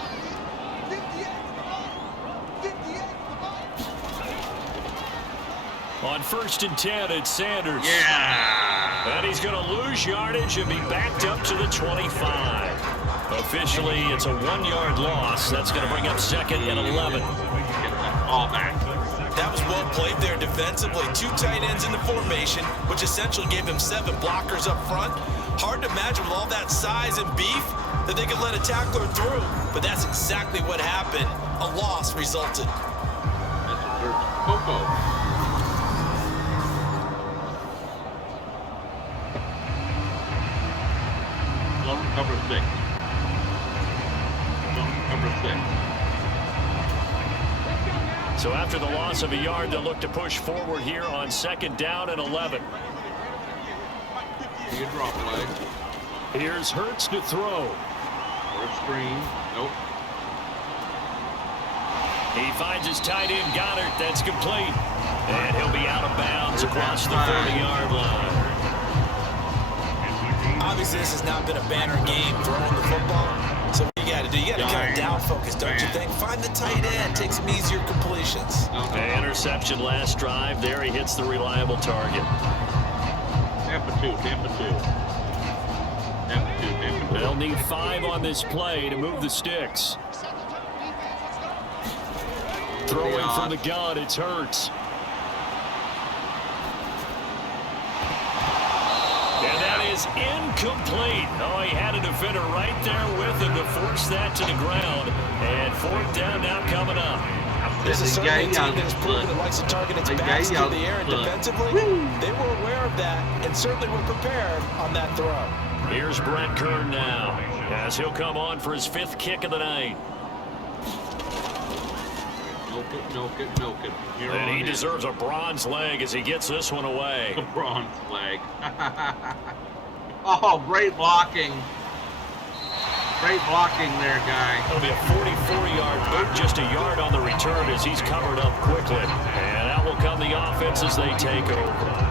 On first and 10, it's Sanders. Yeah! And he's going to lose yardage and be backed up to the 25. Officially, it's a 1-yard loss. That's going to bring up 2nd and 11. Get that ball back. That was well played there defensively. 2 tight ends in the formation, which essentially gave them 7 blockers up front. Hard to imagine with all that size and beef that they could let a tackler through. But that's exactly what happened. A loss resulted. That's Coco. Zone cover 6. Zone cover 6. So after the loss of a yard, they'll look to push forward here on 2nd down and 11. You drop leg. Here's Hurts to throw. Or screen. Nope. He finds his tight end, Goddard. That's complete. And he'll be out of bounds across the 30-yard line. Obviously, this has not been a banner game throwing the football. So what you got to do, you got to kind of down focus, don't you think? Find the tight end, take some easier completions. Interception last drive. There he hits the reliable target. Tampa 2. They'll need 5 on this play to move the sticks. Throwing from the gun, it's Hurts. is incomplete. Oh, he had a defender right there with him to force that to the ground. And fourth down now coming up. This is certainly a team that has proven it likes to target its backs through the air, and defensively, they were aware of that and certainly were prepared on that throw. Here's Brent Kern now, as he'll come on for his 5th kick of the night. Milk it. And he deserves a bronze leg as he gets this one away. A bronze leg. Oh, great blocking. Great blocking there, guy. It'll be a 44-yard boot, just a yard on the return as he's covered up quickly. And out will come the offense as they take over.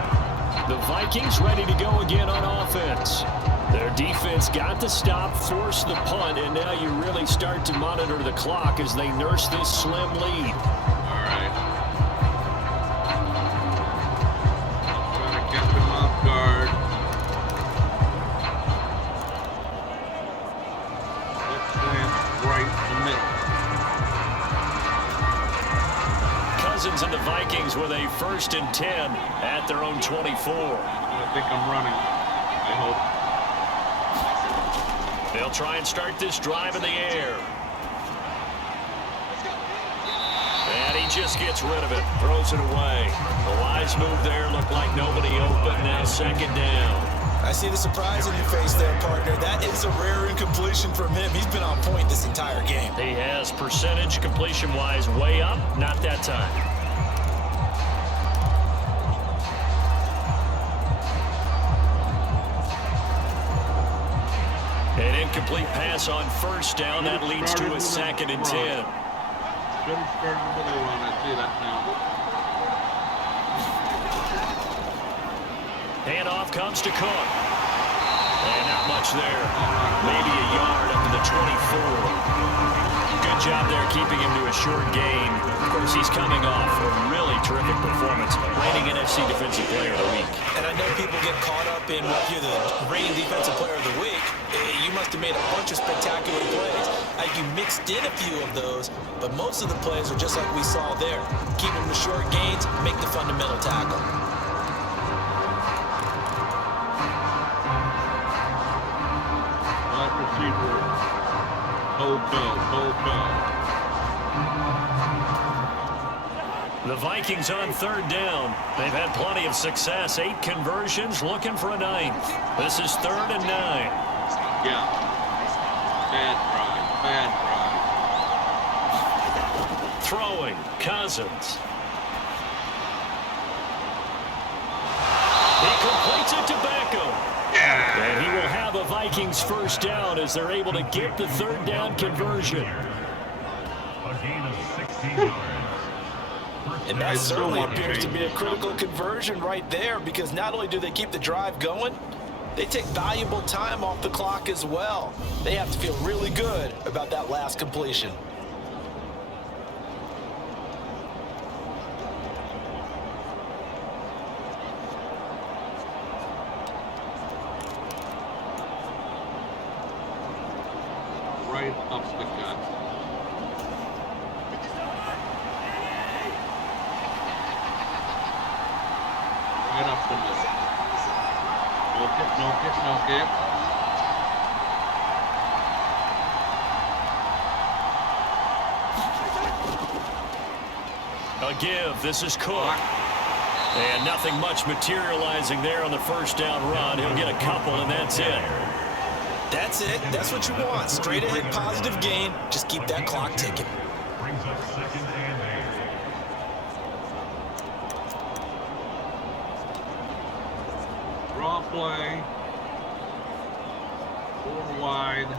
The Vikings ready to go again on offense. Their defense got the stop, forced the punt, and now you really start to monitor the clock as they nurse this slim lead. All right. Trying to catch him off guard. Right in the middle. Cousins and the Vikings with a 1st and 10 at their own 24. I think I'm running. I hope. They'll try and start this drive in the air. And he just gets rid of it, throws it away. The wise move there, looked like nobody open, now 2nd down. I see the surprise in your face there, partner. That is a rare incompletion from him. He's been on point this entire game. He has percentage completion-wise way up, not that time. An incomplete pass on 1st down. That leads to a 2nd and 10. Should have started with a run. I see that now. Handoff comes to Cook. And not much there. Maybe a yard up to the 24. Good job there keeping him to a short gain. Of course, he's coming off a really terrific performance. Reigning NFC Defensive Player of the Week. And I know people get caught up in what you're the reigning Defensive Player of the Week. You must have made a bunch of spectacular plays. You mixed in a few of those, but most of the plays are just like we saw there. Keep them to short gains, make the fundamental tackle. Wide receiver. Hold The Vikings on 3rd down. They've had plenty of success. 8 conversions, looking for a 9th. This is 3rd and 9. Yeah. Bad drive. Throwing, Cousins. He completes it to Beckham. Yeah. And he will have a Vikings 1st down as they're able to get the 3rd down conversion. A gain of 16 yards. And that certainly appears to be a critical conversion right there, because not only do they keep the drive going, they take valuable time off the clock as well. They have to feel really good about that last completion. Right up the gut. Right up the middle. Milk it. A give. This is Cook. And nothing much materializing there on the 1st down run. He'll get a couple, and that's it. That's it. That's what you want. Straight ahead positive gain. Just keep that clock ticking. Brings up 2nd and 8. Draw play. 4 wide.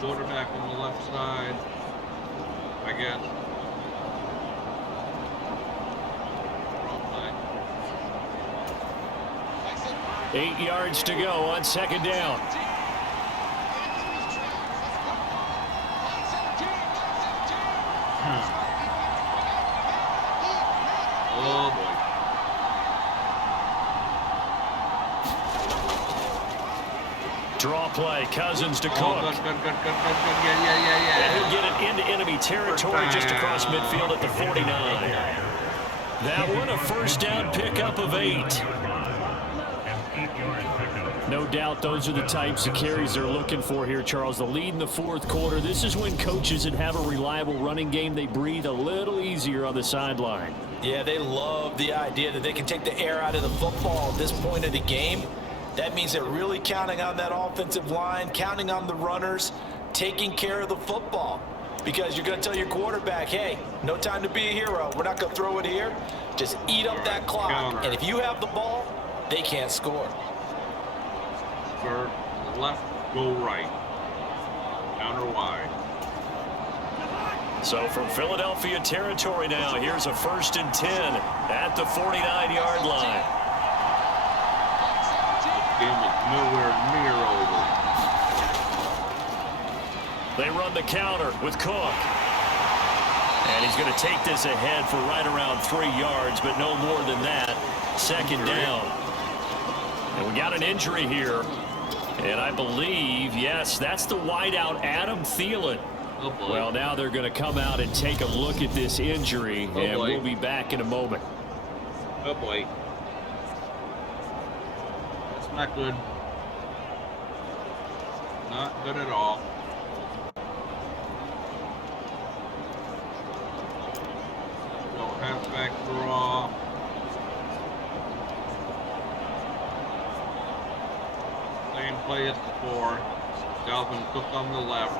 Quarterback on the left side. I guess. Draw play. 8 yards to go on 2nd down. Oh boy. Draw play. Cousins to Cook. Good. Yeah. And he'll get it into enemy territory just across midfield at the 49. That one a 1st down pickup of 8. No doubt those are the types of carries they're looking for here, Charles. The lead in the fourth quarter. This is when coaches that have a reliable running game, they breathe a little easier on the sideline. Yeah, they love the idea that they can take the air out of the football at this point of the game. That means they're really counting on that offensive line, counting on the runners, taking care of the football. Because you're going to tell your quarterback, hey, no time to be a hero. We're not going to throw it here. Just eat up that clock. And if you have the ball, they can't score. Start left, go right. Counter wide. So from Philadelphia territory now, here's a 1st and 10 at the 49-yard line. This game is nowhere near over. They run the counter with Cook. And he's going to take this ahead for right around 3 yards, but no more than that. 2nd down. And we got an injury here. And I believe, yes, that's the wideout, Adam Thielen. Oh boy. Well, now they're going to come out and take a look at this injury, and we'll be back in a moment. Oh boy. That's not good. Not good at all. Go halfback draw. Same play as before. Dalvin Cook on the left.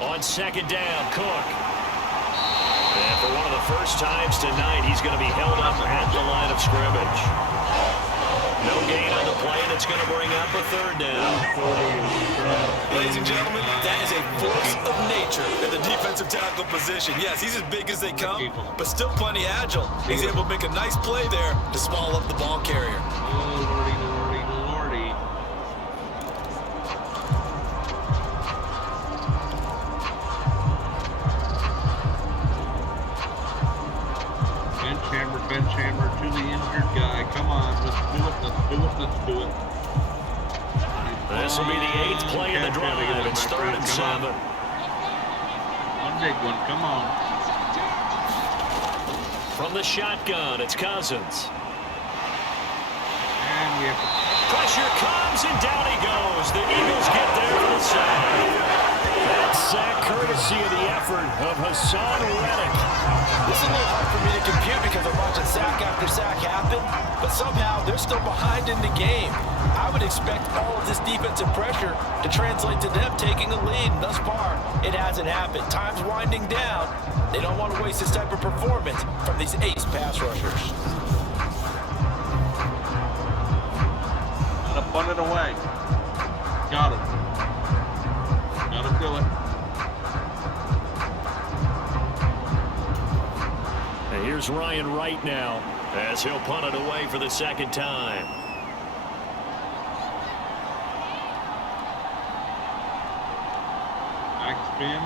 On 2nd down, Cook. And for one of the first times tonight, he's going to be held up at the line of scrimmage. No gain on the play, and it's going to bring up a 3rd down. Ladies and gentlemen, that is a force of nature at the defensive tackle position. Yes, he's as big as they come, but still plenty agile. He's able to make a nice play there to swallow up the ball carrier. Oh, lordy, lordy, lordy. Bench hammer to the injured guy. Come on, let's do it, let's do it, let's do it. This will be the 8th play in the drive. It's 3rd and 7. One big one, come on. From the shotgun, it's Cousins. And we have to... Pressure comes, and down he goes. The Eagles get there for the sack. That sack courtesy of the effort of Hassan Reddick. This is a little hard for me to compute because I'm watching sack after sack happen, but somehow they're still behind in the game. I would expect all of this defensive pressure to translate to them taking a lead, and thus far, it hasn't happened. Time's winding down. They don't want to waste this type of performance from these ace pass rushers. Gotta punt it away. Got it. Gotta do it. And here's Ryan Wright now as he'll punt it away for the 2nd time. Back spin.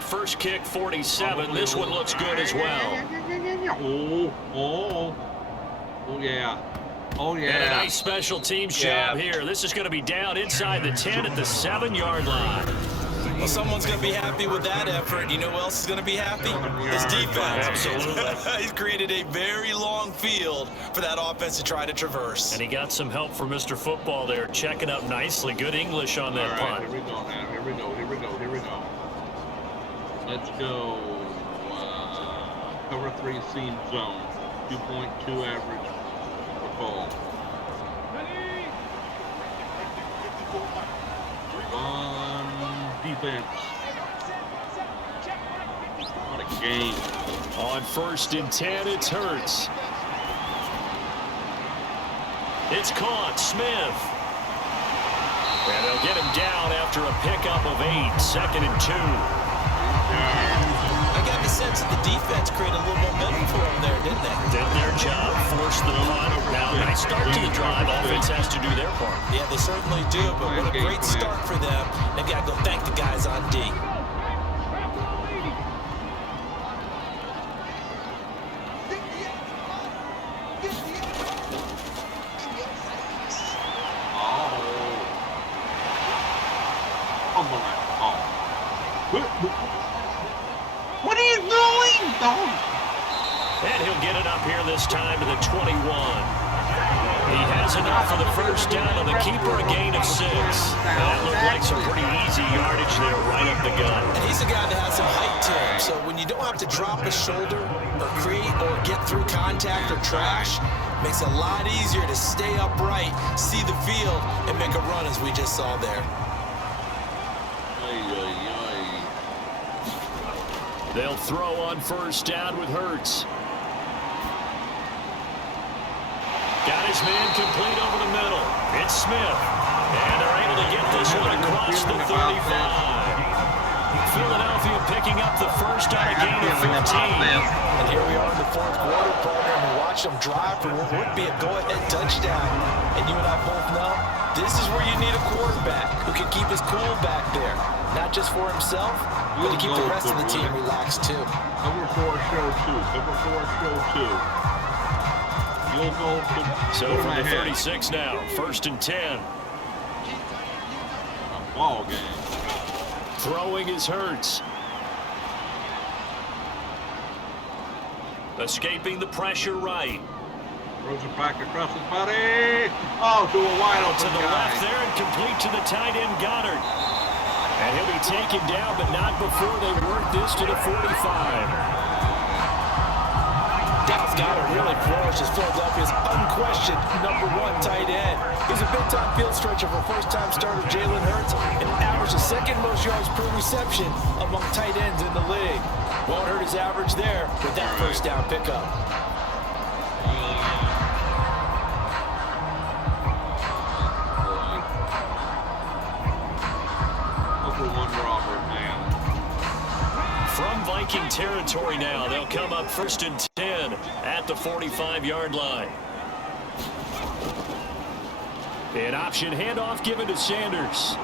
First kick, 47. This one looks good as well. Oh yeah. Oh, yeah. And a nice special teams job here. This is going to be down inside the 10 at the 7-yard line. Well, someone's going to be happy with that effort. You know who else is going to be happy? His defense. Absolutely. He's created a very long field for that offense to try to traverse. And he got some help from Mr. Football there, checking up nicely. Good English on that punt. Here we go now. Here we go. Here we go. Here we go. Let's go. Cover 3 seam zone. 2.2 average per ball. On defense. What a game. On 1st and 10, it's Hurts. It's caught. Smith. And they'll get him down after a pickup of 8. 2nd and 2. I got the sense that the defense created a little momentum for them there, didn't they? Did their job, forced the punt. Now, nice start to the drive. Offense has to do their part. Yeah, they certainly do, but what a great start for them. They've got to go thank the guys on D. What are you doing, dog? And he'll get it up here this time to the 21. He has enough for the first down on the keeper, a gain of 6. That looked like some pretty easy yardage there right up the gut. And he's a guy that has some height to him, so when you don't have to drop a shoulder or create or get through contact or trash, makes it a lot easier to stay upright, see the field, and make a run as we just saw there. They'll throw on first down with Hurts. Got his man complete over the middle. It's Smith. And they're able to get this one across the 35. Philadelphia picking up the first on a gain of 15. And here we are in the fourth quarter, partner, and we watch them drive for what would be a go-ahead touchdown. And you and I both know this is where you need a quarterback who can keep his cool back there. Not just for himself, but to keep the rest of the team relaxed, too. Cover 4, show 2. Cover 4, show 2. You'll go so from the 36 now, 1st and 10. A ball game. Throwing is Hurts. Escaping the pressure right. Throws it back across his body. Oh, to a wide open to the guy. left there and complete to the tight end Goddard. And he'll be taken down, but not before they work this to the 45. Dallas Goddard really flourished as Philadelphia's unquestioned #1 tight end. He's a big-time field stretcher for first-time starter Jalen Hurts and averaged the 2nd most yards per reception among tight ends in the league. Won't hurt his average there with that first down pickup. From Viking territory now, they'll come up 1st and 10 at the 45-yard line. An option handoff given to Sanders.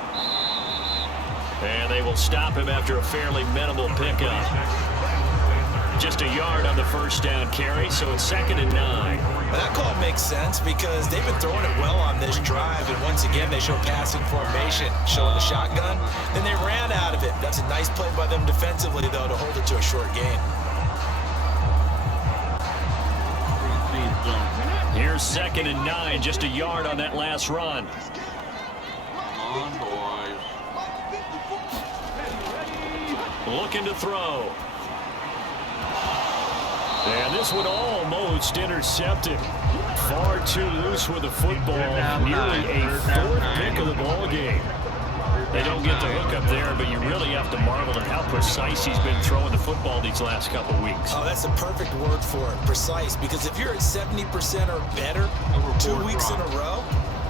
And they will stop him after a fairly minimal pickup. Just a yard on the first down carry, so it's 2nd and 9. Well, that call makes sense because they've been throwing it well on this drive, and once again they show passing formation, showing the shotgun. Then they ran out of it. That's a nice play by them defensively, though, to hold it to a short gain. Here's 2nd and 9, just a yard on that last run. Come on, boys. Looking to throw. And this one almost intercepted. Far too loose with the football. Nearly a 4th pick of the ball game. They don't get the hook up there, but you really have to marvel at how precise he's been throwing the football these last couple weeks. Oh, that's the perfect word for it, precise. Because if you're at 70% or better 2 weeks in a row,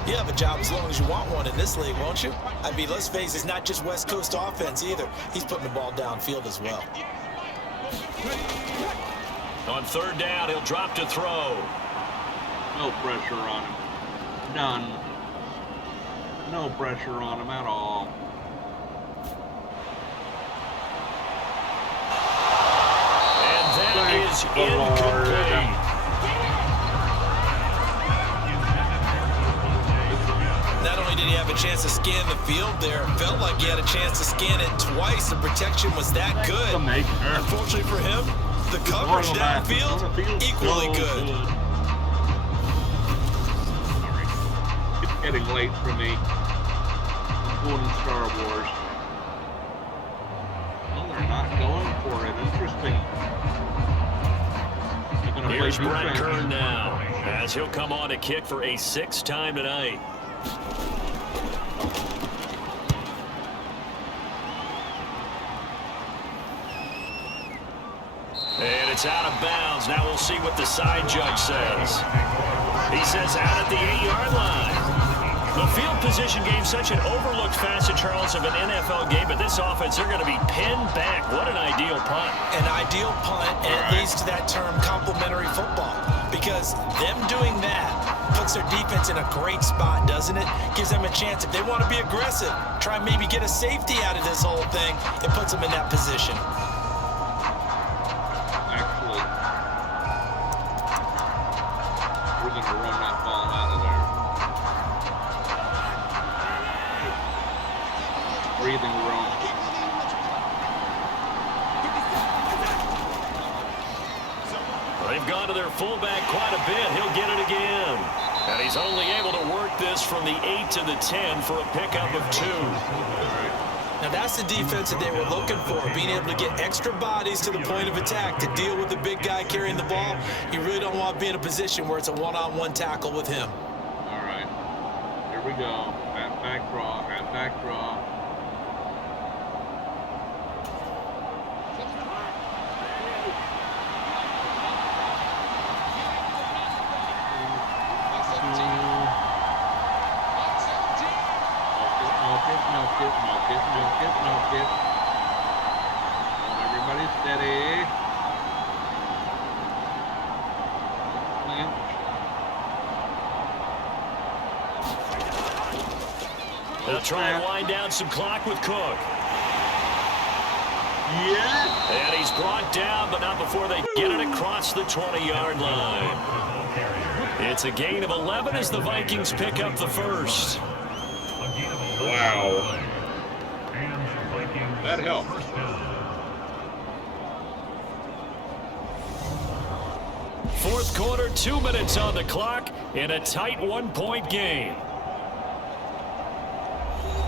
you have a job as long as you want one in this league, won't you? I mean, let's face it, it's not just West Coast offense either. He's putting the ball downfield as well. On 3rd down, he'll drop to throw. No pressure on him. None. No pressure on him at all. And that is incomplete. Not only did he have a chance to scan the field there, it felt like he had a chance to scan it twice. The protection was that good. Unfortunately for him, the coverage downfield, equally good. It's getting late for me. Going in Star Wars. Well, they're not going for it. Interesting. Here's Brett Kern now, as he'll come on to kick for a 6th time tonight. And it's out of bounds. Now we'll see what the side judge says. He says out at the 8-yard line. The field position game, such an overlooked facet, Charles, of an NFL game, but this offense, they're going to be pinned back. What an ideal punt. An ideal punt, and it leads to that term complementary football, because them doing that puts their defense in a great spot, doesn't it? Gives them a chance, if they want to be aggressive, try and maybe get a safety out of this whole thing. It puts them in that position. Actually, we're going to run that ball out of there. Breathing room. They've gone to their fullback quite a bit. He'll get it again. And he's only able to work this from the 8 to the 10 for a pickup of 2. Now that's the defense that they were looking for, being able to get extra bodies to the point of attack to deal with the big guy carrying the ball. You really don't want to be in a position where it's a one-on-one tackle with him. All right. Here we go. Halfback draw. Halfback draw. Milk it. Hold everybody steady. They'll try and wind down some clock with Cook. Yes. And he's brought down, but not before they get it across the 20-yard line. It's a gain of 11 as the Vikings pick up the first. Wow. That helped. Fourth quarter, 2 minutes on the clock in a tight 1-point game.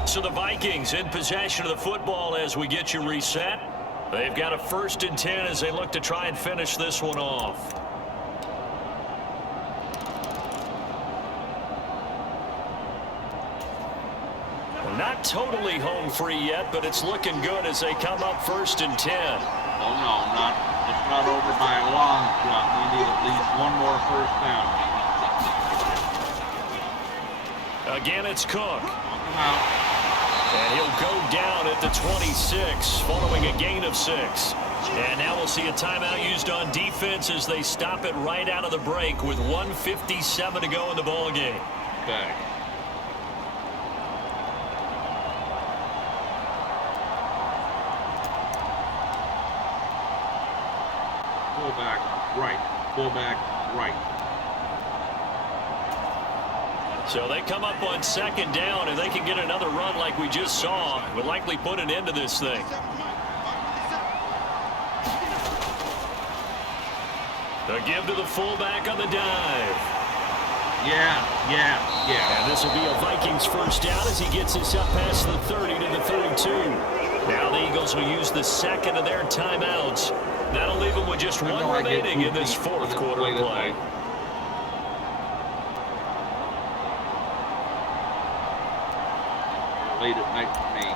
So the Vikings in possession of the football as we get you reset. They've got a 1st and 10 as they look to try and finish this one off. Not totally home free yet, but it's looking good as they come up 1st and 10. Oh no, it's not over by a long shot. We need at least one more first down. Again, it's Cook. Come out. And he'll go down at the 26 following a gain of 6. And now we'll see a timeout used on defense as they stop it right out of the break with 1:57 to go in the ballgame. Okay. Fullback right. Fullback right. So they come up on 2nd down, and they can get another run like we just saw. Will likely put an end to this thing. The give to the fullback on the dive. Yeah. And this will be a Vikings first down as he gets this up past the 30 to the 32. Now the Eagles will use the 2nd of their timeouts. That'll leave them with just one remaining in this 4th quarter play. Late at night for me.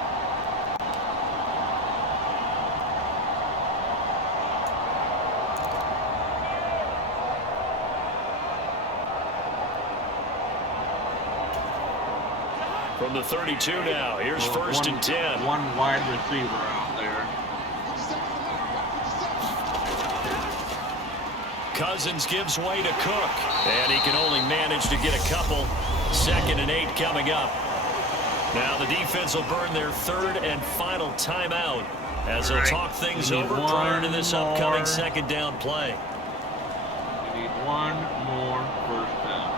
From the 32 now, here's 1st and 10. One wide receiver out there. Cousins gives way to Cook, and he can only manage to get a couple. 2nd and 8 coming up. Now the defense will burn their 3rd and final timeout as they'll talk things over prior to this upcoming 2nd down play. We need one more first down.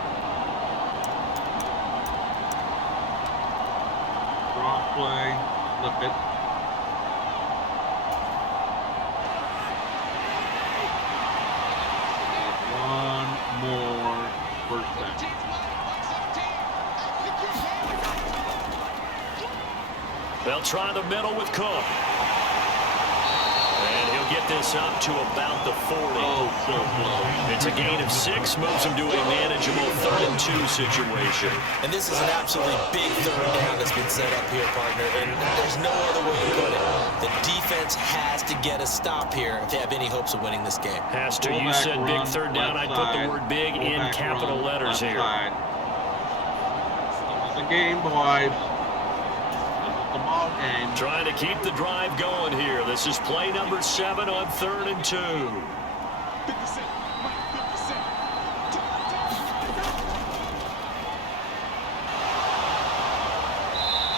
Drop play, flip it. One more first down. They'll try the middle with Cook. And he'll get this up to about the 40. Oh, so close. It's a gain of 6, moves him to a manageable 3rd and 2 situation. And this is an absolutely big 3rd down that's been set up here, partner. And there's no other way to put it. The defense has to get a stop here if they have any hopes of winning this game. Has to. You said big 3rd down. I'd put the word big in capital letters here. the game, boys. This is the ball game. Trying to keep the drive going here. This is play number 7 on 3rd and 2.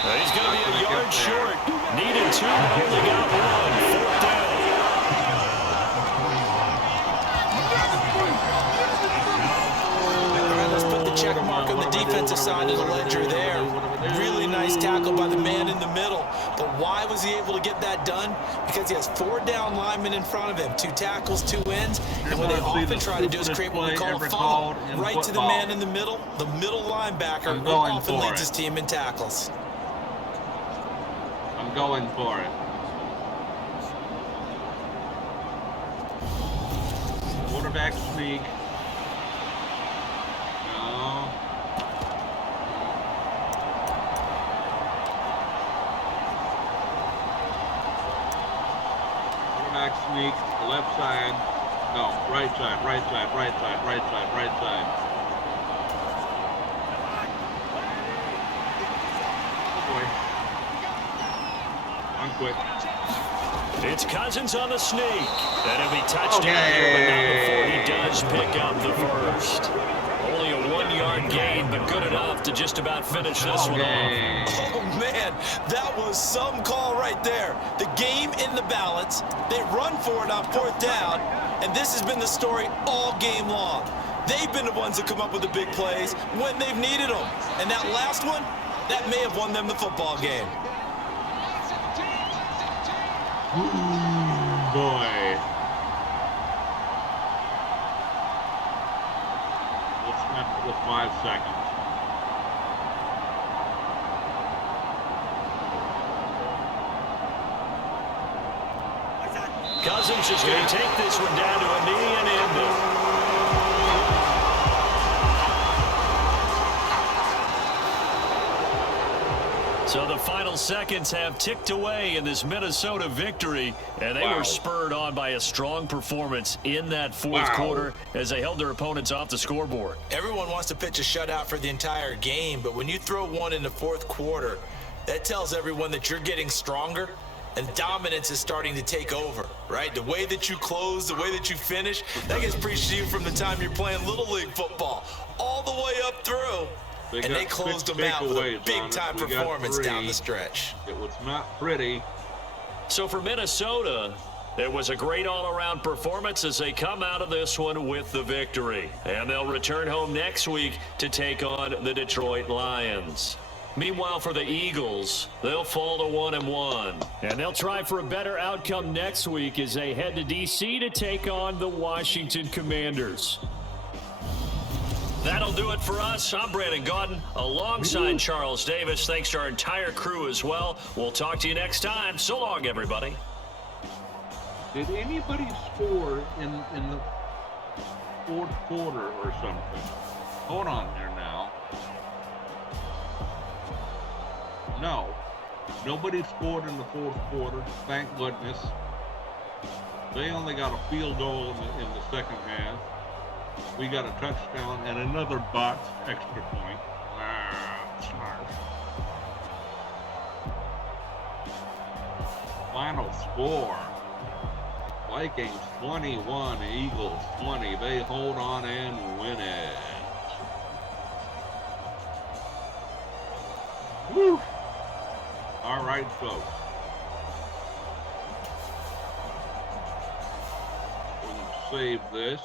He's going to be a yard short. Needed 2, only got 1. 4th down. All right, let's put the check mark on the defensive side of the ledger there. Really nice tackle by the man in the middle. But why was he able to get that done? Because he has 4 down linemen in front of him, 2 tackles, 2 ends. And what they often try to do is create what we call a funnel right to the man in the middle. The middle linebacker often leads his team in tackles. I'm going for it. Quarterback sneak. No. Quarterback sneak. Left side. No. Right side. Right side. Right side. Right side. Right side. Oh boy. I'm quick. It's Cousins on the sneak. And he'll be touchdown here, but not before he does pick up the first. Only a 1-yard gain, but good enough to just about finish this one off. Oh, man, that was some call right there. The game in the balance. They run for it on 4th down, and this has been the story all game long. They've been the ones that come up with the big plays when they've needed them. And that last one, that may have won them the football game. Ooh, boy. Let's snap it with 5 seconds. Cousins is going to take this one down to a knee and end it. So the final seconds have ticked away in this Minnesota victory, and they were spurred on by a strong performance in that 4th quarter as they held their opponents off the scoreboard. Everyone wants to pitch a shutout for the entire game, but when you throw one in the 4th quarter, that tells everyone that you're getting stronger and dominance is starting to take over, right? The way that you close, the way that you finish, that gets preached to you from the time you're playing Little League football all the way up through. And they closed them out with a big-time performance down the stretch. It was not pretty. So for Minnesota, it was a great all-around performance as they come out of this one with the victory. And they'll return home next week to take on the Detroit Lions. Meanwhile, for the Eagles, they'll fall to 1-1. And they'll try for a better outcome next week as they head to D.C. to take on the Washington Commanders. That'll do it for us. I'm Brandon Gaudin alongside Charles Davis. Thanks to our entire crew as well. We'll talk to you next time. So long, everybody. Did anybody score in the 4th quarter or something? Hold on here now. No. Nobody scored in the 4th quarter. Thank goodness. They only got a field goal in the 2nd half. We got a touchdown and another box extra point. Smart. Final score. Vikings 21, Eagles 20. They hold on and win it. Woo! All right, folks. We're going to save this.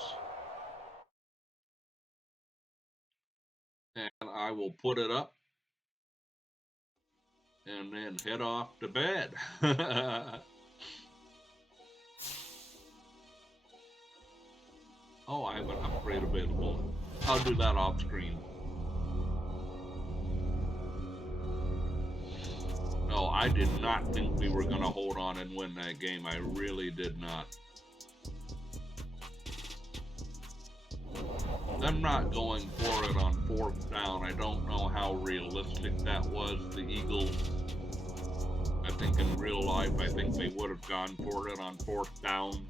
And I will put it up and then head off to bed. Oh, I have an upgrade available. I'll do that off screen. No, I did not think we were going to hold on and win that game. I really did not. I'm not going for it on 4th down. I don't know how realistic that was. The Eagles, I think in real life, I think they would have gone for it on 4th down.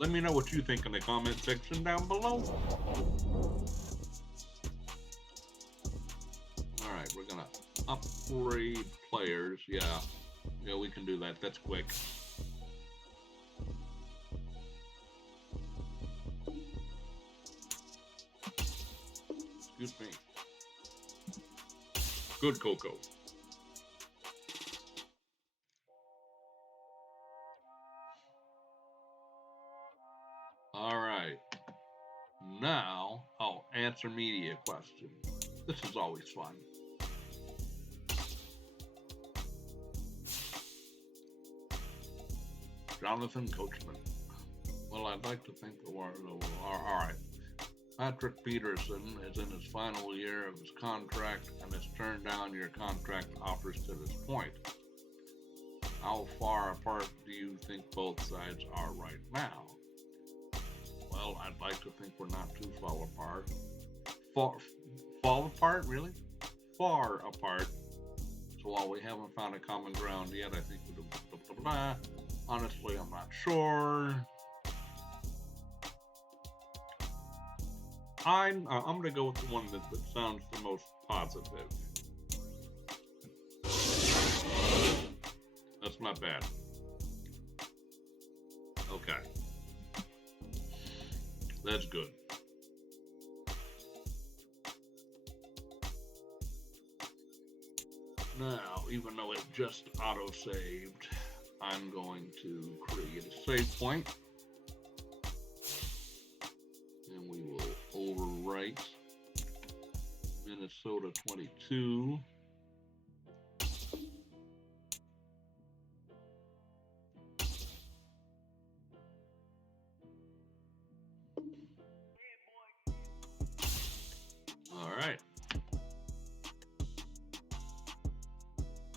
Let me know what you think in the comment section down below. All right, we're Upgrade players. Yeah, we can do that. That's quick. Excuse me. Good cocoa. All right. Now I'll answer media questions. This is always fun. Jonathan Coachman. Well, I'd like to think the word. All right. Patrick Peterson is in his final year of his contract and has turned down your contract offers to this point. How far apart do you think both sides are right now? Well, I'd like to think we're not too far apart. Fall apart? Really? Far apart. So while we haven't found a common ground yet, I think honestly, I'm not sure. I'm going to go with the one that sounds the most positive. That's not bad. Okay. That's good. Now, even though it just auto-saved, I'm going to create a save point. And we will overwrite Minnesota 22. All right.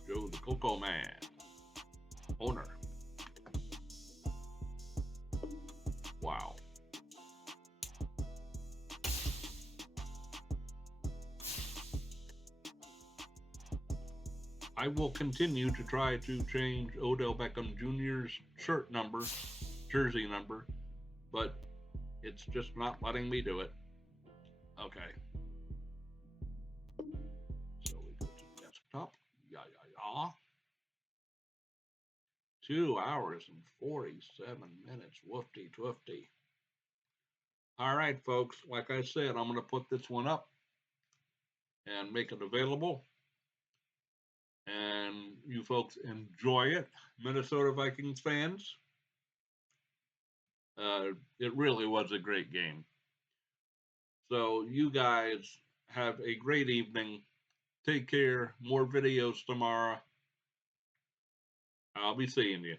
Joe the Cocoa Man, owner. Wow. I will continue to try to change Odell Beckham Jr.'s jersey number, but it's just not letting me do it. Okay. So we go to desktop. 2 hours and 47 minutes. Woofty twifty. All right, folks. Like I said, I'm going to put this one up and make it available. And you folks enjoy it, Minnesota Vikings fans. It really was a great game. So you guys have a great evening. Take care. More videos tomorrow. I'll be seeing you.